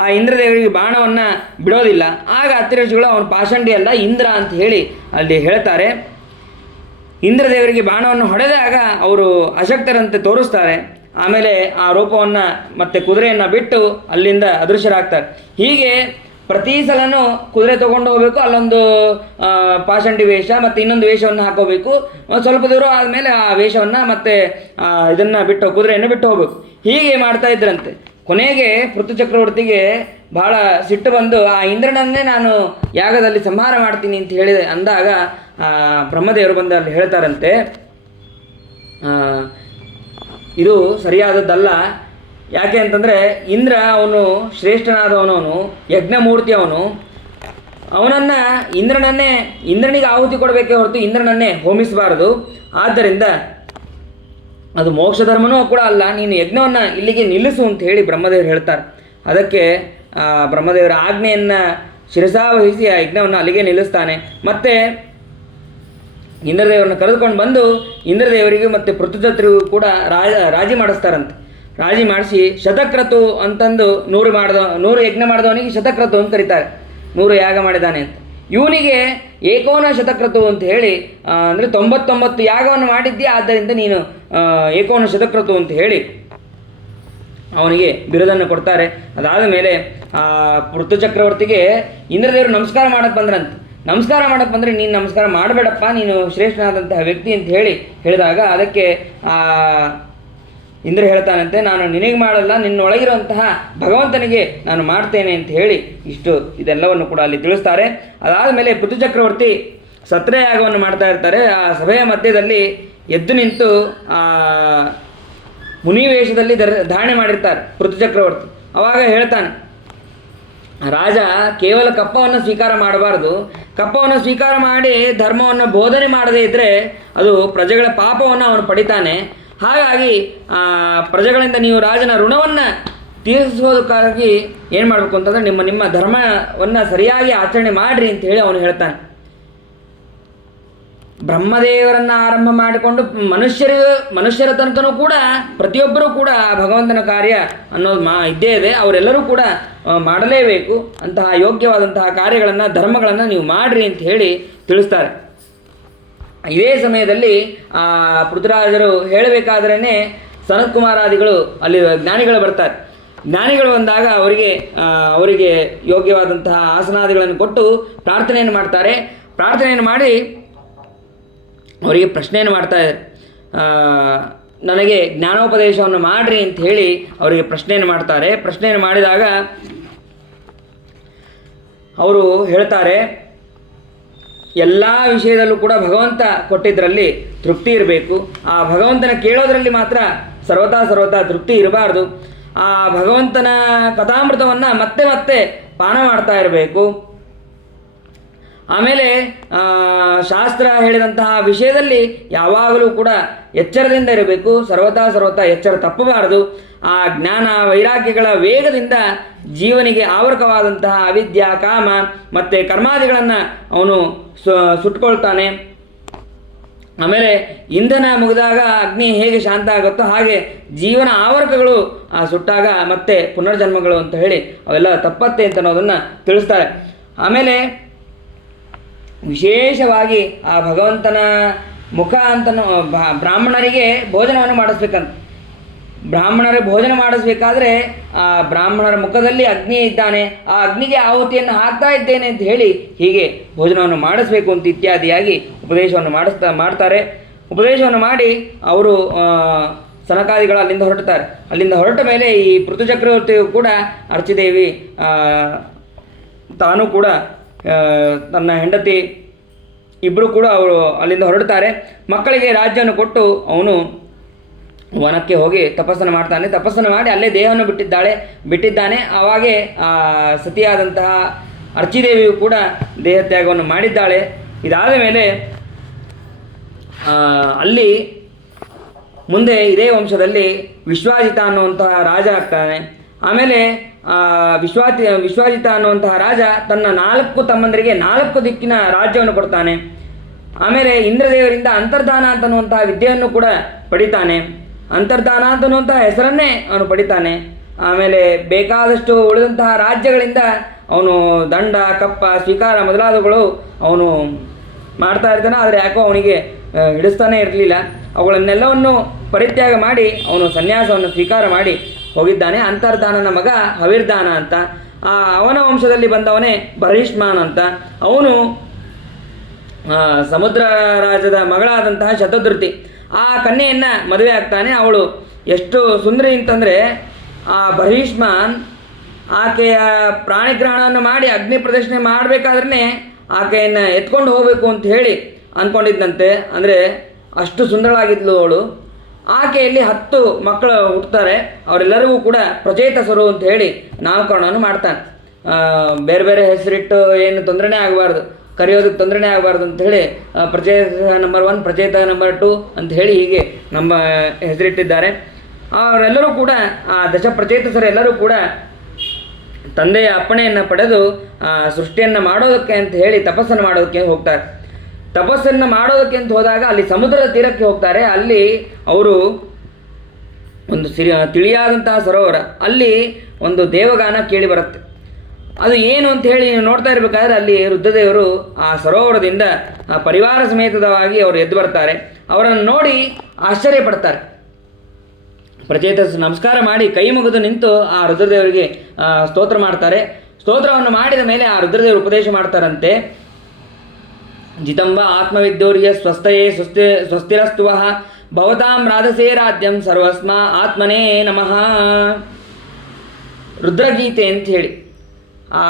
ಆ ಇಂದ್ರದೇವರಿಗೆ ಬಾಣವನ್ನು ಬಿಡೋದಿಲ್ಲ. ಆಗ ಅತ್ತಿರಜಿಗಳು ಅವನು ಪಾಷಂಡಿ ಅಲ್ಲ ಇಂದ್ರ ಅಂತ ಹೇಳಿ ಅಲ್ಲಿ ಹೇಳ್ತಾರೆ. ಇಂದ್ರದೇವರಿಗೆ ಬಾಣವನ್ನು ಹೊಡೆದಾಗ ಅವರು ಅಶಕ್ತರಂತೆ ತೋರಿಸ್ತಾರೆ. ಆಮೇಲೆ ಆ ರೂಪವನ್ನು ಮತ್ತು ಕುದುರೆಯನ್ನು ಬಿಟ್ಟು ಅಲ್ಲಿಂದ ಅದೃಶ್ಯರಾಗ್ತಾರೆ. ಹೀಗೆ ಪ್ರತಿ ಸಲನೂ ಕುದುರೆ ತೊಗೊಂಡು ಹೋಗಬೇಕು, ಅಲ್ಲೊಂದು ಪಾಷಂಡಿ ವೇಷ ಮತ್ತು ಇನ್ನೊಂದು ವೇಷವನ್ನು ಹಾಕೋಬೇಕು. ಸ್ವಲ್ಪ ದೂರ ಆದಮೇಲೆ ಆ ವೇಷವನ್ನು ಮತ್ತು ಇದನ್ನು ಬಿಟ್ಟು ಕುದುರೆಯನ್ನು ಬಿಟ್ಟು ಹೋಗಬೇಕು. ಹೀಗೆ ಮಾಡ್ತಾ ಇದ್ರಂತೆ. ಕೊನೆಗೆ ಪೃಥು ಚಕ್ರವರ್ತಿಗೆ ಬಹಳ ಸಿಟ್ಟು ಬಂದು ಆ ಇಂದ್ರನನ್ನೇ ನಾನು ಯಾಗದಲ್ಲಿ ಸಂಹಾರ ಮಾಡ್ತೀನಿ ಅಂತ ಹೇಳಿದೆ ಅಂದಾಗ ಬ್ರಹ್ಮದೇವರು ಬಂದು ಅಲ್ಲಿ ಹೇಳ್ತಾರಂತೆ, ಇದು ಸರಿಯಾದದ್ದಲ್ಲ. ಯಾಕೆ ಅಂತಂದರೆ ಇಂದ್ರ ಅವನು ಶ್ರೇಷ್ಠನಾದವನವನು, ಯಜ್ಞಮೂರ್ತಿ ಅವನನ್ನು ಇಂದ್ರನಿಗೆ ಆಹುತಿ ಕೊಡಬೇಕೇ ಹೊರತು ಇಂದ್ರನನ್ನೇ ಹೋಮಿಸಬಾರದು. ಆದ್ದರಿಂದ ಅದು ಮೋಕ್ಷ ಧರ್ಮನೂ ಕೂಡ ಅಲ್ಲ, ನೀನು ಯಜ್ಞವನ್ನು ಇಲ್ಲಿಗೆ ನಿಲ್ಲಿಸು ಅಂತ ಹೇಳಿ ಬ್ರಹ್ಮದೇವರು ಹೇಳ್ತಾರೆ. ಅದಕ್ಕೆ ಬ್ರಹ್ಮದೇವರ ಆಜ್ಞೆಯನ್ನು ಶಿರಸಾವಹಿಸಿ ಆ ಯಜ್ಞವನ್ನು ಅಲ್ಲಿಗೆ ನಿಲ್ಲಿಸ್ತಾನೆ. ಮತ್ತು ಇಂದ್ರದೇವರನ್ನು ಕರೆದುಕೊಂಡು ಬಂದು ಇಂದ್ರದೇವರಿಗೂ ಮತ್ತು ಪೃಥ್ವಿದತ್ತರಿಗೂ ಕೂಡ ರಾಜಿ ಮಾಡಿಸ್ತಾರಂತೆ. ರಾಜಿ ಮಾಡಿಸಿ ಶತಕ್ರತು ಅಂತಂದು 100 ಯಜ್ಞ ಮಾಡಿದವನಿಗೆ ಶತಕ್ರತು ಅಂತ ಕರೀತಾರೆ, 100 ಯಾಗ ಮಾಡಿದ್ದಾನೆ ಅಂತ. ಇವನಿಗೆ ಏಕೋನ ಶತಕ್ರತು ಅಂತ ಹೇಳಿ, ಅಂದರೆ 99 ಯಾಗವನ್ನು ಮಾಡಿದ್ದೀಯ, ಆದ್ದರಿಂದ ನೀನು ಏಕೋನ ಶತಕ್ರತು ಅಂತ ಹೇಳಿ ಅವನಿಗೆ ಬಿರುದನ್ನು ಕೊಡ್ತಾರೆ. ಅದಾದ ಮೇಲೆ ಪೃಥು ಚಕ್ರವರ್ತಿಗೆ ಇಂದ್ರದೇವರು ನಮಸ್ಕಾರ ಮಾಡಕ್ಕೆ ಬಂದ್ರಂತೆ. ನಮಸ್ಕಾರ ಮಾಡಕ್ಕೆ ಬಂದರೆ ನೀನು ನಮಸ್ಕಾರ ಮಾಡಬೇಡಪ್ಪ, ನೀನು ಶ್ರೇಷ್ಠನಾದಂತಹ ವ್ಯಕ್ತಿ ಅಂತ ಹೇಳಿದಾಗ ಅದಕ್ಕೆ ಇಂದ್ರ ಹೇಳ್ತಾನಂತೆ, ನಾನು ನಿನಗೆ ಮಾಡಲ್ಲ, ನಿನ್ನೊಳಗಿರುವಂತಹ ಭಗವಂತನಿಗೆ ನಾನು ಮಾಡ್ತೇನೆ ಅಂತ ಹೇಳಿ ಇದೆಲ್ಲವನ್ನು ಕೂಡ ಅಲ್ಲಿ ತಿಳಿಸ್ತಾರೆ. ಅದಾದ ಮೇಲೆ ಪೃಥು ಚಕ್ರವರ್ತಿ ಸತ್ರಯಾಗವನ್ನು ಮಾಡ್ತಾ ಇರ್ತಾರೆ. ಆ ಸಭೆಯ ಮಧ್ಯದಲ್ಲಿ ಎದ್ದು ನಿಂತು ಮುನಿವೇಷದಲ್ಲಿ ಧಾರಣೆ ಮಾಡಿರ್ತಾರೆ ಪೃಥು ಚಕ್ರವರ್ತಿ. ಅವಾಗ ಹೇಳ್ತಾನೆ, ರಾಜ ಕೇವಲ ಕಪ್ಪವನ್ನು ಸ್ವೀಕಾರ ಮಾಡಬಾರ್ದು, ಕಪ್ಪವನ್ನು ಸ್ವೀಕಾರ ಮಾಡಿ ಧರ್ಮವನ್ನು ಬೋಧನೆ ಮಾಡದೇ ಇದ್ದರೆ ಅದು ಪ್ರಜೆಗಳ ಪಾಪವನ್ನು ಅವನು ಪಡಿತಾನೆ. ಹಾಗಾಗಿ ಪ್ರಜೆಗಳಿಂದ ನೀವು ರಾಜನ ಋಣವನ್ನು ತೀರಿಸೋದಕ್ಕಾಗಿ ಏನು ಮಾಡಬೇಕು ಅಂತಂದರೆ ನಿಮ್ಮ ಧರ್ಮವನ್ನು ಸರಿಯಾಗಿ ಆಚರಣೆ ಮಾಡಿರಿ ಅಂತ ಹೇಳಿ ಅವನು ಹೇಳ್ತಾನೆ. ಬ್ರಹ್ಮದೇವರನ್ನು ಆರಂಭ ಮಾಡಿಕೊಂಡು ಮನುಷ್ಯರ ತನಕನೂ ಕೂಡ ಪ್ರತಿಯೊಬ್ಬರೂ ಕೂಡ ಭಗವಂತನ ಕಾರ್ಯ ಅನ್ನೋದು ಇದ್ದೇ ಇದೆ. ಅವರೆಲ್ಲರೂ ಕೂಡ ಮಾಡಲೇಬೇಕು. ಅಂತಹ ಯೋಗ್ಯವಾದಂತಹ ಕಾರ್ಯಗಳನ್ನು ಧರ್ಮಗಳನ್ನು ನೀವು ಮಾಡಿರಿ ಅಂತ ಹೇಳಿ ತಿಳಿಸ್ತಾರೆ. ಇದೇ ಸಮಯದಲ್ಲಿ ಪೃಥ್ವಿರಾಜರು ಹೇಳಬೇಕಾದ್ರೇ ಸನತ್ ಕುಮಾರಾದಿಗಳು ಅಲ್ಲಿ ಜ್ಞಾನಿಗಳು ಬರ್ತಾರೆ. ಜ್ಞಾನಿಗಳು ಬಂದಾಗ ಅವರಿಗೆ ಯೋಗ್ಯವಾದಂತಹ ಆಸನಾದಿಗಳನ್ನು ಕೊಟ್ಟು ಪ್ರಾರ್ಥನೆಯನ್ನು ಮಾಡ್ತಾರೆ. ಪ್ರಾರ್ಥನೆಯನ್ನು ಮಾಡಿ ಅವರಿಗೆ ಪ್ರಶ್ನೆಯನ್ನು ಮಾಡ್ತಾರೆ. ನನಗೆ ಜ್ಞಾನೋಪದೇಶವನ್ನು ಮಾಡಿರಿ ಅಂತ ಹೇಳಿ ಅವರಿಗೆ ಪ್ರಶ್ನೆಯನ್ನು ಮಾಡ್ತಾರೆ. ಪ್ರಶ್ನೆಯನ್ನು ಮಾಡಿದಾಗ ಅವರು ಹೇಳ್ತಾರೆ, ಎಲ್ಲ ವಿಷಯದಲ್ಲೂ ಕೂಡ ಭಗವಂತ ಕೊಟ್ಟಿದ್ದರಲ್ಲಿ ತೃಪ್ತಿ ಇರಬೇಕು. ಆ ಭಗವಂತನ ಕೇಳೋದ್ರಲ್ಲಿ ಮಾತ್ರ ಸರ್ವತಾ ತೃಪ್ತಿ ಇರಬಾರ್ದು. ಆ ಭಗವಂತನ ಕಥಾಮೃತವನ್ನು ಮತ್ತೆ ಮತ್ತೆ ಪಾನ ಮಾಡ್ತಾ ಇರಬೇಕು. ಆಮೇಲೆ ಶಾಸ್ತ್ರ ಹೇಳಿದಂತಹ ವಿಷಯದಲ್ಲಿ ಯಾವಾಗಲೂ ಕೂಡ ಎಚ್ಚರದಿಂದ ಇರಬೇಕು. ಸರ್ವತಾ ಎಚ್ಚರ ತಪ್ಪಬಾರದು. ಆ ಜ್ಞಾನ ವೈರಾಗ್ಯಗಳ ವೇಗದಿಂದ ಜೀವನಿಗೆ ಆವರಕವಾದಂತಹ ಅವಿದ್ಯಾ ಕಾಮ ಮತ್ತು ಕರ್ಮಾದಿಗಳನ್ನು ಅವನು ಸುಟ್ಕೊಳ್ತಾನೆ. ಆಮೇಲೆ ಇಂಧನ ಮುಗಿದಾಗ ಅಗ್ನಿ ಹೇಗೆ ಶಾಂತ ಆಗುತ್ತೋ ಹಾಗೆ ಜೀವನ ಆವರಕಗಳು ಸುಟ್ಟಾಗ ಮತ್ತೆ ಪುನರ್ಜನ್ಮಗಳು ಅಂತ ಹೇಳಿ ಅವೆಲ್ಲ ತಪ್ಪತ್ತೆ ಅಂತ ಅನ್ನೋದನ್ನು ತಿಳಿಸ್ತಾರೆ. ಆಮೇಲೆ ವಿಶೇಷವಾಗಿ ಆ ಭಗವಂತನ ಮುಖ ಅಂತ ಬ್ರಾಹ್ಮಣರಿಗೆ ಭೋಜನವನ್ನು ಮಾಡಿಸ್ಬೇಕಂತ. ಬ್ರಾಹ್ಮಣರಿಗೆ ಭೋಜನ ಮಾಡಿಸ್ಬೇಕಾದ್ರೆ ಆ ಬ್ರಾಹ್ಮಣರ ಮುಖದಲ್ಲಿ ಅಗ್ನಿ ಇದ್ದಾನೆ, ಆ ಅಗ್ನಿಗೆ ಆಹುತಿಯನ್ನು ಹಾಕ್ತಾ ಇದ್ದೇನೆ ಅಂತ ಹೇಳಿ ಹೀಗೆ ಭೋಜನವನ್ನು ಮಾಡಿಸ್ಬೇಕು ಅಂತ ಇತ್ಯಾದಿಯಾಗಿ ಉಪದೇಶವನ್ನು ಮಾಡ್ತಾರೆ. ಉಪದೇಶವನ್ನು ಮಾಡಿ ಅವರು ಸನಕಾದಿಗಳು ಅಲ್ಲಿಂದ ಹೊರಡ್ತಾರೆ. ಅಲ್ಲಿಂದ ಹೊರಟ ಮೇಲೆ ಈ ಪೃಥು ಚಕ್ರವರ್ತಿಯು ಕೂಡ ಅರ್ಚಿದೇವಿ ತಾನು ಕೂಡ ತನ್ನ ಹೆಂಡತಿ ಇಬ್ಬರು ಕೂಡ ಅವರು ಅಲ್ಲಿಂದ ಹೊರಡ್ತಾರೆ. ಮಕ್ಕಳಿಗೆ ರಾಜ್ಯವನ್ನು ಕೊಟ್ಟು ಅವನು ವನಕ್ಕೆ ಹೋಗಿ ತಪಸ್ಸನ್ನು ಮಾಡ್ತಾನೆ. ತಪಸ್ಸನ್ನು ಮಾಡಿ ಅಲ್ಲೇ ದೇಹವನ್ನು ಬಿಟ್ಟಿದ್ದಾನೆ. ಆವಾಗೇ ಸತಿಯಾದಂತಹ ಅರ್ಚಿದೇವಿಯು ಕೂಡ ದೇಹತ್ಯಾಗವನ್ನು ಮಾಡಿದ್ದಾಳೆ. ಇದಾದ ಮೇಲೆ ಅಲ್ಲಿ ಮುಂದೆ ಇದೇ ವಂಶದಲ್ಲಿ ವಿಶ್ವಾಜಿತ ಅನ್ನುವಂತಹ ರಾಜ ಆಗ್ತಾನೆ. ಆಮೇಲೆ ವಿಶ್ವಾಜಿತ ಅನ್ನುವಂತಹ ರಾಜ ತನ್ನ 4 ತಮ್ಮಂದರಿಗೆ 4 ದಿಕ್ಕಿನ ರಾಜ್ಯವನ್ನು ಕೊಡ್ತಾನೆ. ಆಮೇಲೆ ಇಂದ್ರದೇವರಿಂದ ಅಂತರ್ಧಾನ ಅಂತನ್ನುವಂತಹ ವಿದ್ಯೆಯನ್ನು ಕೂಡ ಪಡಿತಾನೆ. ಅಂತರ್ಧಾನ ಅಂತನ್ನುವಂತಹ ಹೆಸರನ್ನೇ ಅವನು ಪಡಿತಾನೆ. ಆಮೇಲೆ ಬೇಕಾದಷ್ಟು ಉಳಿದಂತಹ ರಾಜ್ಯಗಳಿಂದ ಅವನು ದಂಡ ಕಪ್ಪ ಸ್ವೀಕಾರ ಮೊದಲಾದವುಗಳು ಅವನು ಮಾಡ್ತಾ ಇರ್ತಾನೆ. ಆದರೆ ಯಾಕೋ ಅವನಿಗೆ ಹಿಡಿಸ್ತಾನೆ ಇರಲಿಲ್ಲ. ಅವುಗಳನ್ನೆಲ್ಲವನ್ನು ಪರಿತ್ಯಾಗ ಮಾಡಿ ಅವನು ಸನ್ಯಾಸವನ್ನು ಸ್ವೀಕಾರ ಮಾಡಿ ಹೋಗಿದ್ದಾನೆ. ಅಂತರ್ಧಾನನ ಮಗ ಹವಿರ್ಧಾನ ಅಂತ. ಅವನ ವಂಶದಲ್ಲಿ ಬಂದವನೇ ಬಹಿಷ್ಮಾನ್ ಅಂತ. ಅವನು ಸಮುದ್ರ ರಾಜದ ಮಗಳಾದಂತಹ ಶತಧೃತಿ ಆ ಕನ್ಯೆಯನ್ನು ಮದುವೆ ಆಗ್ತಾನೆ. ಅವಳು ಎಷ್ಟು ಸುಂದರಿ ಅಂತಂದರೆ ಆ ಬಹಿಷ್ಮಾನ್ ಆಕೆಯ ಪ್ರಾಣಿಗ್ರಹಣವನ್ನು ಮಾಡಿ ಅಗ್ನಿ ಪ್ರದರ್ಶನೆ ಮಾಡಬೇಕಾದ್ರೆ ಆಕೆಯನ್ನು ಎತ್ಕೊಂಡು ಹೋಗಬೇಕು ಅಂತ ಹೇಳಿ ಅಂದ್ಕೊಂಡಿದ್ದಂತೆ. ಅಂದರೆ ಅಷ್ಟು ಸುಂದರಳಾಗಿದ್ಲು ಅವಳು. ಆಕೆಯಲ್ಲಿ 10 ಮಕ್ಕಳು ಹುಟ್ಟುತ್ತಾರೆ. ಅವರೆಲ್ಲರಿಗೂ ಕೂಡ ಪ್ರಚೇತಸರು ಅಂತ ಹೇಳಿ ನಾಮಕರಣವನ್ನು ಮಾಡ್ತಾನೆ. ಬೇರೆ ಬೇರೆ ಹೆಸರಿಟ್ಟು ಏನು ತೊಂದರೆನೇ ಆಗಬಾರ್ದು, ಕರೆಯೋದಕ್ಕೆ ತೊಂದರೆನೇ ಆಗಬಾರ್ದು ಅಂಥೇಳಿ ಪ್ರಚೇತ ನಂಬರ್ 1, ಪ್ರಚೇತ ನಂಬರ್ 2 ಅಂತ ಹೇಳಿ ಹೀಗೆ ನಮ್ಮ ಹೆಸರಿಟ್ಟಿದ್ದಾರೆ. ಅವರೆಲ್ಲರೂ ಕೂಡ ಆ ದಶಪ್ರಚೇತಸರೆಲ್ಲರೂ ಕೂಡ ತಂದೆಯ ಅಪ್ಪಣೆಯನ್ನು ಪಡೆದು ಸೃಷ್ಟಿಯನ್ನು ಮಾಡೋದಕ್ಕೆ ಅಂತ ಹೇಳಿ ತಪಸ್ಸನ್ನು ಮಾಡೋದಕ್ಕೆ ಹೋಗ್ತಾರೆ. ತಪಸ್ಸನ್ನು ಮಾಡೋದಕ್ಕೆ ಅಂತ ಹೋದಾಗ ಅಲ್ಲಿ ಸಮುದ್ರದ ತೀರಕ್ಕೆ ಹೋಗ್ತಾರೆ. ಅಲ್ಲಿ ಅವರು ಒಂದು ತಿಳಿಯಾದಂತಹ ಸರೋವರ, ಅಲ್ಲಿ ಒಂದು ದೇವಗಾನ ಕೇಳಿ ಬರುತ್ತೆ. ಅದು ಏನು ಅಂತ ಹೇಳಿ ನೋಡ್ತಾ ಇರಬೇಕಾದ್ರೆ ಅಲ್ಲಿ ರುದ್ರದೇವರು ಆ ಸರೋವರದಿಂದ ಪರಿವಾರ ಸಮೇತವಾಗಿ ಅವರು ಎದ್ದು ಬರ್ತಾರೆ. ಅವರನ್ನು ನೋಡಿ ಆಶ್ಚರ್ಯ ಪಡ್ತಾರೆ. ಪ್ರಚೇತಸ್ ನಮಸ್ಕಾರ ಮಾಡಿ ಕೈ ಮುಗಿದು ನಿಂತು ಆ ರುದ್ರದೇವರಿಗೆ ಸ್ತೋತ್ರ ಮಾಡ್ತಾರೆ. ಸ್ತೋತ್ರವನ್ನು ಮಾಡಿದ ಮೇಲೆ ಆ ರುದ್ರದೇವರು ಉಪದೇಶ ಮಾಡ್ತಾರಂತೆ. ಜಿತಂಬ ಆತ್ಮವಿದ್ಯೋರ್ಯ ಸ್ವಸ್ಥಯೇ ಸ್ವಸ್ತಿರಸ್ತುವಃ ಭವತಾಂ ರಾಧಸೇ ರಾಜ್ಯಂ ಸರ್ವಸ್ಮ ಆತ್ಮನೇ ನಮಃ. ರುದ್ರಗೀತೆ ಅಂತ ಹೇಳಿ ಆ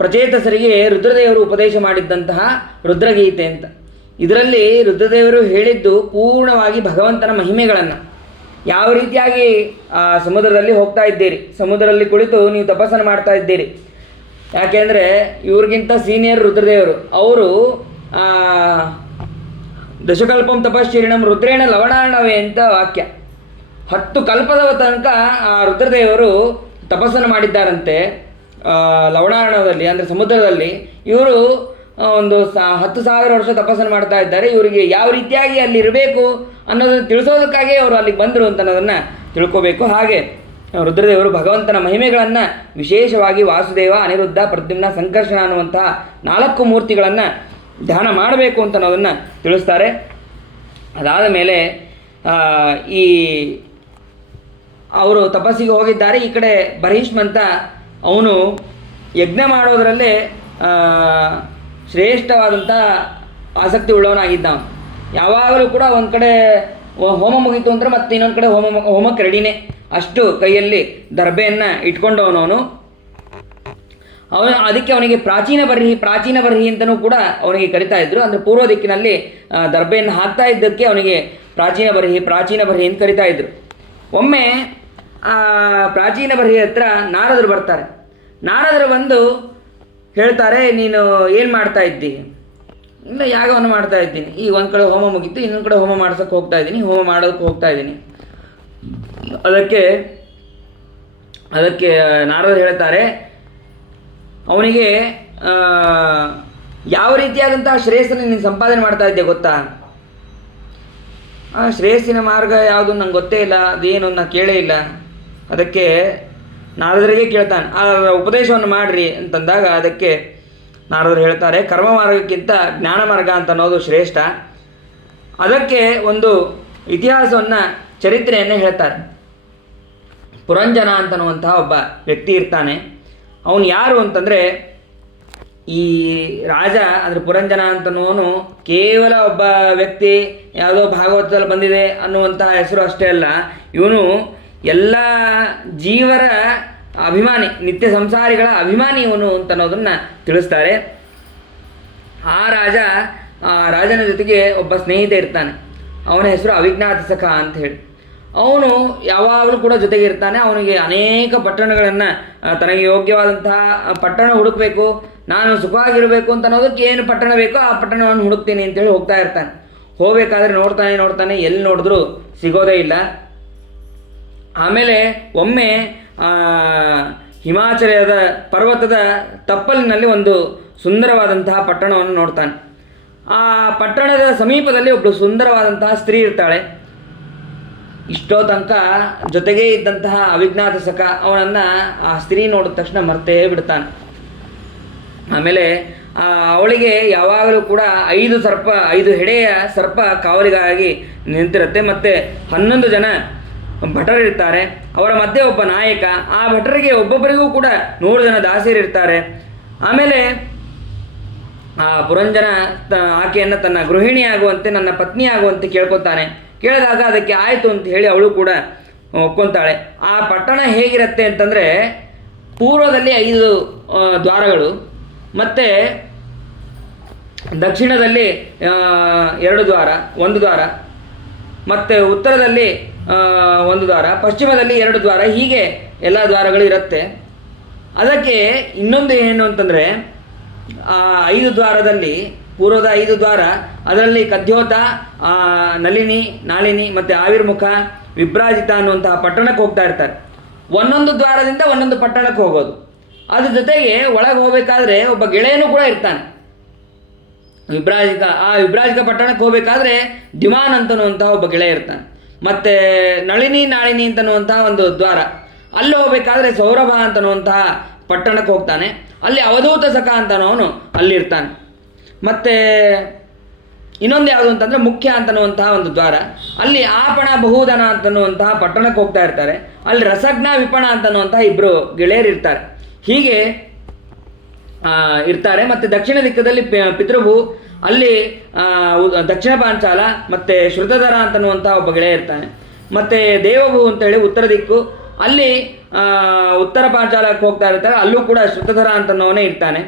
ಪ್ರಚೇತಸರಿಗೆ ರುದ್ರದೇವರು ಉಪದೇಶ ಮಾಡಿದ್ದಂತಹ ರುದ್ರಗೀತೆ ಅಂತ. ಇದರಲ್ಲಿ ರುದ್ರದೇವರು ಹೇಳಿದ್ದು ಪೂರ್ಣವಾಗಿ ಭಗವಂತನ ಮಹಿಮೆಗಳನ್ನು, ಯಾವ ರೀತಿಯಾಗಿ ಆ ಸಮುದ್ರದಲ್ಲಿ ಹೋಗ್ತಾ ಇದ್ದೀರಿ, ಸಮುದ್ರದಲ್ಲಿ ಕುಳಿತು ನೀವು ತಪಸ್ಸನ್ನು ಮಾಡ್ತಾ ಇದ್ದೀರಿ. ಯಾಕೆಂದರೆ ಇವ್ರಿಗಿಂತ ಸೀನಿಯರ್ ರುದ್ರದೇವರು. ಅವರು ದಶಕಲ್ಪಂ ತಪಶ್ಚೀರ್ಣಂ ರುದ್ರೇಣ ಲವಣಾರ್ಣವೇ ಅಂತ ವಾಕ್ಯ. 10 ಕಲ್ಪದ ತನಕ ಆ ರುದ್ರದೇವರು ತಪಸ್ಸನ್ನು ಮಾಡಿದ್ದಾರಂತೆ ಲವಣಾರ್ಣವದಲ್ಲಿ, ಅಂದರೆ ಸಮುದ್ರದಲ್ಲಿ. ಇವರು ಒಂದು 10,000 ವರ್ಷ ತಪಸ್ಸನ್ನು ಮಾಡ್ತಾ ಇದ್ದಾರೆ. ಇವರಿಗೆ ಯಾವ ರೀತಿಯಾಗಿ ಅಲ್ಲಿ ಇರಬೇಕು ಅನ್ನೋದನ್ನು ತಿಳಿಸೋದಕ್ಕಾಗಿ ಅವರು ಅಲ್ಲಿಗೆ ಬಂದರು ಅಂತ ಅನ್ನೋದನ್ನು ತಿಳ್ಕೋಬೇಕು. ಹಾಗೆ ರುದ್ರದೇವರು ಭಗವಂತನ ಮಹಿಮೆಗಳನ್ನು ವಿಶೇಷವಾಗಿ ವಾಸುದೇವ, ಅನಿರುದ್ಧ, ಪ್ರದ್ಯುಮ್ನ, ಸಂಕರ್ಷಣ ಅನ್ನುವಂತಹ 4 ಮೂರ್ತಿಗಳನ್ನು ಧ್ಯಾನ ಮಾಡಬೇಕು ಅಂತ ಅನ್ನೋದನ್ನು ತಿಳಿಸ್ತಾರೆ. ಅದಾದ ಮೇಲೆ ಈ ಅವರು ತಪಸ್ಸಿಗೆ ಹೋಗಿದ್ದಾರೆ. ಈ ಕಡೆ ಬಹಿಷ್ಮಂತ ಅವನು ಯಜ್ಞ ಮಾಡೋದರಲ್ಲೇ ಶ್ರೇಷ್ಠವಾದಂಥ ಆಸಕ್ತಿ ಉಳ್ಳವನಾಗಿದ್ದ. ಯಾವಾಗಲೂ ಕೂಡ ಒಂದು ಕಡೆ ಹೋಮ ಮುಗೀತು ಅಂದರೆ ಮತ್ತೆ ಇನ್ನೊಂದು ಕಡೆ ಹೋಮಕ್ಕೆ ರೆಡಿನೇ. ಅಷ್ಟು ಕೈಯಲ್ಲಿ ದರ್ಬೆಯನ್ನು ಇಟ್ಕೊಂಡವನವನು. ಅದಕ್ಕೆ ಅವನಿಗೆ ಪ್ರಾಚೀನ ಬರ್ಹಿ ಅಂತಲೂ ಕೂಡ ಅವನಿಗೆ ಕರಿತಾ ಇದ್ದರು. ಅಂದರೆ ಪೂರ್ವ ದಿಕ್ಕಿನಲ್ಲಿ ದರ್ಬೆಯನ್ನು ಹಾಕ್ತಾ ಇದ್ದಕ್ಕೆ ಅವನಿಗೆ ಪ್ರಾಚೀನ ಬರ್ಹಿ ಅಂತ ಕರಿತಾ ಇದ್ದರು. ಒಮ್ಮೆ ಆ ಪ್ರಾಚೀನ ಬರ್ಹಿ ಹತ್ರ ನಾರದರು ಬರ್ತಾರೆ. ನಾರದರು ಬಂದು ಹೇಳ್ತಾರೆ, ನೀನು ಏನು ಮಾಡ್ತಾ ಇದ್ದಿ? ಇಲ್ಲ, ಯಾಗವನ್ನು ಮಾಡ್ತಾ ಇದ್ದೀನಿ. ಈಗ ಒಂದು ಕಡೆ ಹೋಮ ಮುಗೀತು, ಇನ್ನೊಂದು ಕಡೆ ಹೋಮ ಮಾಡ್ಸೋಕ್ಕೆ ಹೋಗ್ತಾ ಇದ್ದೀನಿ, ಹೋಮ ಮಾಡೋದಕ್ಕೆ ಹೋಗ್ತಾ ಇದ್ದೀನಿ. ಅದಕ್ಕೆ ನಾರದರು ಹೇಳ್ತಾರೆ, ಅವನಿಗೆ ಯಾವ ರೀತಿಯಾದಂತಹ ಶ್ರೇಯಸ್ಸನ್ನು ನೀನು ಸಂಪಾದನೆ ಮಾಡ್ತಾ ಇದ್ದೆ ಗೊತ್ತಾ? ಆ ಶ್ರೇಯಸ್ಸಿನ ಮಾರ್ಗ ಯಾವುದು ನಂಗೆ ಗೊತ್ತೇ ಇಲ್ಲ, ಅದೇನು ನಾನು ಕೇಳೇ ಇಲ್ಲ. ಅದಕ್ಕೆ ನಾರದರಿಗೆ ಕೇಳ್ತಾನೆ, ಆ ಉಪದೇಶವನ್ನು ಮಾಡಿರಿ ಅಂತಂದಾಗ ಅದಕ್ಕೆ ನಾರದರು ಹೇಳ್ತಾರೆ, ಕರ್ಮ ಮಾರ್ಗಕ್ಕಿಂತ ಜ್ಞಾನ ಮಾರ್ಗ ಅಂತ ಅನ್ನೋದು ಶ್ರೇಷ್ಠ. ಅದಕ್ಕೆ ಒಂದು ಇತಿಹಾಸವನ್ನು, ಚರಿತ್ರೆಯನ್ನು ಹೇಳ್ತಾರೆ. ಪುರಂಜನ ಅಂತನ್ನುವಂತಹ ಒಬ್ಬ ವ್ಯಕ್ತಿ ಇರ್ತಾನೆ. ಅವನು ಯಾರು ಅಂತಂದರೆ, ಈ ರಾಜ ಅಂದರೆ ಪುರಂಜನ ಅಂತನ್ನುವನು ಕೇವಲ ಒಬ್ಬ ವ್ಯಕ್ತಿ, ಯಾವುದೋ ಭಾಗವತದಲ್ಲಿ ಬಂದಿದೆ ಅನ್ನುವಂತಹ ಹೆಸರು ಅಷ್ಟೇ ಅಲ್ಲ, ಇವನು ಎಲ್ಲ ಜೀವರ ಅಭಿಮಾನಿ, ನಿತ್ಯ ಸಂಸಾರಿಗಳ ಅಭಿಮಾನಿ ಇವನು ಅಂತನ್ನೋದನ್ನು ತಿಳಿಸ್ತಾರೆ. ಆ ರಾಜನ ಜೊತೆಗೆ ಒಬ್ಬ ಸ್ನೇಹಿತ ಇರ್ತಾನೆ. ಅವನ ಹೆಸರು ಅವಿಜ್ಞಾತ ಸಖ ಅಂತ ಹೇಳಿ. ಅವನು ಯಾವಾಗಲೂ ಕೂಡ ಜೊತೆಗೆ ಇರ್ತಾನೆ. ಅವನಿಗೆ ಅನೇಕ ಪಟ್ಟಣಗಳನ್ನು, ತನಗೆ ಯೋಗ್ಯವಾದಂತಹ ಪಟ್ಟಣ ಹುಡುಕಬೇಕು, ನಾನು ಸುಖವಾಗಿರಬೇಕು ಅಂತ ಅನ್ನೋದಕ್ಕೆ ಏನು ಪಟ್ಟಣ ಬೇಕೋ ಆ ಪಟ್ಟಣವನ್ನು ಹುಡುಕ್ತೀನಿ ಅಂತೇಳಿ ಹೋಗ್ತಾ ಇರ್ತಾನೆ. ಹೋಗಬೇಕಾದ್ರೆ ನೋಡ್ತಾನೆ, ಎಲ್ಲಿ ನೋಡಿದ್ರೂ ಸಿಗೋದೇ ಇಲ್ಲ. ಆಮೇಲೆ ಒಮ್ಮೆ ಹಿಮಾಚಲದ ಪರ್ವತದ ತಪ್ಪಲಿನಲ್ಲಿ ಒಂದು ಸುಂದರವಾದಂತಹ ಪಟ್ಟಣವನ್ನು ನೋಡ್ತಾನೆ. ಆ ಪಟ್ಟಣದ ಸಮೀಪದಲ್ಲಿ ಒಬ್ಬಳು ಸುಂದರವಾದಂತಹ ಸ್ತ್ರೀ ಇರ್ತಾಳೆ. ಇಷ್ಟೋ ತನಕ ಜೊತೆಗೇ ಇದ್ದಂತಹ ಅವಿಜ್ಞಾತ ಸಖ ಅವನನ್ನು ಆ ಸ್ತ್ರೀ ನೋಡಿದ ತಕ್ಷಣ ಮರ್ತೇ ಬಿಡ್ತಾನೆ. ಆಮೇಲೆ ಅವಳಿಗೆ ಯಾವಾಗಲೂ ಕೂಡ 5 ಹೆಡೆಯ ಸರ್ಪ ಕಾವಲಿಗಾಗಿ ನಿಂತಿರುತ್ತೆ. ಮತ್ತು 11 ಜನ ಭಟರಿರ್ತಾರೆ. ಅವರ ಮಧ್ಯೆ ಒಬ್ಬ ನಾಯಕ. ಆ ಭಟರಿಗೆ ಒಬ್ಬೊಬ್ಬರಿಗೂ ಕೂಡ 100 ಜನ ದಾಸಿಯರಿರ್ತಾರೆ. ಆಮೇಲೆ ಪುರಂಜನ ಆಕೆಯನ್ನು ತನ್ನ ಗೃಹಿಣಿ ಆಗುವಂತೆ, ನನ್ನ ಪತ್ನಿ ಆಗುವಂತೆ ಕೇಳ್ಕೊತಾನೆ. ಕೇಳಿದಾಗ ಅದಕ್ಕೆ ಆಯಿತು ಅಂತ ಹೇಳಿ ಅವಳು ಕೂಡ ಒಪ್ಕೊತಾಳೆ. ಆ ಪಟ್ಟಣ ಹೇಗಿರುತ್ತೆ ಅಂತಂದರೆ, ಪೂರ್ವದಲ್ಲಿ 5 ದ್ವಾರಗಳು, ಮತ್ತು ದಕ್ಷಿಣದಲ್ಲಿ 2 ದ್ವಾರ, 1 ದ್ವಾರ, ಮತ್ತು ಉತ್ತರದಲ್ಲಿ 1 ದ್ವಾರ, ಪಶ್ಚಿಮದಲ್ಲಿ 2 ದ್ವಾರ, ಹೀಗೆ ಎಲ್ಲ ದ್ವಾರಗಳು ಇರುತ್ತೆ. ಅದಕ್ಕೆ ಇನ್ನೊಂದು ಏನು ಅಂತಂದರೆ, ಆ 5 ದ್ವಾರದಲ್ಲಿ ಪೂರ್ವದ 5 ದ್ವಾರ, ಅದರಲ್ಲಿ ಕದ್ಯೋತ, ನಳಿನಿ, ನಾಳಿನಿ ಮತ್ತು ಆವಿರ್ಮುಖ, ವಿಭ್ರಾಜಿತ ಅನ್ನುವಂತಹ ಪಟ್ಟಣಕ್ಕೆ ಹೋಗ್ತಾ ಇರ್ತಾರೆ. ಒಂದೊಂದು ದ್ವಾರದಿಂದ ಒಂದೊಂದು ಪಟ್ಟಣಕ್ಕೆ ಹೋಗೋದು. ಅದ್ರ ಜೊತೆಗೆ ಒಳಗೆ ಹೋಗಬೇಕಾದ್ರೆ ಒಬ್ಬ ಗೆಳೆಯನೂ ಕೂಡ ಇರ್ತಾನೆ. ವಿಭ್ರಾಜಿಕ ಪಟ್ಟಣಕ್ಕೆ ಹೋಗಬೇಕಾದ್ರೆ ದಿವಾನ್ ಅಂತನ್ನುವಂತಹ ಒಬ್ಬ ಗೆಳೆಯ ಇರ್ತಾನೆ. ಮತ್ತು ನಳಿನಿ, ನಾಳಿನಿ ಅಂತನ್ನುವಂತಹ ಒಂದು ದ್ವಾರ, ಅಲ್ಲಿ ಹೋಗಬೇಕಾದ್ರೆ ಸೌರಭ ಅಂತನ್ನುವಂತಹ ಪಟ್ಟಣಕ್ಕೆ ಹೋಗ್ತಾನೆ. ಅಲ್ಲಿ ಅವಧೂತ ಸಖ ಅಂತನವನು ಅಲ್ಲಿರ್ತಾನೆ. ಮತ್ತು ಇನ್ನೊಂದು ಯಾವುದು ಅಂತಂದರೆ ಮುಖ್ಯ ಅಂತನ್ನುವಂತಹ ಒಂದು ದ್ವಾರ, ಅಲ್ಲಿ ಆಪಣ ಬಹುಧನ ಅಂತನ್ನುವಂತಹ ಪಟ್ಟಣಕ್ಕೆ ಹೋಗ್ತಾ ಇರ್ತಾರೆ. ಅಲ್ಲಿ ರಸಜ್ಞ ವಿಪಣ ಅಂತನ್ನುವಂತಹ 2 ಗೆಳೆಯರು ಇರ್ತಾರೆ. ಹೀಗೆ ಇರ್ತಾರೆ. ಮತ್ತು ದಕ್ಷಿಣ ದಿಕ್ಕದಲ್ಲಿ ಪಿತೃಭೂ, ಅಲ್ಲಿ ದಕ್ಷಿಣ ಪಾಂಚಾಲ ಮತ್ತು ಶ್ರುತಧರ ಅಂತನ್ನುವಂತಹ ಒಬ್ಬ ಗೆಳೆಯ ಇರ್ತಾನೆ. ಮತ್ತು ದೇವಭೂ ಅಂತೇಳಿ ಉತ್ತರ ದಿಕ್ಕು, ಅಲ್ಲಿ ಉತ್ತರ ಪಾಂಚಾಲಕ್ಕೆ ಹೋಗ್ತಾ ಇರ್ತಾರೆ. ಅಲ್ಲೂ ಕೂಡ ಶ್ರುತಧರ ಅಂತನ್ನೋನೇ ಇರ್ತಾನೆ.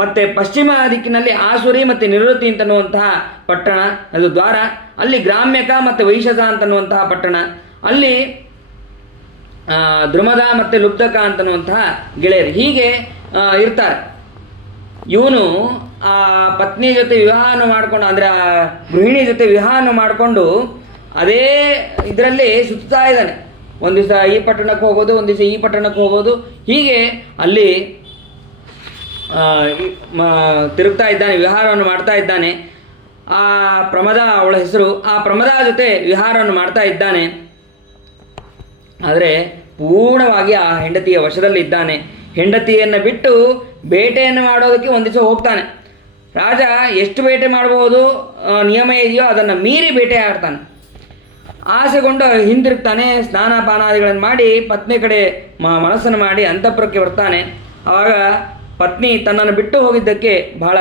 ಮತ್ತು ಪಶ್ಚಿಮ ದಿಕ್ಕಿನಲ್ಲಿ ಆಸುರಿ ಮತ್ತು ನಿವೃತ್ತಿ ಅಂತನ್ನುವಂತಹ ಪಟ್ಟಣ, ಅದು ದ್ವಾರ, ಅಲ್ಲಿ ಗ್ರಾಮ್ಯಕ ಮತ್ತು ವೈಶಸ ಅಂತನ್ನುವಂತಹ ಪಟ್ಟಣ, ಅಲ್ಲಿ ದ್ರುಮದ ಮತ್ತು ಲುಬ್ಧಕ ಅಂತನ್ನುವಂತಹ ಗೆಳೆಯರು ಹೀಗೆ ಇರ್ತಾರೆ. ಇವನು ಆ ಪತ್ನಿ ಜೊತೆ ವಿವಾಹವನ್ನು ಮಾಡಿಕೊಂಡು, ಅಂದರೆ ಆ ಗೃಹಿಣಿ ಜೊತೆ ವಿವಾಹವನ್ನು ಮಾಡಿಕೊಂಡು ಅದೇ ಇದರಲ್ಲಿ ಸುತ್ತಾ ಇದ್ದಾನೆ. ಒಂದು ದಿವಸ ಈ ಪಟ್ಟಣಕ್ಕೆ ಹೋಗೋದು, ಒಂದು ದಿವಸ ಈ ಪಟ್ಟಣಕ್ಕೆ ಹೋಗೋದು, ಹೀಗೆ ಅಲ್ಲಿ ತಿರುಗ್ತಾ ಇದ್ದಾನೆ, ವಿಹಾರವನ್ನು ಮಾಡ್ತಾ ಇದ್ದಾನೆ. ಆ ಪ್ರಮದ ಅವಳ ಹೆಸರು. ಆ ಪ್ರಮದ ಜೊತೆ ವಿಹಾರವನ್ನು ಮಾಡ್ತಾ ಇದ್ದಾನೆ. ಆದರೆ ಪೂರ್ಣವಾಗಿ ಆ ಹೆಂಡತಿಯ ವಶದಲ್ಲಿ ಇದ್ದಾನೆ. ಹೆಂಡತಿಯನ್ನು ಬಿಟ್ಟು ಬೇಟೆಯನ್ನು ಮಾಡೋದಕ್ಕೆ ಒಂದು ದಿವಸ ಹೋಗ್ತಾನೆ. ರಾಜ ಎಷ್ಟು ಬೇಟೆ ಮಾಡಬಹುದು ನಿಯಮ ಇದೆಯೋ ಅದನ್ನು ಮೀರಿ ಬೇಟೆ ಆಡ್ತಾನೆ. ಆಸೆಗೊಂಡು ಹಿಂದಿರುಗ್ತಾನೆ. ಸ್ನಾನ ಪಾನಾದಿಗಳನ್ನು ಮಾಡಿ ಪತ್ನಿ ಕಡೆ ಮನಸ್ಸನ್ನು ಮಾಡಿ ಅಂತಃಪುರಕ್ಕೆ ಬರ್ತಾನೆ. ಆವಾಗ ಪತ್ನಿ ತನ್ನನ್ನು ಬಿಟ್ಟು ಹೋಗಿದ್ದಕ್ಕೆ ಬಹಳ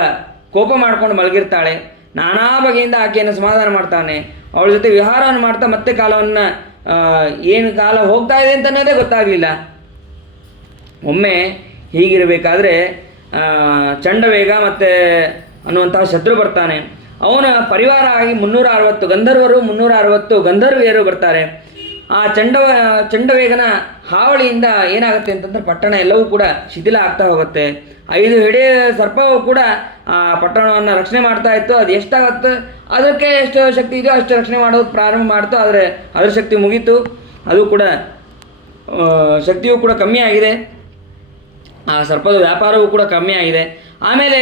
ಕೋಪ ಮಾಡ್ಕೊಂಡು ಮಲಗಿರ್ತಾಳೆ. ನಾನಾ ಬಗೆಯಿಂದ ಆಕೆಯನ್ನು ಸಮಾಧಾನ ಮಾಡ್ತಾನೆ. ಅವಳ ಜೊತೆ ವಿಹಾರವನ್ನು ಮಾಡ್ತಾ ಮತ್ತೆ ಕಾಲವನ್ನು ಏನು ಕಾಲ ಹೋಗ್ತಾ ಇದೆ ಅಂತನ್ನೋದೇ ಗೊತ್ತಾಗಲಿಲ್ಲ. ಒಮ್ಮೆ ಹೀಗಿರಬೇಕಾದ್ರೆ ಚಂಡವೇಗ ಮತ್ತು ಅನ್ನುವಂತಹ ಶತ್ರು ಬರ್ತಾನೆ. ಅವನ ಪರಿವಾರ ಆಗಿ 360 ಗಂಧರ್ವರು, 360 ಗಂಧರ್ವಿಯರು ಬರ್ತಾರೆ. ಆ ಚಂಡವೇಗನ ಹಾವಳಿಯಿಂದ ಏನಾಗುತ್ತೆ ಅಂತಂದರೆ ಪಟ್ಟಣ ಎಲ್ಲವೂ ಕೂಡ ಶಿಥಿಲ ಆಗ್ತಾ ಹೋಗುತ್ತೆ. 5 ಹೆಡೆ ಸರ್ಪವು ಕೂಡ ಆ ಪಟ್ಟಣವನ್ನು ರಕ್ಷಣೆ ಮಾಡ್ತಾ ಇತ್ತು. ಅದು ಎಷ್ಟಾಗುತ್ತೆ, ಅದಕ್ಕೆ ಎಷ್ಟು ಶಕ್ತಿ ಇದೆಯೋ ಅಷ್ಟು ರಕ್ಷಣೆ ಮಾಡೋದು ಪ್ರಾರಂಭ ಮಾಡ್ತು. ಆದರೆ ಅದರ ಶಕ್ತಿ ಮುಗೀತು. ಅದು ಕೂಡ ಶಕ್ತಿಯೂ ಕೂಡ ಕಮ್ಮಿ ಆಗಿದೆ. ಆ ಸರ್ಪದ ವ್ಯಾಪಾರವೂ ಕೂಡ ಕಮ್ಮಿ ಆಗಿದೆ. ಆಮೇಲೆ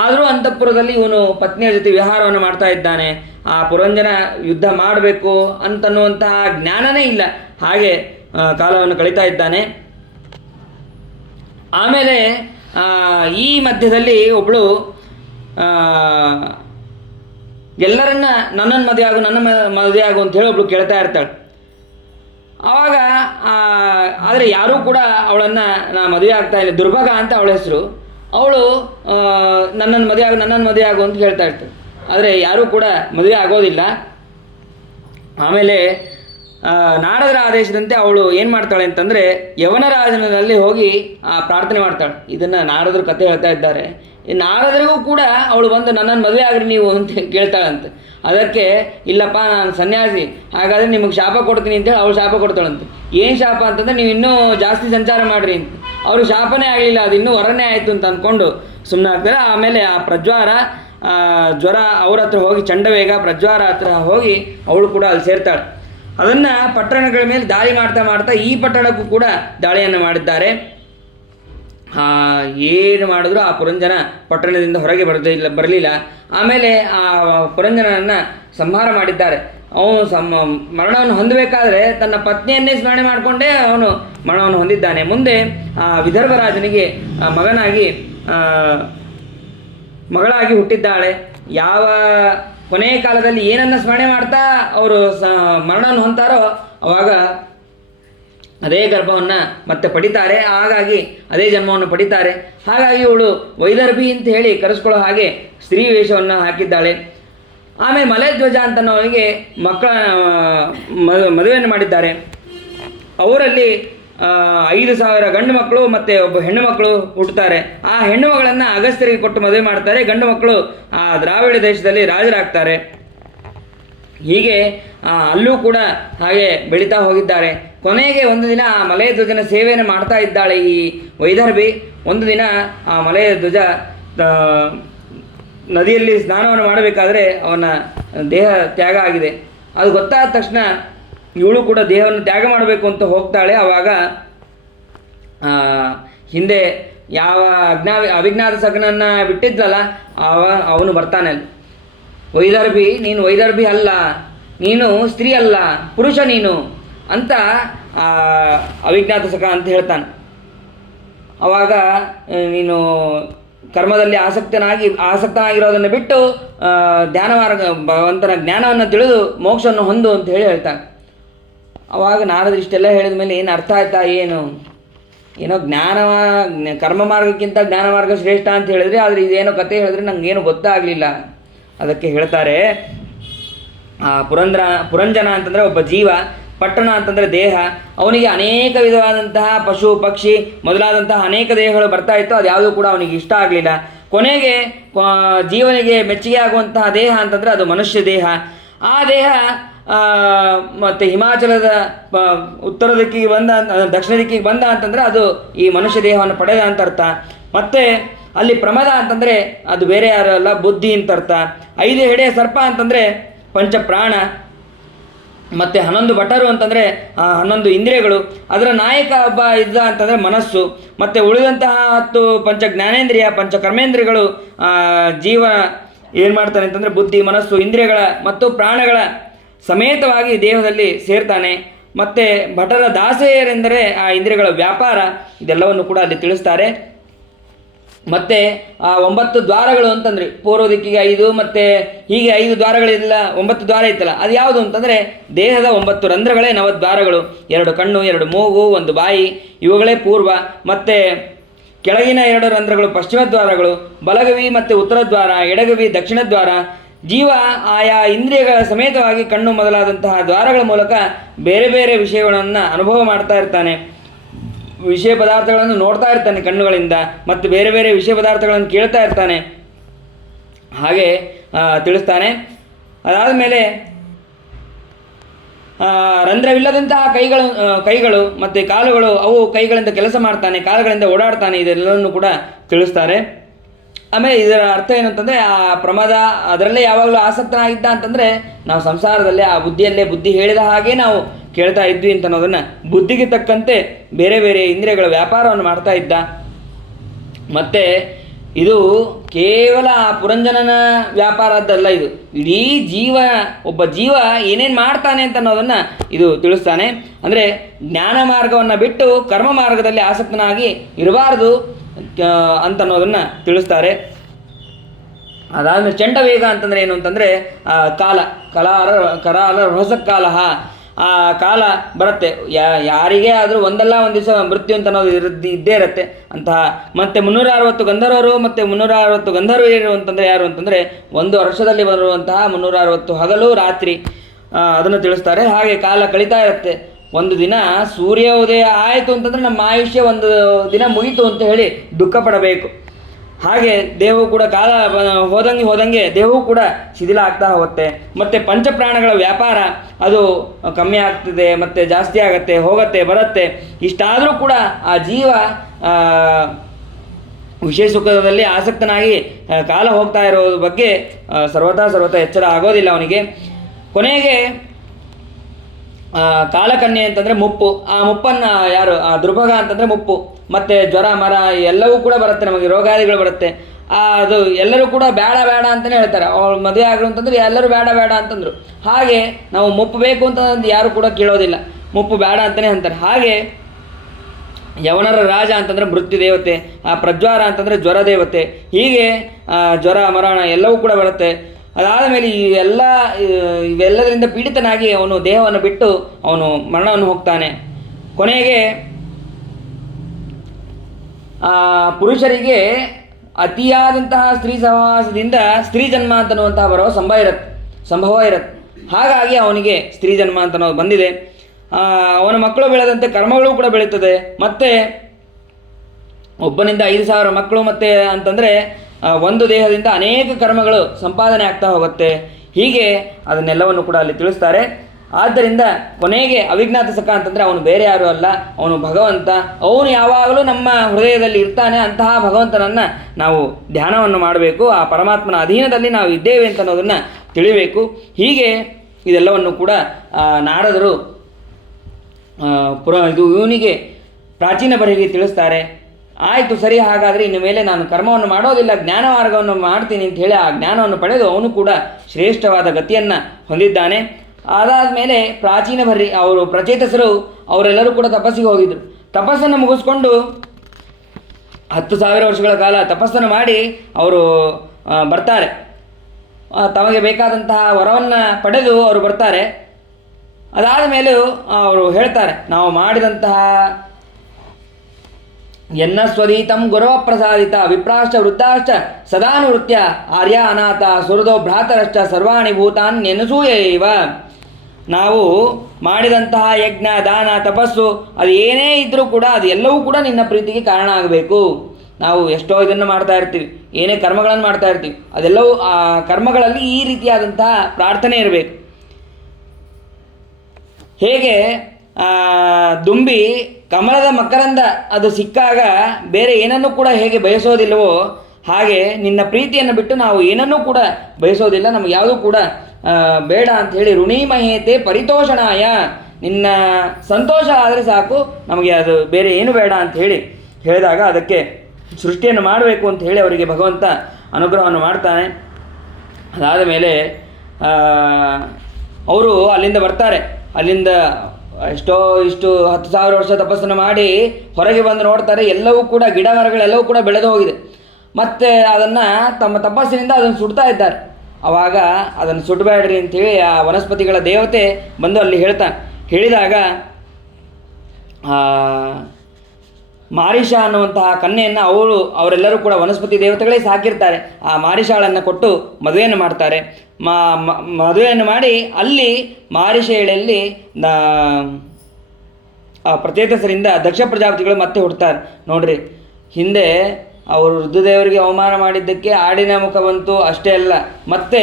ಆದರೂ ಅಂತಃಪುರದಲ್ಲಿ ಇವನು ಪತ್ನಿಯ ಜೊತೆ ವಿಹಾರವನ್ನು ಮಾಡ್ತಾ ಇದ್ದಾನೆ. ಆ ಪುರಂಜನ ಯುದ್ಧ ಮಾಡಬೇಕು ಅಂತನ್ನುವಂತಹ ಜ್ಞಾನನೇ ಇಲ್ಲ. ಹಾಗೆ ಕಾಲವನ್ನು ಕಳೀತಾ ಇದ್ದಾನೆ. ಆಮೇಲೆ ಈ ಮಧ್ಯದಲ್ಲಿ ಒಬ್ಬಳು ಎಲ್ಲರನ್ನ ನನ್ನನ್ನು ಮದುವೆ ಆಗು ಅಂತ ಹೇಳಿ ಒಬ್ಳು ಕೇಳ್ತಾ ಇರ್ತಾಳೆ. ಆವಾಗ ಆದರೆ ಯಾರೂ ಕೂಡ ಅವಳನ್ನು ಮದುವೆ ಆಗ್ತಾ ಇಲ್ಲ. ದುರ್ಭಗ ಅಂತ ಅವಳ ಹೆಸರು. ಅವಳು ನನ್ನನ್ನು ಮದುವೆ ಆಗು ಅಂತ ಹೇಳ್ತಾ ಇರ್ತಾಳೆ. ಆದರೆ ಯಾರೂ ಕೂಡ ಮದುವೆ ಆಗೋದಿಲ್ಲ. ಆಮೇಲೆ ನಾರದರ ಆದೇಶದಂತೆ ಅವಳು ಏನು ಮಾಡ್ತಾಳೆ ಅಂತಂದರೆ ಯವನರಾಜನಲ್ಲಿ ಹೋಗಿ ಪ್ರಾರ್ಥನೆ ಮಾಡ್ತಾಳೆ. ಇದನ್ನು ನಾರದರು ಕಥೆ ಹೇಳ್ತಾ ಇದ್ದಾರೆ. ನಾರದರಿಗೂ ಕೂಡ ಅವಳು ಬಂದು ನನ್ನನ್ನು ಮದುವೆ ಆಗ್ರಿ ನೀವು ಅಂತ ಕೇಳ್ತಾಳಂತೆ. ಅದಕ್ಕೆ ಇಲ್ಲಪ್ಪ ನಾನು ಸನ್ಯಾಸಿ, ಹಾಗಾದರೆ ನಿಮಗೆ ಶಾಪ ಕೊಡ್ತೀನಿ ಅಂತೇಳಿ ಅವಳು ಶಾಪ ಕೊಡ್ತಾಳಂತೆ. ಏನು ಶಾಪ ಅಂತಂದರೆ ನೀವು ಇನ್ನೂ ಜಾಸ್ತಿ ಸಂಚಾರ ಮಾಡಿರಿ ಅಂತ. ಅವರು ಶಾಪನೇ ಆಗಲಿಲ್ಲ, ಅದು ಇನ್ನೂ ವರನೇ ಆಯಿತು ಅಂತ ಅಂದ್ಕೊಂಡು ಸುಮ್ಮನೆ ಆಗ್ತಾರೆ. ಆಮೇಲೆ ಆ ಪ್ರಜ್ವಾರ ಜ್ವರ ಅವ್ರ ಹತ್ರ ಹೋಗಿ, ಚಂಡವೇಗ ಪ್ರಜ್ವಾರ ಹತ್ರ ಹೋಗಿ ಅವಳು ಕೂಡ ಅಲ್ಲಿ ಸೇರ್ತಾಳೆ. ಅದನ್ನು ಪಟ್ಟಣಗಳ ಮೇಲೆ ದಾಳಿ ಮಾಡ್ತಾ ಈ ಪಟ್ಟಣಕ್ಕೂ ಕೂಡ ದಾಳಿಯನ್ನು ಮಾಡಿದ್ದಾರೆ. ಏನು ಮಾಡಿದ್ರು ಆ ಪುರಂಜನ ಪಟ್ಟಣದಿಂದ ಹೊರಗೆ ಬರಲಿಲ್ಲ. ಆಮೇಲೆ ಆ ಪುರಂಜನನ್ನು ಸಂಹಾರ ಮಾಡಿದ್ದಾರೆ. ಅವನು ಮರಣವನ್ನು ಹೊಂದಬೇಕಾದ್ರೆ ತನ್ನ ಪತ್ನಿಯನ್ನೇ ಸ್ಮರಣೆ ಮಾಡಿಕೊಂಡೇ ಅವನು ಮರಣವನ್ನು ಹೊಂದಿದ್ದಾನೆ. ಮುಂದೆ ಆ ವಿದರ್ಭ ರಾಜನಿಗೆ ಮಗನಾಗಿ ಮಗಳಾಗಿ ಹುಟ್ಟಿದ್ದಾಳೆ. ಯಾವ ಕೊನೆಯ ಕಾಲದಲ್ಲಿ ಏನನ್ನು ಸ್ಮರಣೆ ಮಾಡ್ತಾ ಅವರು ಮರಣವನ್ನು ಹೊಂತಾರೋ ಅವಾಗ ಅದೇ ಗರ್ಭವನ್ನು ಮತ್ತೆ ಪಡಿತಾರೆ. ಹಾಗಾಗಿ ಅದೇ ಜನ್ಮವನ್ನು ಪಡಿತಾರೆ. ಹಾಗಾಗಿ ಇವಳು ವೈದರ್ಭಿ ಅಂತ ಹೇಳಿ ಕರೆಸ್ಕೊಳ್ಳೋ ಹಾಗೆ ಸ್ತ್ರೀ ವೇಷವನ್ನು ಹಾಕಿದ್ದಾಳೆ. ಆಮೇಲೆ ಮಲಯಧ್ವಜ ಅಂತನವರಿಗೆ ಮಕ್ಕಳ ಮದುವೆಯನ್ನು ಮಾಡಿದ್ದಾರೆ. ಅವರಲ್ಲಿ 5,000 ಗಂಡು ಮಕ್ಕಳು ಮತ್ತು ಒಬ್ಬ ಹೆಣ್ಣು ಮಕ್ಕಳು ಹುಟ್ಟುತ್ತಾರೆ. ಆ ಹೆಣ್ಣು ಮಗಳನ್ನು ಅಗಸ್ತ್ಯರಿಗೆ ಕೊಟ್ಟು ಮದುವೆ ಮಾಡ್ತಾರೆ. ಗಂಡು ಮಕ್ಕಳು ಆ ದ್ರಾವಿಡ ದೇಶದಲ್ಲಿ ರಾಜರಾಗ್ತಾರೆ. ಹೀಗೆ ಅಲ್ಲೂ ಕೂಡ ಹಾಗೆ ಬೆಳೀತಾ ಹೋಗಿದ್ದಾರೆ. ಕೊನೆಗೆ ಒಂದು ದಿನ ಆ ಮಲಯಧ್ವಜನ ಸೇವೆಯನ್ನು ಮಾಡ್ತಾ ಇದ್ದಾಳೆ ಈ ವೈದರ್ಭಿ. ಒಂದು ದಿನ ಆ ಮಲಯಧ್ವಜ ನದಿಯಲ್ಲಿ ಸ್ನಾನವನ್ನು ಮಾಡಬೇಕಾದ್ರೆ ಅವನ ದೇಹ ತ್ಯಾಗ ಆಗಿದೆ. ಅದು ಗೊತ್ತಾದ ತಕ್ಷಣ ಇವಳು ಕೂಡ ದೇಹವನ್ನು ತ್ಯಾಗ ಮಾಡಬೇಕು ಅಂತ ಹೋಗ್ತಾಳೆ. ಆವಾಗ ಹಿಂದೆ ಯಾವ ಅವಿಜ್ಞಾತ ಸಗನನ್ನು ಬಿಟ್ಟಿದ್ಲಲ್ಲ ಅವನು ಬರ್ತಾನೆ. ವೈದರ್ಭಿ, ನೀನು ವೈದರ್ಭಿ ಅಲ್ಲ, ನೀನು ಸ್ತ್ರೀ ಅಲ್ಲ, ಪುರುಷ ನೀನು ಅಂತ ಅವಿಜ್ಞಾತ ಸಖ ಅಂತ ಹೇಳ್ತಾನೆ. ಆವಾಗ ನೀನು ಕರ್ಮದಲ್ಲಿ ಆಸಕ್ತನಾಗಿರೋದನ್ನು ಬಿಟ್ಟು ಧ್ಯಾನ ಮಾರ್ಗ ಭಗವಂತನ ಜ್ಞಾನವನ್ನು ತಿಳಿದು ಮೋಕ್ಷವನ್ನು ಹೊಂದು ಅಂತ ಹೇಳಿ ಹೇಳ್ತಾನೆ. ಆವಾಗ ನಾರದರು ಇಷ್ಟೆಲ್ಲ ಹೇಳಿದ ಮೇಲೆ ಏನು ಅರ್ಥ ಆಯ್ತಾ, ಏನೋ ಕರ್ಮ ಮಾರ್ಗಕ್ಕಿಂತ ಜ್ಞಾನ ಮಾರ್ಗ ಶ್ರೇಷ್ಠ ಅಂತ ಹೇಳಿದ್ರೆ, ಆದರೆ ಇದೇನೋ ಕತೆ ಹೇಳಿದ್ರೆ ನನಗೇನು ಗೊತ್ತಾಗಲಿಲ್ಲ. ಅದಕ್ಕೆ ಹೇಳ್ತಾರೆ, ಪುರಂಜನ ಅಂತಂದರೆ ಒಬ್ಬ ಜೀವ, ಪಟ್ಟಣ ಅಂತಂದರೆ ದೇಹ. ಅವನಿಗೆ ಅನೇಕ ವಿಧವಾದಂತಹ ಪಶು ಪಕ್ಷಿ ಮೊದಲಾದಂತಹ ಅನೇಕ ದೇಹಗಳು ಬರ್ತಾ ಇತ್ತು. ಅದು ಯಾವುದೂ ಕೂಡ ಅವನಿಗೆ ಇಷ್ಟ ಆಗಲಿಲ್ಲ. ಕೊನೆಗೆ ಜೀವನಿಗೆ ಮೆಚ್ಚುಗೆ ಆಗುವಂತಹ ದೇಹ ಅಂತಂದರೆ ಅದು ಮನುಷ್ಯ ದೇಹ. ಆ ದೇಹ ಮತ್ತು ಹಿಮಾಚಲದ ಉತ್ತರ ದಿಕ್ಕಿಗೆ ಬಂದ, ದಕ್ಷಿಣ ದಿಕ್ಕಿಗೆ ಬಂದ ಅಂತಂದರೆ ಅದು ಈ ಮನುಷ್ಯ ದೇಹವನ್ನು ಪಡೆದ ಅಂತ ಅರ್ಥ. ಮತ್ತು ಅಲ್ಲಿ ಪ್ರಮದ ಅಂತಂದರೆ ಅದು ಬೇರೆ ಯಾರಲ್ಲ, ಬುದ್ಧಿ ಅಂತ ಅರ್ಥ. 5 ಹೆಡೆಯ ಸರ್ಪ ಅಂತಂದರೆ ಪಂಚಪ್ರಾಣ. ಮತ್ತು 11 ಭಟರು ಅಂತಂದರೆ 11 ಇಂದ್ರಿಯಗಳು. ಅದರ ನಾಯಕ ಒಬ್ಬ ಇದ್ದ ಅಂತಂದರೆ ಮನಸ್ಸು. ಮತ್ತು ಉಳಿದಂತಹ 10 ಪಂಚ ಜ್ಞಾನೇಂದ್ರಿಯ ಪಂಚ ಕರ್ಮೇಂದ್ರಿಯಗಳು ಜೀವ ಏನು ಮಾಡ್ತಾನೆ ಅಂತಂದರೆ ಬುದ್ಧಿ, ಮನಸ್ಸು, ಇಂದ್ರಿಯಗಳ ಮತ್ತು ಪ್ರಾಣಗಳ ಸಮೇತವಾಗಿ ದೇಹದಲ್ಲಿ ಸೇರ್ತಾನೆ. ಮತ್ತು ಭಟರ ದಾಸೆಯರೆಂದರೆ ಆ ಇಂದ್ರಿಯಗಳ ವ್ಯಾಪಾರ. ಇದೆಲ್ಲವನ್ನು ಕೂಡ ಅಲ್ಲಿ ತಿಳಿಸ್ತಾರೆ. ಮತ್ತು ಆ 9 ದ್ವಾರಗಳು ಅಂತಂದರೆ ಪೂರ್ವ ದಿಕ್ಕಿಗೆ 5 ಮತ್ತು ಹೀಗೆ 5 ದ್ವಾರಗಳಿಲ್ಲ, 9 ದ್ವಾರ ಇತ್ತಲ್ಲ, ಅದು ಯಾವುದು ಅಂತಂದರೆ ದೇಹದ 9 ರಂಧ್ರಗಳೇ ನವದ್ವಾರಗಳು. 2 ಕಣ್ಣು, 2 ಮೂಗು, 1 ಬಾಯಿ, ಇವುಗಳೇ ಪೂರ್ವ. ಮತ್ತು ಕೆಳಗಿನ 2 ರಂಧ್ರಗಳು ಪಶ್ಚಿಮ ದ್ವಾರಗಳು, ಬಲಗವಿ ಮತ್ತು ಉತ್ತರ ದ್ವಾರ, ಎಡಗವಿ ದಕ್ಷಿಣ ದ್ವಾರ. ಜೀವ ಆಯಾ ಇಂದ್ರಿಯಗಳ ಸಮೇತವಾಗಿ ಕಣ್ಣು ಮೊದಲಾದಂತಹ ದ್ವಾರಗಳ ಮೂಲಕ ಬೇರೆ ಬೇರೆ ವಿಷಯಗಳನ್ನು ಅನುಭವ ಮಾಡ್ತಾ ಇರ್ತಾನೆ. ವಿಷಯ ಪದಾರ್ಥಗಳನ್ನು ನೋಡ್ತಾ ಇರ್ತಾನೆ ಕಣ್ಣುಗಳಿಂದ, ಮತ್ತು ಬೇರೆ ಬೇರೆ ವಿಷಯ ಪದಾರ್ಥಗಳನ್ನು ಕೇಳ್ತಾ ಇರ್ತಾನೆ. ಹಾಗೆ ತಿಳಿಸ್ತಾನೆ. ಮೇಲೆ ರಂಧ್ರವಿಲ್ಲದಂತಹ ಕೈಗಳು ಮತ್ತು ಕಾಲುಗಳು, ಅವು ಕೈಗಳಿಂದ ಕೆಲಸ ಮಾಡ್ತಾನೆ, ಕಾಲುಗಳಿಂದ ಓಡಾಡ್ತಾನೆ. ಇದೆಲ್ಲವನ್ನು ಕೂಡ ತಿಳಿಸ್ತಾರೆ. ಆಮೇಲೆ ಇದರ ಅರ್ಥ ಏನು ಅಂತಂದರೆ, ಆ ಪ್ರಮಾದ ಅದರಲ್ಲೇ ಯಾವಾಗಲೂ ಆಸಕ್ತನಾಗಿದ್ದ ಅಂತಂದರೆ ನಾವು ಸಂಸಾರದಲ್ಲೇ ಆ ಬುದ್ಧಿಯಲ್ಲೇ ಬುದ್ಧಿ ಹೇಳಿದ ಹಾಗೆ ನಾವು ಕೇಳ್ತಾ ಇದ್ವಿ ಅಂತ ಅನ್ನೋದನ್ನು, ಬುದ್ಧಿಗೆ ತಕ್ಕಂತೆ ಬೇರೆ ಬೇರೆ ಇಂದ್ರಿಯಗಳ ವ್ಯಾಪಾರವನ್ನು ಮಾಡ್ತಾ ಇದ್ದ. ಮತ್ತು ಇದು ಕೇವಲ ಆ ಪುರಂಜನನ ವ್ಯಾಪಾರದ್ದಲ್ಲ, ಇದು ಇಡೀ ಒಬ್ಬ ಜೀವ ಏನೇನು ಮಾಡ್ತಾನೆ ಅಂತ ಅನ್ನೋದನ್ನು ಇದು ತಿಳಿಸ್ತಾನೆ. ಅಂದರೆ ಜ್ಞಾನ ಮಾರ್ಗವನ್ನು ಬಿಟ್ಟು ಕರ್ಮ ಮಾರ್ಗದಲ್ಲಿ ಆಸಕ್ತನಾಗಿ ಇರಬಾರ್ದು ಅಂತನ್ನೋದನ್ನು ತಿಳಿಸ್ತಾರೆ. ಅದಾದಮೇಲೆ ಚಂಡವೇಗ ಅಂತಂದರೆ ಏನು ಅಂತಂದರೆ ಕರಾಲ ರಹಸಕಾಲ. ಆ ಕಾಲ ಬರುತ್ತೆ, ಯಾರಿಗೇ ಆದರೂ ಒಂದಲ್ಲ ಒಂದು ದಿವಸ ಮೃತ್ಯು ಅಂತ ಅನ್ನೋದು ಇದ್ದೇ ಇರುತ್ತೆ ಅಂತಹ. ಮತ್ತು 360 ಗಂಧರ್ವರು ಮತ್ತು 360 ಗಂಧರ್ವಿಯರು ಅಂತಂದರೆ ಯಾರು ಅಂತಂದರೆ 1 ವರ್ಷದಲ್ಲಿ ಬರುವಂತಹ 360 ಹಗಲು ರಾತ್ರಿ, ಅದನ್ನು ತಿಳಿಸ್ತಾರೆ. ಹಾಗೆ ಕಾಲ ಕಳೀತಾ ಇರುತ್ತೆ. ಒಂದು ದಿನ ಸೂರ್ಯ ಉದಯ ಆಯಿತು ಅಂತಂದರೆ ನಮ್ಮ ಆಯುಷ್ಯ ಒಂದು ದಿನ ಮುಗೀತು ಅಂತ ಹೇಳಿ ದುಃಖ ಪಡಬೇಕು. ಹಾಗೆ ದೇಹವು ಕೂಡ ಕಾಲ ಹೋದಂಗೆ ದೇಹವು ಕೂಡ ಶಿಥಿಲ ಆಗ್ತಾ ಹೋಗುತ್ತೆ. ಮತ್ತು ಪಂಚಪ್ರಾಣಗಳ ವ್ಯಾಪಾರ ಅದು ಕಮ್ಮಿ ಆಗ್ತದೆ, ಮತ್ತು ಜಾಸ್ತಿ ಆಗುತ್ತೆ, ಹೋಗುತ್ತೆ, ಬರುತ್ತೆ. ಇಷ್ಟಾದರೂ ಕೂಡ ಆ ಜೀವ ವಿಷಯ ಸುಖದಲ್ಲಿ ಆಸಕ್ತನಾಗಿ ಕಾಲ ಹೋಗ್ತಾ ಇರೋದ್ರ ಬಗ್ಗೆ ಸರ್ವತಾ ಎಚ್ಚರ ಆಗೋದಿಲ್ಲ ಅವನಿಗೆ. ಕೊನೆಗೆ ಕಾಲಕನ್ಯೆ ಅಂತಂದರೆ ಮುಪ್ಪು. ಆ ಮುಪ್ಪನ್ನು ಯಾರು ದುರ್ಭಗ ಅಂತಂದರೆ ಮುಪ್ಪು. ಮತ್ತು ಜ್ವರ ಮರ ಎಲ್ಲವೂ ಕೂಡ ಬರುತ್ತೆ, ನಮಗೆ ರೋಗಾದಿಗಳು ಬರುತ್ತೆ. ಅದು ಎಲ್ಲರೂ ಕೂಡ ಬೇಡ ಅಂತಲೇ ಹೇಳ್ತಾರೆ. ಅವಳು ಮದುವೆ ಆಗರು ಅಂತಂದ್ರೆ ಎಲ್ಲರೂ ಬೇಡ ಅಂತಂದರು. ಹಾಗೆ ನಾವು ಮುಪ್ಪು ಬೇಕು ಅಂತ ಯಾರು ಕೂಡ ಕೇಳೋದಿಲ್ಲ, ಮುಪ್ಪು ಬೇಡ ಅಂತಲೇ ಅಂತಾರೆ. ಹಾಗೆ ಯವನರ ರಾಜ ಅಂತಂದರೆ ಮೃತ್ಯು ದೇವತೆ, ಆ ಪ್ರಜ್ವಾರ ಅಂತಂದರೆ ಜ್ವರ ದೇವತೆ. ಹೀಗೆ ಜ್ವರ ಮರಣ ಎಲ್ಲವೂ ಕೂಡ ಬರುತ್ತೆ. ಅದಾದ ಮೇಲೆ ಇವೆಲ್ಲದರಿಂದ ಪೀಡಿತನಾಗಿ ಅವನು ದೇಹವನ್ನು ಬಿಟ್ಟು ಅವನು ಮರಣವನ್ನು ಹೋಗ್ತಾನೆ. ಕೊನೆಗೆ ಪುರುಷರಿಗೆ ಅತಿಯಾದಂತಹ ಸ್ತ್ರೀ ಸಹವಾಸದಿಂದ ಸ್ತ್ರೀ ಜನ್ಮ ಅಂತನ್ನುವಂತಹ ಬರೋ ಸಂಭವ ಇರುತ್ತೆ. ಹಾಗಾಗಿ ಅವನಿಗೆ ಸ್ತ್ರೀ ಜನ್ಮ ಅಂತ ಅನ್ನೋದು ಬಂದಿದೆ. ಅವನ ಮಕ್ಕಳು ಬೆಳೆದಂತೆ ಕರ್ಮಗಳು ಕೂಡ ಬೆಳೀತದೆ. ಮತ್ತು ಒಬ್ಬನಿಂದ 5,000 ಮಕ್ಕಳು ಮತ್ತು ಅಂತಂದರೆ ಒಂದು ದೇಹದಿಂದ ಅನೇಕ ಕರ್ಮಗಳು ಸಂಪಾದನೆ ಆಗ್ತಾ ಹೋಗುತ್ತೆ. ಹೀಗೆ ಅದನ್ನೆಲ್ಲವನ್ನು ಕೂಡ ಅಲ್ಲಿ ತಿಳಿಸ್ತಾರೆ. ಆದ್ದರಿಂದ ಕೊನೆಗೆ ಅವಿಜ್ಞಾತ ಸಖ ಅಂತಂದರೆ ಅವನು ಬೇರೆ ಯಾರೂ ಅಲ್ಲ, ಅವನು ಭಗವಂತ. ಅವನು ಯಾವಾಗಲೂ ನಮ್ಮ ಹೃದಯದಲ್ಲಿ ಇರ್ತಾನೆ. ಅಂತಹ ಭಗವಂತನನ್ನು ನಾವು ಧ್ಯಾನವನ್ನು ಮಾಡಬೇಕು. ಆ ಪರಮಾತ್ಮನ ಅಧೀನದಲ್ಲಿ ನಾವು ಇದ್ದೇವೆ ಅಂತ ಅನ್ನೋದನ್ನು ತಿಳಿಬೇಕು. ಹೀಗೆ ಇದೆಲ್ಲವನ್ನು ಕೂಡ ನಾರದರು ಇವನಿಗೆ ಪ್ರಾಚೀನ ಬರೆಗೆ ತಿಳಿಸ್ತಾರೆ. ಆಯಿತು, ಸರಿ, ಹಾಗಾದರೆ ಇನ್ನು ಮೇಲೆ ನಾನು ಕರ್ಮವನ್ನು ಮಾಡೋದಿಲ್ಲ, ಜ್ಞಾನ ಮಾರ್ಗವನ್ನು ಮಾಡ್ತೀನಿ ಅಂತ ಹೇಳಿ ಆ ಜ್ಞಾನವನ್ನು ಪಡೆದು ಅವನು ಕೂಡ ಶ್ರೇಷ್ಠವಾದ ಗತಿಯನ್ನು ಹೊಂದಿದ್ದಾನೆ. ಅದಾದ ಮೇಲೆ ಪ್ರಾಚೀನ ಬರ್ರಿ ಅವರು ಪ್ರಚೇತಸರು ಅವರೆಲ್ಲರೂ ಕೂಡ ತಪಸ್ಸಿಗೆ ಹೋಗಿದ್ದರು. ತಪಸ್ಸನ್ನು ಮುಗಿಸ್ಕೊಂಡು 10,000 ವರ್ಷಗಳ ಕಾಲ ತಪಸ್ಸನ್ನು ಮಾಡಿ ಅವರು ಬರ್ತಾರೆ. ತಮಗೆ ಬೇಕಾದಂತಹ ವರವನ್ನು ಪಡೆದು ಅವರು ಬರ್ತಾರೆ. ಅದಾದ ಮೇಲೂ ಅವರು ಹೇಳ್ತಾರೆ, ನಾವು ಮಾಡಿದಂತಹ ಎನ್ನ ಸ್ವದೀತಂ ಗುರವ ಪ್ರಸಾದಿತ ವಿಪ್ರಾಶ್ಚ ವೃದ್ಧಾಶ್ಚ ಸದಾನುವೃತ್ಯ ಆರ್ಯ ಅನಾಥ ಸುಹೃದೋ ಭ್ರಾತರಶ್ಚ ಸರ್ವಾಣಿ ಭೂತಾನ್ ನೆನಸೂಯೈವ. ನಾವು ಮಾಡಿದಂತಹ ಯಜ್ಞ, ದಾನ, ತಪಸ್ಸು ಅದು ಏನೇ ಇದ್ದರೂ ಕೂಡ ಅದು ಎಲ್ಲವೂ ಕೂಡ ನಿನ್ನ ಪ್ರೀತಿಗೆ ಕಾರಣ ಆಗಬೇಕು. ನಾವು ಎಷ್ಟೋ ಇದನ್ನು ಮಾಡ್ತಾ ಇರ್ತೀವಿ, ಏನೇ ಕರ್ಮಗಳನ್ನು ಮಾಡ್ತಾ ಇರ್ತೀವಿ, ಅದೆಲ್ಲವೂ ಆ ಕರ್ಮಗಳಲ್ಲಿ ಈ ರೀತಿಯಾದಂತಹ ಪ್ರಾರ್ಥನೆ ಇರಬೇಕು. ಹೇಗೆ ದುಂಬಿ ಕಮಲದ ಮಕರಂದ ಅದು ಸಿಕ್ಕಾಗ ಬೇರೆ ಏನನ್ನೂ ಕೂಡ ಹೇಗೆ ಬಯಸೋದಿಲ್ಲವೋ ಹಾಗೆ ನಿನ್ನ ಪ್ರೀತಿಯನ್ನು ಬಿಟ್ಟು ನಾವು ಏನನ್ನೂ ಕೂಡ ಬಯಸೋದಿಲ್ಲ, ನಮಗೆ ಯಾವುದೂ ಕೂಡ ಬೇಡ ಅಂಥೇಳಿ ಋಣೀಮಹೇತೆ ಪರಿತೋಷಣಾಯ, ನಿನ್ನ ಸಂತೋಷ ಆದರೆ ಸಾಕು, ನಮಗೆ ಅದು ಬೇರೆ ಏನು ಬೇಡ ಅಂಥೇಳಿ ಹೇಳಿದಾಗ ಅದಕ್ಕೆ ಸೃಷ್ಟಿಯನ್ನು ಮಾಡಬೇಕು ಅಂತ ಹೇಳಿ ಅವರಿಗೆ ಭಗವಂತ ಅನುಗ್ರಹವನ್ನು ಮಾಡ್ತಾನೆ. ಅದಾದ ಮೇಲೆ ಅವರು ಅಲ್ಲಿಂದ ಬರ್ತಾರೆ. ಅಲ್ಲಿಂದ ಇಷ್ಟು 10,000 ವರ್ಷ ತಪಸ್ಸನ್ನು ಮಾಡಿ ಹೊರಗೆ ಬಂದು ನೋಡ್ತಾರೆ, ಎಲ್ಲವೂ ಕೂಡ ಗಿಡ ಮರಗಳೆಲ್ಲವೂ ಕೂಡ ಬೆಳೆದು ಹೋಗಿದೆ. ಮತ್ತು ಅದನ್ನು ತಮ್ಮ ತಪಸ್ಸಿನಿಂದ ಅದನ್ನು ಸುಡ್ತಾ ಇದ್ದಾರೆ. ಆವಾಗ ಅದನ್ನು ಸುಡಬೇಡ್ರಿ ಅಂಥೇಳಿ ಆ ವನಸ್ಪತಿಗಳ ದೇವತೆ ಬಂದು ಅಲ್ಲಿ ಹೇಳಿದಾಗ ಮಾರಿಷ ಅನ್ನುವಂತಹ ಕನ್ಯೆಯನ್ನು ಅವರೆಲ್ಲರೂ ಕೂಡ ವನಸ್ಪತಿ ದೇವತೆಗಳೇ ಸಾಕಿರ್ತಾರೆ. ಆ ಮಾರಿಷಾಳನ್ನು ಕೊಟ್ಟು ಮದುವೆಯನ್ನು ಮಾಡ್ತಾರೆ. ಮದುವೆಯನ್ನು ಮಾಡಿ ಅಲ್ಲಿ ಮಾರಿಷೇಳೆಯಲ್ಲಿ ಪ್ರಚೇತಸರಿಂದ ದಕ್ಷ ಪ್ರಜಾಪತಿಗಳು ಮತ್ತೆ ಹುಡ್ತಾರೆ. ನೋಡ್ರಿ, ಹಿಂದೆ ಅವರು ರುದ್ರದೇವರಿಗೆ ಅವಮಾನ ಮಾಡಿದ್ದಕ್ಕೆ ಆಡಿನ ಮುಖ ಬಂತು, ಅಷ್ಟೇ ಅಲ್ಲ, ಮತ್ತೆ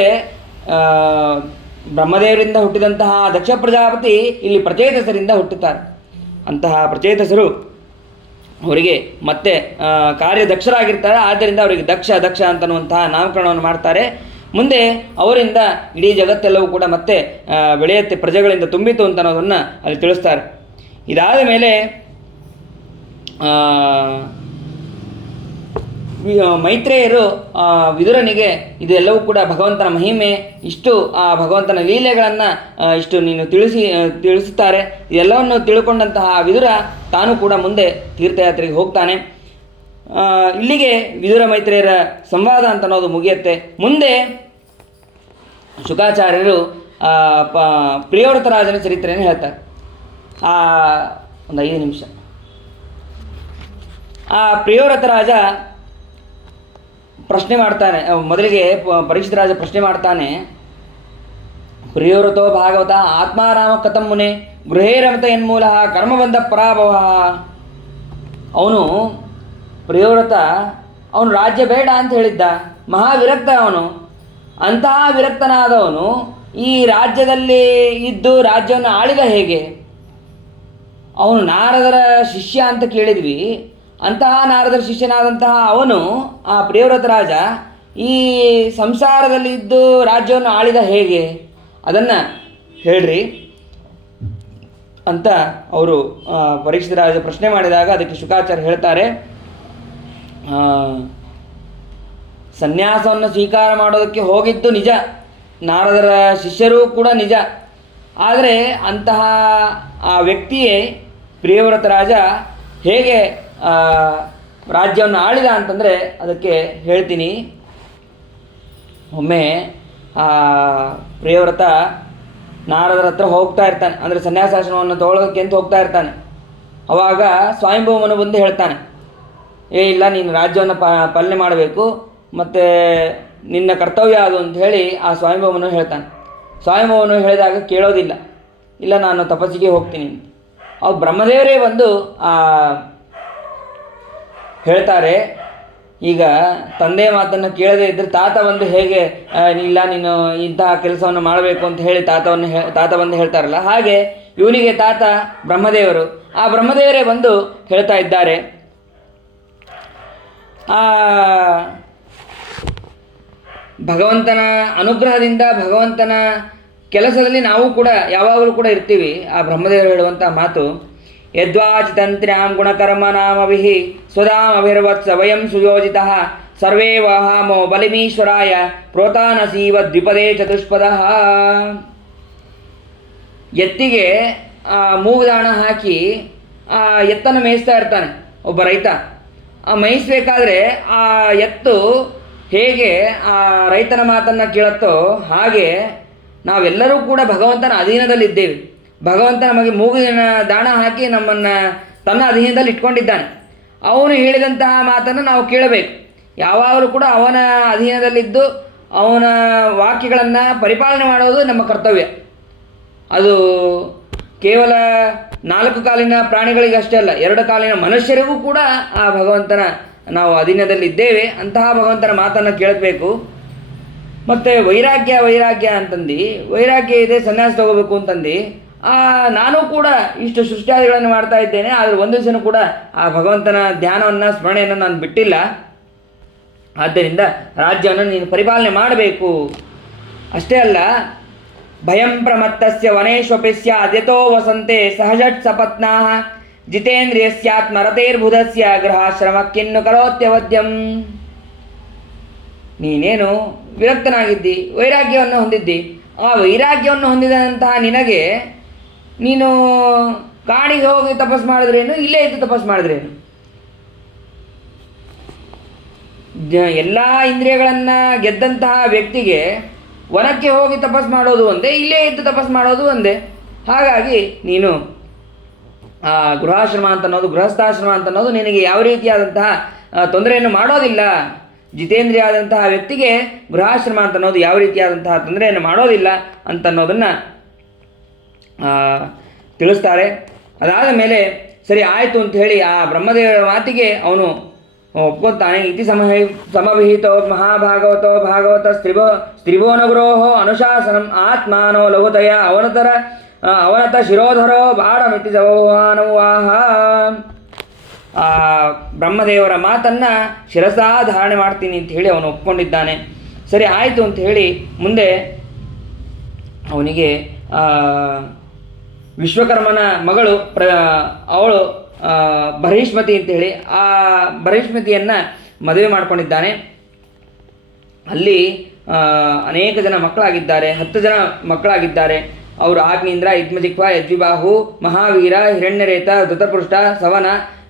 ಬ್ರಹ್ಮದೇವರಿಂದ ಹುಟ್ಟಿದಂತಹ ದಕ್ಷ ಪ್ರಜಾಪತಿ ಇಲ್ಲಿ ಪ್ರಚೇತಸರಿಂದ ಹುಟ್ಟುತ್ತಾರೆ. ಅಂತಹ ಪ್ರಚೇತಸರು ಅವರಿಗೆ ಮತ್ತೆ ಕಾರ್ಯದಕ್ಷರಾಗಿರ್ತಾರೆ. ಆದ್ದರಿಂದ ಅವರಿಗೆ ದಕ್ಷ ಅಂತನ್ನುವಂತಹ ನಾಮಕರಣವನ್ನು ಮಾಡ್ತಾರೆ. ಮುಂದೆ ಅವರಿಂದ ಇಡೀ ಜಗತ್ತೆಲ್ಲವೂ ಕೂಡ ಮತ್ತೆ ಬೆಳೆಯುತ್ತೆ, ಪ್ರಜೆಗಳಿಂದ ತುಂಬಿತು ಅಂತ ಅನ್ನೋದನ್ನು ಅಲ್ಲಿ ತಿಳಿಸ್ತಾರೆ. ಇದಾದ ಮೇಲೆ ಮೈತ್ರೇಯರು ವಿದುರನಿಗೆ ಇದೆಲ್ಲವೂ ಕೂಡ ಭಗವಂತನ ಮಹಿಮೆ, ಇಷ್ಟು ಆ ಭಗವಂತನ ಲೀಲೆಗಳನ್ನು ಇಷ್ಟು ನೀನು ತಿಳಿಸುತ್ತಾರೆ. ಇದೆಲ್ಲವನ್ನು ತಿಳ್ಕೊಂಡಂತಹ ವಿದುರ ತಾನು ಕೂಡ ಮುಂದೆ ತೀರ್ಥಯಾತ್ರೆಗೆ ಹೋಗ್ತಾನೆ. ಇಲ್ಲಿಗೆ ವಿದುರ ಮೈತ್ರೇಯರ ಸಂವಾದ ಅಂತ ಅನ್ನೋದು ಮುಗಿಯುತ್ತೆ. ಮುಂದೆ ಶುಕಾಚಾರ್ಯರು ಪ್ರಿಯವ್ರತ ರಾಜನ ಚರಿತ್ರೆಯನ್ನು ಹೇಳ್ತಾರೆ. ಒಂದು 5 ನಿಮಿಷ. ಆ ಪ್ರಿಯವ್ರತ ರಾಜ ಪ್ರಶ್ನೆ ಮಾಡ್ತಾನೆ. ಮೊದಲಿಗೆ ಪರೀಕ್ಷಿತ ರಾಜ ಪ್ರಶ್ನೆ ಮಾಡ್ತಾನೆ, ಪ್ರಿಯವ್ರತೋ ಭಾಗವತ ಆತ್ಮಾರಾಮ ಕಥಂ ಮುನೆ ಗೃಹೇ ರಮತ ಎನ್ಮೂಲ ಕರ್ಮಬಂಧ ಪರಾಭವ. ಅವನು ಪ್ರಿಯವ್ರತ ಅವನು ರಾಜ್ಯ ಬೇಡ ಅಂತ ಹೇಳಿದ್ದ, ಮಹಾವಿರಕ್ತ ಅವನು. ಅಂತಹ ವಿರಕ್ತನಾದವನು ಈ ರಾಜ್ಯದಲ್ಲಿ ಇದ್ದು ರಾಜ್ಯವನ್ನು ಆಳಿದ ಹೇಗೆ? ಅವನು ನಾರದರ ಶಿಷ್ಯ ಅಂತ ಕೇಳಿದ್ವಿ. ಅಂತಹ ನಾರದರ ಶಿಷ್ಯನಾದಂತಹ ಅವನು ಆ ಪ್ರಿಯವ್ರತ ರಾಜ ಈ ಸಂಸಾರದಲ್ಲಿ ಇದ್ದು ರಾಜ್ಯವನ್ನು ಆಳಿದ ಹೇಗೆ? ಅದನ್ನು ಹೇಳ್ರಿ ಅಂತ ಅವರು ಪರೀಕ್ಷಿತ ರಾಜ ಪ್ರಶ್ನೆ ಮಾಡಿದಾಗ ಅದಕ್ಕೆ ಶುಕಾಚಾರ್ಯ ಹೇಳ್ತಾರೆ, ಸನ್ಯಾಸವನ್ನು ಸ್ವೀಕಾರ ಮಾಡೋದಕ್ಕೆ ಹೋಗಿದ್ದು ನಿಜ, ನಾರದರ ಶಿಷ್ಯರೂ ಕೂಡ ನಿಜ. ಆದರೆ ಅಂತಹ ಆ ವ್ಯಕ್ತಿಯೇ ಪ್ರಿಯವ್ರತ ರಾಜ ಹೇಗೆ ರಾಜ್ಯವನ್ನು ಆಳಿದ ಅಂತಂದರೆ ಅದಕ್ಕೆ ಹೇಳ್ತೀನಿ. ಒಮ್ಮೆ ಪ್ರಿಯವ್ರತ ನಾರದರ ಹತ್ರ ಹೋಗ್ತಾ ಇರ್ತಾನೆ, ಅಂದರೆ ಸನ್ಯಾಸಾಶ್ರಮವನ್ನು ತೊಗೊಳೋದಕ್ಕೆ ಅಂತ ಹೋಗ್ತಾ ಇರ್ತಾನೆ. ಅವಾಗ ಸ್ವಯಂಭೂಮನು ಬಂದು ಹೇಳ್ತಾನೆ, ಇಲ್ಲ ನೀನು ರಾಜ್ಯವನ್ನು ಪಾಲನೆ ಮಾಡಬೇಕು, ಮತ್ತು ನಿನ್ನ ಕರ್ತವ್ಯ ಅದು ಅಂತ ಹೇಳಿ ಆ ಸ್ವಯಂಭೂಮನು ಹೇಳ್ತಾನೆ. ಸ್ವಯಂಭೂಮನು ಹೇಳಿದಾಗ ಕೇಳೋದಿಲ್ಲ, ಇಲ್ಲ ನಾನು ತಪಸ್ಸಿಗೆ ಹೋಗ್ತೀನಿ ಅಂತ. ಅವ್ರು ಬ್ರಹ್ಮದೇವರೇ ಬಂದು ಹೇಳ್ತಾರೆ, ಈಗ ತಂದೆ ಮಾತನ್ನು ಕೇಳದೇ ಇದ್ದರೆ ತಾತ ಬಂದು ಹೇಗೆ ಇಲ್ಲ ನೀನು ಇಂತಹ ಕೆಲಸವನ್ನು ಮಾಡಬೇಕು ಅಂತ ಹೇಳಿ ತಾತ ಬಂದು ಹೇಳ್ತಾರಲ್ಲ, ಹಾಗೆ ಇವನಿಗೆ ತಾತ ಬ್ರಹ್ಮದೇವರು, ಆ ಬ್ರಹ್ಮದೇವರೇ ಬಂದು ಹೇಳ್ತಾ ಇದ್ದಾರೆ. ಭಗವಂತನ ಅನುಗ್ರಹದಿಂದ ಭಗವಂತನ ಕೆಲಸದಲ್ಲಿ ನಾವು ಕೂಡ ಯಾವಾಗಲೂ ಕೂಡ ಇರ್ತೀವಿ. ಆ ಬ್ರಹ್ಮದೇವರು ಹೇಳುವಂಥ ಮಾತು, ಯದ್ವಾಚಿತಂತ್ರ್ಯಾಂ ಗುಣಕರ್ಮನಾಮಭಿಃ ಸ್ವದಾಮಭಿರ್ವತ್ಸ ವಯಂ ಸುಯೋಜಿತಃ ಸರ್ವೇ ವಹಾಮೋ ಬಲಿಮೀಶ್ವರಾಯ ಪ್ರೋತಾನಸೀವ ದ್ವಿಪದೇ ಚತುಷ್ಪದಃ. ಎತ್ತಿಗೆ ಮೂಗುದಾಣ ಹಾಕಿ ಎತ್ತನ್ನು ಮೇಯಿಸ್ತಾ ಇರ್ತಾನೆ ಒಬ್ಬ ರೈತ. ಮೇಯಿಸಬೇಕಾದ್ರೆ ಆ ಎತ್ತು ಹೇಗೆ ಆ ರೈತನ ಮಾತನ್ನು ಕೇಳುತ್ತೋ ಹಾಗೆ ನಾವೆಲ್ಲರೂ ಕೂಡ ಭಗವಂತನ ಅಧೀನದಲ್ಲಿದ್ದೇವೆ. ಭಗವಂತ ನಮಗೆ ಮೂಗಿನ ದಾಣ ಹಾಕಿ ನಮ್ಮನ್ನು ತನ್ನ ಅಧೀನದಲ್ಲಿ ಇಟ್ಕೊಂಡಿದ್ದಾನೆ. ಅವನು ಹೇಳಿದಂತಹ ಮಾತನ್ನು ನಾವು ಕೇಳಬೇಕು. ಯಾವಾಗಲೂ ಕೂಡ ಅವನ ಅಧೀನದಲ್ಲಿದ್ದು ಅವನ ವಾಕ್ಯಗಳನ್ನು ಪರಿಪಾಲನೆ ಮಾಡೋದು ನಮ್ಮ ಕರ್ತವ್ಯ. ಅದು ಕೇವಲ 4 ಕಾಲಿನ ಪ್ರಾಣಿಗಳಿಗೆ ಅಷ್ಟೇ ಅಲ್ಲ, 2 ಕಾಲಿನ ಮನುಷ್ಯರಿಗೂ ಕೂಡ ಆ ಭಗವಂತನ ನಾವು ಅಧೀನದಲ್ಲಿದ್ದೇವೆ. ಅಂತಹ ಭಗವಂತನ ಮಾತನ್ನು ಕೇಳಬೇಕು. ಮತ್ತು ವೈರಾಗ್ಯ ಅಂತಂದು, ವೈರಾಗ್ಯ ಇದೆ, ಸನ್ಯಾಸ ತಗೋಬೇಕು ಅಂತಂದು ನಾನು ಕೂಡ ಇಷ್ಟು ಸೃಷ್ಟಿಯಾದಿಗಳನ್ನು ಮಾಡ್ತಾ ಇದ್ದೇನೆ. ಆದರೆ ಒಂದು ದಿವಸನೂ ಕೂಡ ಆ ಭಗವಂತನ ಧ್ಯಾನವನ್ನು ಸ್ಮರಣೆಯನ್ನು ನಾನು ಬಿಟ್ಟಿಲ್ಲ. ಆದ್ದರಿಂದ ರಾಜ್ಯವನ್ನು ನೀನು ಪರಿಪಾಲನೆ ಮಾಡಬೇಕು. ಅಷ್ಟೇ ಅಲ್ಲ, ಭಯಂ ಪ್ರಮತ್ತಸ್ಯ ವನೇಶ್ವಪಿ ಸ್ಯಾದ್ಯತೋ ವಸಂತೆ ಸಹಜಟ್ ಸಪತ್ನಾಃ ಜಿತೇಂದ್ರಿಯಸ್ಯಾತ್ಮರತೇರ್ಬುಧಸ್ಯ ಗೃಹಾಶ್ರಮಕ್ಕಿನ್ನು ಕರೋತ್ಯವದ್ಯಂ. ನೀನೇನು ವಿರಕ್ತನಾಗಿದ್ದಿ, ವೈರಾಗ್ಯವನ್ನು ಹೊಂದಿದ್ದಿ. ಆ ವೈರಾಗ್ಯವನ್ನು ಹೊಂದಿದಂತಹ ನಿನಗೆ ನೀನು ಕಾಡಿಗೆ ಹೋಗಿ ತಪಸ್ ಮಾಡಿದ್ರೇನು, ಇಲ್ಲೇ ಇದ್ದು ತಪಸ್ ಮಾಡಿದ್ರೇನು? ಎಲ್ಲ ಇಂದ್ರಿಯಗಳನ್ನು ಗೆದ್ದಂತಹ ವ್ಯಕ್ತಿಗೆ ವನಕ್ಕೆ ಹೋಗಿ ತಪಸ್ ಮಾಡೋದು ಒಂದೇ, ಇಲ್ಲೇ ಇದ್ದು ತಪಸ್ ಮಾಡೋದು ಒಂದೇ. ಹಾಗಾಗಿ ನೀನು ಗೃಹಾಶ್ರಮ ಅಂತ ಅನ್ನೋದು, ಗೃಹಸ್ಥಾಶ್ರಮ ಅಂತ ಅನ್ನೋದು ನಿನಗೆ ಯಾವ ರೀತಿಯಾದಂತಹ ತೊಂದರೆಯನ್ನು ಮಾಡೋದಿಲ್ಲ. ಜಿತೇಂದ್ರಿಯ ಆದಂತಹ ವ್ಯಕ್ತಿಗೆ ಗೃಹಾಶ್ರಮ ಅಂತ ಅನ್ನೋದು ಯಾವ ರೀತಿಯಾದಂತಹ ತೊಂದರೆಯನ್ನು ಮಾಡೋದಿಲ್ಲ ಅಂತನ್ನೋದನ್ನು ತಿಳಿಸ್ತಾರೆ. ಅದಾದ ಮೇಲೆ ಸರಿ ಆಯಿತು ಅಂತ ಹೇಳಿ ಆ ಬ್ರಹ್ಮದೇವರ ಮಾತಿಗೆ ಅವನು ಒಪ್ಕೊತಾನೆ. ಇತಿ ಸಮವಿಹಿತೋ ಮಹಾಭಾಗವತೋ ಭಾಗವತ ಸ್ತ್ರಿಭುವನಗುರೋ ಅನುಶಾಸನಂ ಆತ್ಮಾನೋ ಲಘುತಯ ಅವನತ ಶಿರೋಧರೋ ಬಾಢಮಿತಿ ಜವಾನುವಾಹ. ಬ್ರಹ್ಮದೇವರ ಮಾತನ್ನು ಶಿರಸಾ ಧಾರಣೆ ಮಾಡ್ತೀನಿ ಅಂತ ಹೇಳಿ ಅವನು ಒಪ್ಕೊಂಡಿದ್ದಾನೆ. ಸರಿ ಆಯಿತು ಅಂತ ಹೇಳಿ ಮುಂದೆ ಅವನಿಗೆ ವಿಶ್ವಕರ್ಮನ ಮಗಳು ಅವಳು ಬಹಿಷ್ಮತಿ ಅಂತೇಳಿ ಆ ಬಹಿಷ್ಮತಿಯನ್ನು ಮದುವೆ ಮಾಡಿಕೊಂಡಿದ್ದಾನೆ. ಅಲ್ಲಿ ಅನೇಕ ಜನ ಮಕ್ಕಳಾಗಿದ್ದಾರೆ, 10 ಜನ ಮಕ್ಕಳಾಗಿದ್ದಾರೆ. ಅವರು ಆಗ್ನೇಂದ್ರ, ಯುಗ್ಮಜಿಹ್ವ, ಯಜ್ವಿಬಾಹು, ಮಹಾವೀರ, ಹಿರಣ್ಯರೇತ, ಧೃತಪೃಷ್ಠ, ಸವನ,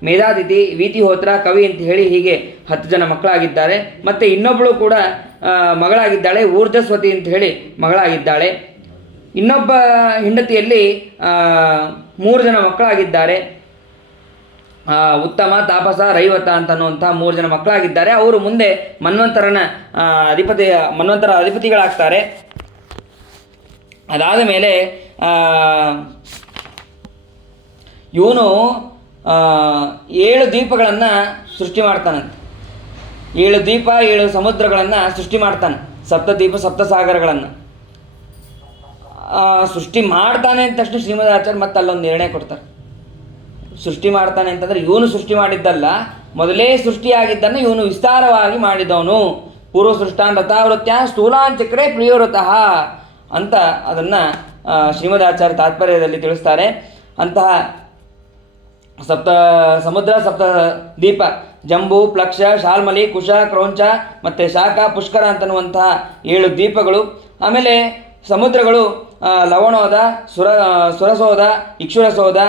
ಮೇಧಾತಿಥಿ, ವೀತಿಹೋತ್ರ, ಕವಿ ಅಂತ ಹೇಳಿ ಹೀಗೆ 10 ಜನ ಮಕ್ಕಳಾಗಿದ್ದಾರೆ. ಮತ್ತು ಇನ್ನೊಬ್ಬಳು ಕೂಡ ಮಗಳಾಗಿದ್ದಾಳೆ, ಊರ್ಜಸ್ವತಿ ಅಂತ ಹೇಳಿ ಮಗಳಾಗಿದ್ದಾಳೆ. ಇನ್ನೊಬ್ಬ ಹೆಂಡತಿಯಲ್ಲಿ 3 ಜನ ಮಕ್ಕಳಾಗಿದ್ದಾರೆ. ಉತ್ತಮ, ತಾಪಸ, ರೈವತ ಅಂತನ್ನುವಂಥ 3 ಜನ ಮಕ್ಕಳಾಗಿದ್ದಾರೆ. ಅವರು ಮುಂದೆ ಮನ್ವಂತರ ಅಧಿಪತಿಗಳಾಗ್ತಾರೆ. ಅದಾದ ಮೇಲೆ ಇವನು 7 ದ್ವೀಪಗಳನ್ನು ಸೃಷ್ಟಿ ಮಾಡ್ತಾನಂತೆ. 7 ದ್ವೀಪ 7 ಸಮುದ್ರಗಳನ್ನು ಸೃಷ್ಟಿ ಮಾಡ್ತಾನೆ. 7 ದ್ವೀಪ 7 ಸಾಗರಗಳನ್ನು ಸೃಷ್ಟಿ ಮಾಡ್ತಾನೆ ಅಂತ ತಕ್ಷಣ ಶ್ರೀಮದ್ ಆಚಾರ್ಯ ಮತ್ತೆ ಅಲ್ಲೊಂದು ನಿರ್ಣಯ ಕೊಡ್ತಾರೆ. ಸೃಷ್ಟಿ ಮಾಡ್ತಾನೆ ಅಂತಂದರೆ ಇವನು ಸೃಷ್ಟಿ ಮಾಡಿದ್ದಲ್ಲ, ಮೊದಲೇ ಸೃಷ್ಟಿಯಾಗಿದ್ದನ್ನು ಇವನು ವಿಸ್ತಾರವಾಗಿ ಮಾಡಿದವನು. ಪೂರ್ವ ಸೃಷ್ಟಾನ್ ರಥಾವೃತ್ಯ ಸ್ಥೂಲಾಂಚಕ್ರೆ ಪ್ರಿಯೋರತಃ ಅಂತ ಅದನ್ನು ಶ್ರೀಮದ್ ಆಚಾರ್ಯ ತಾತ್ಪರ್ಯದಲ್ಲಿ ತಿಳಿಸ್ತಾರೆ. ಅಂತಹ 7 ಸಮುದ್ರ, 7 ದ್ವೀಪ, ಜಂಬೂ, ಪ್ಲಕ್ಷ, ಶಾಲ್ಮಲಿ, ಕುಶ, ಕ್ರೌಂಚ ಮತ್ತು ಶಾಖ, ಪುಷ್ಕರ ಅಂತನ್ನುವಂತಹ 7 ದ್ವೀಪಗಳು. ಆಮೇಲೆ ಸಮುದ್ರಗಳು ಲವಣೋದ, ಸುರಸೋದ, ಇಕ್ಷುರಸೋದ,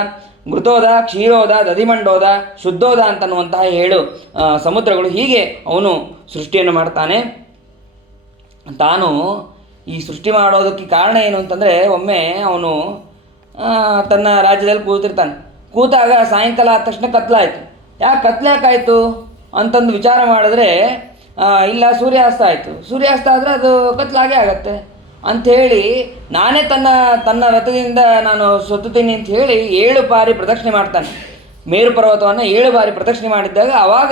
ಘೃತೋದ, ಕ್ಷೀರೋದ, ದಧಿಮಂಡೋದ, ಶುದ್ಧೋದ ಅಂತನ್ನುವಂತಹ 7 ಸಮುದ್ರಗಳು. ಹೀಗೆ ಅವನು ಸೃಷ್ಟಿಯನ್ನು ಮಾಡ್ತಾನೆ. ತಾನು ಈ ಸೃಷ್ಟಿ ಮಾಡೋದಕ್ಕೆ ಕಾರಣ ಏನು ಅಂತಂದರೆ, ಒಮ್ಮೆ ಅವನು ತನ್ನ ರಾಜ್ಯದಲ್ಲಿ ಕೂತಿರ್ತಾನೆ. ಕೂತಾಗ ಸಾಯಂಕಾಲ ಆದ ತಕ್ಷಣ ಕತ್ಲಾಯಿತು. ಯಾಕೆ ಕತ್ಲಾಕಾಯಿತು ಅಂತಂದು ವಿಚಾರ ಮಾಡಿದ್ರೆ, ಇಲ್ಲ ಸೂರ್ಯಾಸ್ತ ಆಯಿತು. ಸೂರ್ಯಾಸ್ತ ಆದರೆ ಅದು ಕತ್ಲಾಗೇ ಆಗತ್ತೆ ಅಂಥೇಳಿ ನಾನೇ ತನ್ನ ರಥದಿಂದ ನಾನು ಸುತ್ತುತ್ತೀನಿ ಅಂತ ಹೇಳಿ 7 ಬಾರಿ ಪ್ರದಕ್ಷಿಣೆ ಮಾಡ್ತಾನೆ. ಮೇರು ಪರ್ವತವನ್ನು 7 ಬಾರಿ ಪ್ರದಕ್ಷಿಣೆ ಮಾಡಿದ್ದಾಗ ಆವಾಗ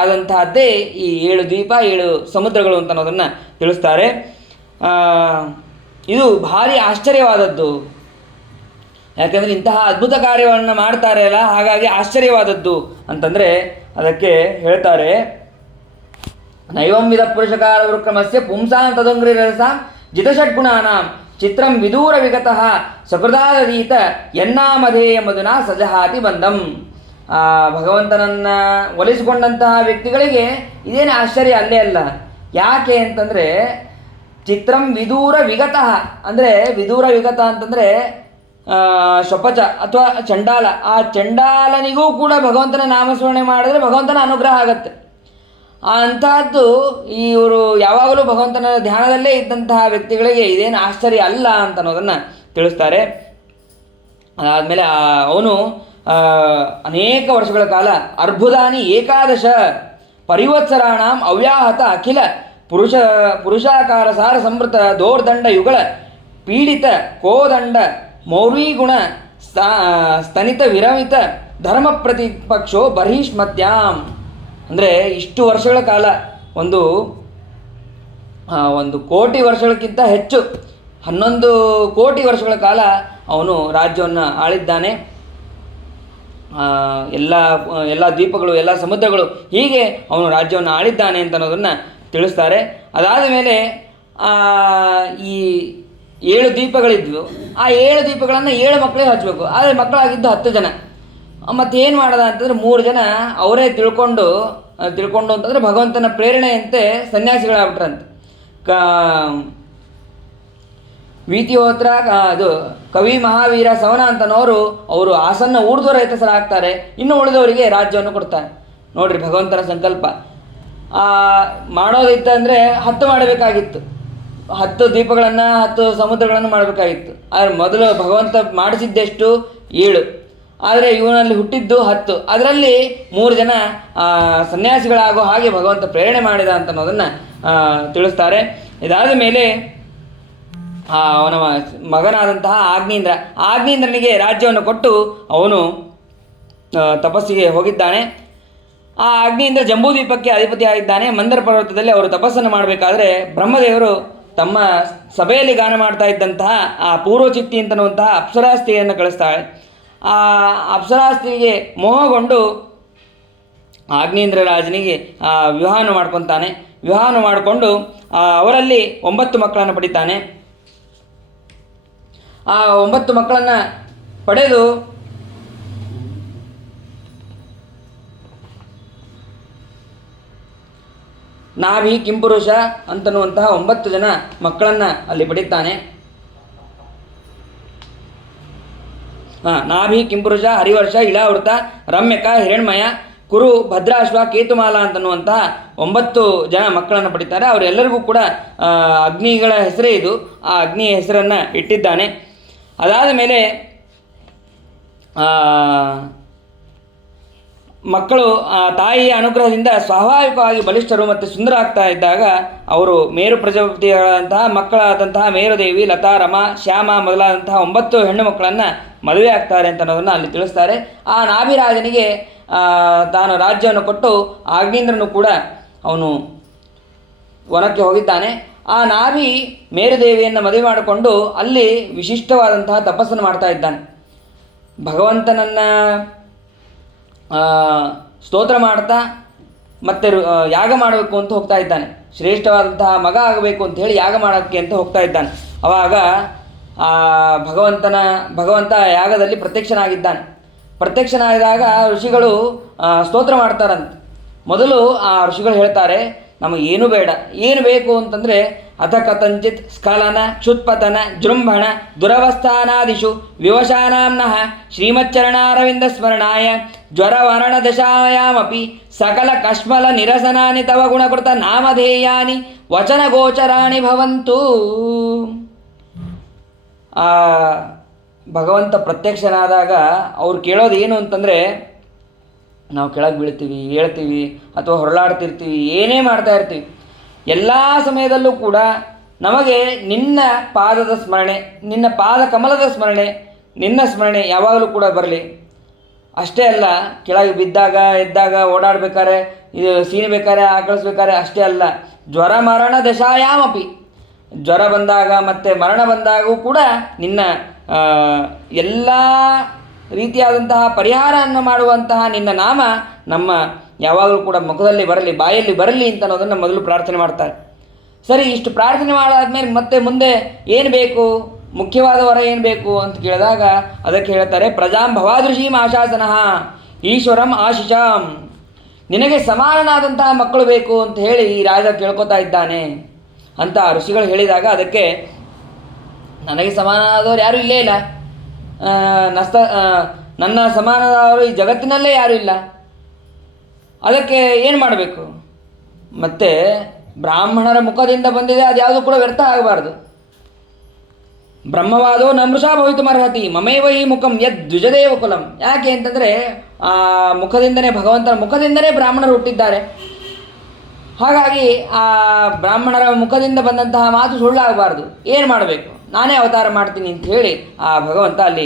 ಆದಂತಹದ್ದೇ ಈ 7 ದ್ವೀಪ 7 ಸಮುದ್ರಗಳು ಅಂತ ಅನ್ನೋದನ್ನು ತಿಳಿಸ್ತಾರೆ. ಇದು ಭಾರಿ ಆಶ್ಚರ್ಯವಾದದ್ದು. ಯಾಕೆಂದರೆ ಇಂತಹ ಅದ್ಭುತ ಕಾರ್ಯವನ್ನು ಮಾಡ್ತಾರೆ ಅಲ್ಲ, ಹಾಗಾಗಿ ಆಶ್ಚರ್ಯವಾದದ್ದು ಅಂತಂದರೆ ಅದಕ್ಕೆ ಹೇಳ್ತಾರೆ, ನೈವಂ ವಿಧ ಪುರುಷಕಾರ ವೃಕ್ರಮಸ್ಯ ಪುಂಸಾಂ ತದಂಗ್ರಿ ರಸ ಜಿತಷಡ್ಗುಣಾನಾಂ ಚಿತ್ರಂ ವಿದೂರ ವಿಗತಃ ಸಕೃದಾದೀತ ಎನ್ನಾಮಧೇಯ ಮಧುನಾ ಸಜಹಾತಿ ಬಂಧಂ. ಭಗವಂತನನ್ನು ಒಲಿಸಿಕೊಂಡಂತಹ ವ್ಯಕ್ತಿಗಳಿಗೆ ಇದೇನು ಆಶ್ಚರ್ಯ ಅಲ್ಲೇ ಅಲ್ಲ. ಯಾಕೆ ಅಂತಂದರೆ ಚಿತ್ರಂ ವಿದೂರ ವಿಗತಃ ಅಂದರೆ, ವಿದೂರ ವಿಗತ ಅಂತಂದರೆ ಶಪಚ ಅಥವಾ ಚಂಡಾಲ. ಆ ಚಂಡಾಲನಿಗೂ ಕೂಡ ಭಗವಂತನ ನಾಮಸ್ಮರಣೆ ಮಾಡಿದ್ರೆ ಭಗವಂತನ ಅನುಗ್ರಹ ಆಗತ್ತೆ. ಅಂತಹದ್ದು ಇವರು ಯಾವಾಗಲೂ ಭಗವಂತನ ಧ್ಯಾನದಲ್ಲೇ ಇದ್ದಂತಹ ವ್ಯಕ್ತಿಗಳಿಗೆ ಇದೇನು ಆಶ್ಚರ್ಯ ಅಲ್ಲ ಅಂತ ಅನ್ನೋದನ್ನು ತಿಳಿಸ್ತಾರೆ. ಅದಾದಮೇಲೆ ಅವನು ಅನೇಕ ವರ್ಷಗಳ ಕಾಲ ಅರ್ಬುದಾನಿ 11 ಪರಿವತ್ಸರಾಣಾಂ ಅವ್ಯಾಹತ ಅಖಿಲ ಪುರುಷಾಕಾರ ಸಾರ ಸಂವೃತ ದೋರ್ದಂಡ ಯುಗಳ ಪೀಡಿತ ಕೋದಂಡ ಮೌರ್ವಿಗುಣ ಸ್ತನಿತ ವಿರಮಿತ ಧರ್ಮ ಪ್ರತಿಪಕ್ಷೋ ಬಹಿಷ್ಮತ್ಯಾಂ. ಅಂದರೆ ಇಷ್ಟು ವರ್ಷಗಳ ಕಾಲ, ಒಂದು 1 ಕೋಟಿ ವರ್ಷಗಳಕ್ಕಿಂತ ಹೆಚ್ಚು, 11 ಕೋಟಿ ವರ್ಷಗಳ ಕಾಲ ಅವನು ರಾಜ್ಯವನ್ನು ಆಳಿದ್ದಾನೆ. ಎಲ್ಲ ದ್ವೀಪಗಳು, ಎಲ್ಲ ಸಮುದ್ರಗಳು, ಹೀಗೆ ಅವನು ರಾಜ್ಯವನ್ನು ಆಳಿದ್ದಾನೆ ಅಂತ ಅನ್ನೋದನ್ನು ತಿಳಿಸ್ತಾರೆ. ಅದಾದ ಮೇಲೆ ಈ 7 ದ್ವೀಪಗಳಿದ್ವು. ಆ 7 ದ್ವೀಪಗಳನ್ನು 7 ಮಕ್ಕಳಿಗೆ ಹಚ್ಚಬೇಕು. ಆದರೆ ಮಕ್ಕಳಾಗಿದ್ದು 10 ಜನ. ಮತ್ತೇನು ಮಾಡೋದ ಅಂತಂದರೆ 3 ಜನ ಅವರೇ ತಿಳ್ಕೊಂಡು ಅಂತಂದರೆ ಭಗವಂತನ ಪ್ರೇರಣೆಯಂತೆ ಸನ್ಯಾಸಿಗಳಾಗ್ಬಿಟ್ರಂತೆ. ವೀತಿಹೋತ್ರ ಅದು ಕವಿ ಮಹಾವೀರ ಸವನ ಅಂತನವರು ಅವರು ಆಸನ್ನ ಊರ್ಧ್ವರಹಿತಸರಾಗ್ತಾರೆ. ಇನ್ನು ಉಳಿದವರಿಗೆ ರಾಜ್ಯವನ್ನು ಕೊಡ್ತಾರೆ. ನೋಡ್ರಿ ಭಗವಂತನ ಸಂಕಲ್ಪ. ಮಾಡೋದಿತ್ತಂದರೆ 10 ಮಾಡಬೇಕಾಗಿತ್ತು, 10 ದ್ವೀಪಗಳನ್ನು 10 ಸಮುದ್ರಗಳನ್ನು ಮಾಡಬೇಕಾಗಿತ್ತು. ಆದರೆ ಮೊದಲು ಭಗವಂತ ಮಾಡಿಸಿದ್ದೆಷ್ಟು 7, ಆದರೆ ಇವನಲ್ಲಿ ಹುಟ್ಟಿದ್ದು 10. ಅದರಲ್ಲಿ 3 ಜನ ಸನ್ಯಾಸಿಗಳಾಗೋ ಹಾಗೆ ಭಗವಂತ ಪ್ರೇರಣೆ ಮಾಡಿದ ಅಂತ ಅನ್ನೋದನ್ನು ತಿಳಿಸ್ತಾರೆ. ಇದಾದ ಮೇಲೆ ಅವನ ಮಗನಾದಂತಹ ಆಗ್ನೇಂದ್ರನಿಗೆ ರಾಜ್ಯವನ್ನು ಕೊಟ್ಟು ಅವನು ತಪಸ್ಸಿಗೆ ಹೋಗಿದ್ದಾನೆ. ಆ ಆಗ್ನೇಂದ್ರ ಜಂಬೂದ್ವೀಪಕ್ಕೆ ಅಧಿಪತಿಯಾಗಿದ್ದಾನೆ. ಮಂದರ ಪರ್ವತದಲ್ಲಿ ಅವರು ತಪಸ್ಸನ್ನು ಮಾಡಬೇಕಾದ್ರೆ ಬ್ರಹ್ಮದೇವರು ತಮ್ಮ ಸಭೆಯಲ್ಲಿ ಗಾನ ಮಾಡ್ತಾ ಇದ್ದಂತಹ ಆ ಪೂರ್ವಚಿತ್ತಿ ಅಂತನ್ನುವಂತಹ ಅಪ್ಸರಾಸ್ತ್ರೀಯನ್ನು ಕಳಿಸ್ತಾಳೆ. ಆ ಅಪ್ಸರಾಸ್ತ್ರೀಗೆ ಮೋಹಗೊಂಡು ಆಗ್ನೇಂದ್ರ ರಾಜನಿಗೆ ವಿವಾಹವನ್ನು ಮಾಡ್ಕೊತಾನೆ. ವಿವಾಹವನ್ನು ಮಾಡಿಕೊಂಡು ಅವರಲ್ಲಿ 9 ಮಕ್ಕಳನ್ನು ಪಡಿತಾನೆ. ಆ 9 ಮಕ್ಕಳನ್ನು ಪಡೆದು ನಾಭಿ ಕಿಂಪುರುಷ ಅಂತನ್ನುವಂತಹ 9 ಜನ ಮಕ್ಕಳನ್ನು ಅಲ್ಲಿ ಪಡಿತಾನೆ. ನಾಭಿ ಕಿಂಪುರುಷ ಹರಿವರ್ಷ ಇಳಾವೃತ ರಮ್ಯಕ ಹಿರಣ್ಮಯ ಕುರು ಭದ್ರಾಶ್ವ ಕೇತುಮಾಲ ಅಂತನ್ನುವಂತಹ 9 ಜನ ಮಕ್ಕಳನ್ನು ಪಡಿತಾರೆ. ಅವರೆಲ್ಲರಿಗೂ ಕೂಡ ಅಗ್ನಿಗಳ ಹೆಸರೇ ಇದು. ಆ ಅಗ್ನಿಯ ಹೆಸರನ್ನು ಇಟ್ಟಿದ್ದಾನೆ. ಅದಾದ ಮೇಲೆ ಮಕ್ಕಳು ತಾಯಿಯ ಅನುಗ್ರಹದಿಂದ ಸ್ವಾಭಾವಿಕವಾಗಿ ಬಲಿಷ್ಠರು ಮತ್ತು ಸುಂದರ ಆಗ್ತಾ ಇದ್ದಾಗ ಅವರು ಮೇರು ಪ್ರಜಾಪತಿಗಳಂತಹ ಮಕ್ಕಳಾದಂತಹ ಮೇರುದೇವಿ, ಲತಾ, ರಮಾ, ಶ್ಯಾಮ ಮೊದಲಾದಂತಹ 9 ಹೆಣ್ಣು ಮಕ್ಕಳನ್ನು ಮದುವೆ ಆಗ್ತಾರೆ ಅಂತ ಅನ್ನೋದನ್ನು ಅಲ್ಲಿ ತಿಳಿಸ್ತಾರೆ. ಆ ನಾಭಿರಾಜನಿಗೆ ತಾನು ರಾಜ್ಯವನ್ನು ಕೊಟ್ಟು ಆಗ್ನೇಂದ್ರನು ಕೂಡ ಅವನು ವನಕ್ಕೆ ಹೋಗಿದ್ದಾನೆ. ಆ ನಾಭಿ ಮೇರುದೇವಿಯನ್ನು ಮದುವೆ ಮಾಡಿಕೊಂಡು ಅಲ್ಲಿ ವಿಶಿಷ್ಟವಾದಂತಹ ತಪಸ್ಸನ್ನು ಮಾಡ್ತಾ ಇದ್ದಾನೆ. ಭಗವಂತನನ್ನು ಸ್ತೋತ್ರ ಮಾಡ್ತಾ ಮತ್ತೆ ಯಾಗ ಮಾಡಬೇಕು ಅಂತ ಹೋಗ್ತಾ ಇದ್ದಾನೆ. ಶ್ರೇಷ್ಠವಾದಂತಹ ಮಗ ಆಗಬೇಕು ಅಂತ ಹೇಳಿ ಯಾಗ ಮಾಡೋಕ್ಕೆ ಅಂತ ಹೋಗ್ತಾ ಇದ್ದಾನೆ. ಆವಾಗ ಭಗವಂತ ಯಾಗದಲ್ಲಿ ಪ್ರತ್ಯಕ್ಷನಾಗಿದ್ದಾನೆ. ಪ್ರತ್ಯಕ್ಷನಾಗಿದ್ದಾಗ ಋಷಿಗಳು ಸ್ತೋತ್ರ ಮಾಡ್ತಾರಂತೆ. ಮೊದಲು ಆ ಋಷಿಗಳು ಹೇಳ್ತಾರೆ, ನಮಗೆ ಏನು ಬೇಡ, ಏನು ಬೇಕು ಅಂತಂದರೆ ಅಥ ಕಥಂಚಿತ್ ಸ್ಖಲನ ಕ್ಷುತ್ಪತನ ಜೃಂಭಣ ದುರವಸ್ಥಾನಾದಿಷು ವಿವಶಾನಾಂನಃ ಶ್ರೀಮಚ್ಚರಣಾರವಿಂದ ಸ್ಮರಣಾಯ ಜ್ವರವರಣ ದಶಾಯಾಮಪಿ ಸಕಲ ಕಶ್ಮಲ ನಿರಸನಾನಿ ತವ ಗುಣಕೃತ ನಾಮಧೇಯಾನಿ ವಚನ ಗೋಚರಾಣಿ ಭವಂತು. ಆ ಭಗವಂತ ಪ್ರತ್ಯಕ್ಷನಾದಾಗ ಅವ್ರು ಕೇಳೋದು ಏನು ಅಂತಂದರೆ, ನಾವು ಕೆಳಗೆ ಬೀಳ್ತೀವಿ, ಹೇಳ್ತೀವಿ, ಅಥವಾ ಹೊರಳಾಡ್ತಿರ್ತೀವಿ, ಏನೇ ಮಾಡ್ತಾ ಇರ್ತೀವಿ, ಎಲ್ಲ ಸಮಯದಲ್ಲೂ ಕೂಡ ನಮಗೆ ನಿನ್ನ ಪಾದದ ಸ್ಮರಣೆ, ನಿನ್ನ ಪಾದ ಕಮಲದ ಸ್ಮರಣೆ, ನಿನ್ನ ಸ್ಮರಣೆ ಯಾವಾಗಲೂ ಕೂಡ ಬರಲಿ. ಅಷ್ಟೇ ಅಲ್ಲ, ಕೆಳಗೆ ಬಿದ್ದಾಗ ಎದ್ದಾಗ ಓಡಾಡ್ಬೇಕಾದ್ರೆ, ಇದು ಸೀನ್ಬೇಕಾದ್ರೆ ಆಕಳಿಸ್ಬೇಕಾದ್ರೆ ಅಷ್ಟೇ ಅಲ್ಲ, ಜ್ವರ ಮರಣ ದಶಾಯಾಮಪಿ, ಜ್ವರ ಬಂದಾಗ ಮತ್ತು ಮರಣ ಬಂದಾಗೂ ಕೂಡ ನಿನ್ನ ಎಲ್ಲ ರೀತಿಯಾದಂತಹ ಪರಿಹಾರವನ್ನು ಮಾಡುವಂತಹ ನಿನ್ನ ನಾಮ ನಮ್ಮ ಯಾವಾಗಲೂ ಕೂಡ ಮುಖದಲ್ಲಿ ಬರಲಿ, ಬಾಯಲ್ಲಿ ಬರಲಿ ಅಂತ ಅನ್ನೋದನ್ನು ಮೊದಲು ಪ್ರಾರ್ಥನೆ ಮಾಡ್ತಾರೆ. ಸರಿ, ಇಷ್ಟು ಪ್ರಾರ್ಥನೆ ಮಾಡಾದ್ಮೇಲೆ ಮತ್ತೆ ಮುಂದೆ ಏನು ಬೇಕು, ಮುಖ್ಯವಾದ ವರ ಏನು ಬೇಕು ಅಂತ ಕೇಳಿದಾಗ ಅದಕ್ಕೆ ಹೇಳ್ತಾರೆ, ಪ್ರಜಾಂ ಭವಾದೃಶೀಂ ಆಶಾಸನಃ ಈಶ್ವರಂ ಆಶಿಷಾಂ. ನಿನಗೆ ಸಮಾನನಾದಂತಹ ಮಕ್ಕಳು ಬೇಕು ಅಂತ ಹೇಳಿ ಈ ರಾಜ ಕೇಳ್ಕೊತಾ ಇದ್ದಾನೆ ಅಂತ ಋಷಿಗಳು ಹೇಳಿದಾಗ, ಅದಕ್ಕೆ ನನಗೆ ಸಮಾನವಾದವರು ಯಾರೂ ಇಲ್ಲೇ ಇಲ್ಲ, ನನ್ನ ಸಮಾನದವರು ಈ ಜಗತ್ತಿನಲ್ಲೇ ಯಾರೂ ಇಲ್ಲ, ಅದಕ್ಕೆ ಏನು ಮಾಡಬೇಕು? ಮತ್ತು ಬ್ರಾಹ್ಮಣರ ಮುಖದಿಂದ ಬಂದಿದೆ, ಅದು ಯಾವುದೂ ಕೂಡ ವ್ಯರ್ಥ ಆಗಬಾರ್ದು. ಬ್ರಹ್ಮವಾದೋ ನಮೃಷಾ ಭವಿತುಮರ್ಹತಿ ಮಮೇವ ಈ ಮುಖಂ ಯದ್ ದ್ವಿಜದೇವ ಕುಲಂ. ಯಾಕೆ ಅಂತಂದರೆ ಆ ಮುಖದಿಂದನೇ, ಭಗವಂತನ ಮುಖದಿಂದನೇ ಬ್ರಾಹ್ಮಣರು ಹುಟ್ಟಿದ್ದಾರೆ. ಹಾಗಾಗಿ ಆ ಬ್ರಾಹ್ಮಣರ ಮುಖದಿಂದ ಬಂದಂತಹ ಮಾತು ಸುಳ್ಳಾಗಬಾರ್ದು. ಏನು ಮಾಡಬೇಕು? ನಾನೇ ಅವತಾರ ಮಾಡ್ತೀನಿ ಅಂತ ಹೇಳಿ ಆ ಭಗವಂತ ಅಲ್ಲಿ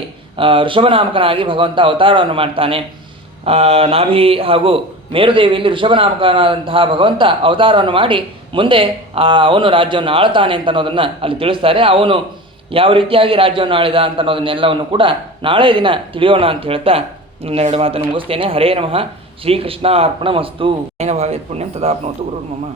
ಋಷಭನಾಮಕನಾಗಿ ಭಗವಂತ ಅವತಾರವನ್ನು ಮಾಡ್ತಾನೆ. ನಾಭಿ ಹಾಗೂ ಮೇರುದೇವಿಯಲ್ಲಿ ಋಷಭನಾಮಕನಾದಂತಹ ಭಗವಂತ ಅವತಾರವನ್ನು ಮಾಡಿ ಮುಂದೆ ಅವನು ರಾಜ್ಯವನ್ನು ಆಳ್ತಾನೆ ಅಂತ ಅನ್ನೋದನ್ನು ಅಲ್ಲಿ ತಿಳಿಸ್ತಾರೆ. ಅವನು ಯಾವ ರೀತಿಯಾಗಿ ರಾಜ್ಯವನ್ನು ಆಳಿದ ಅಂತ ಅನ್ನೋದನ್ನೆಲ್ಲವನ್ನು ಕೂಡ ನಾಳೆ ದಿನ ತಿಳಿಯೋಣ ಅಂತ ಹೇಳ್ತಾ ನನ್ನೆರಡು ಮಾತನ್ನು ಮುಗಿಸ್ತೇನೆ. ಹರೇ ನಮಃ. ಶ್ರೀಕೃಷ್ಣ ಅರ್ಪಣಮಸ್ತು. ಏನ ಭಾವೇತ್ ಪುಣ್ಯಂ ತದಾಪ್ನೋತು ಗುರುರ್ಮಮ.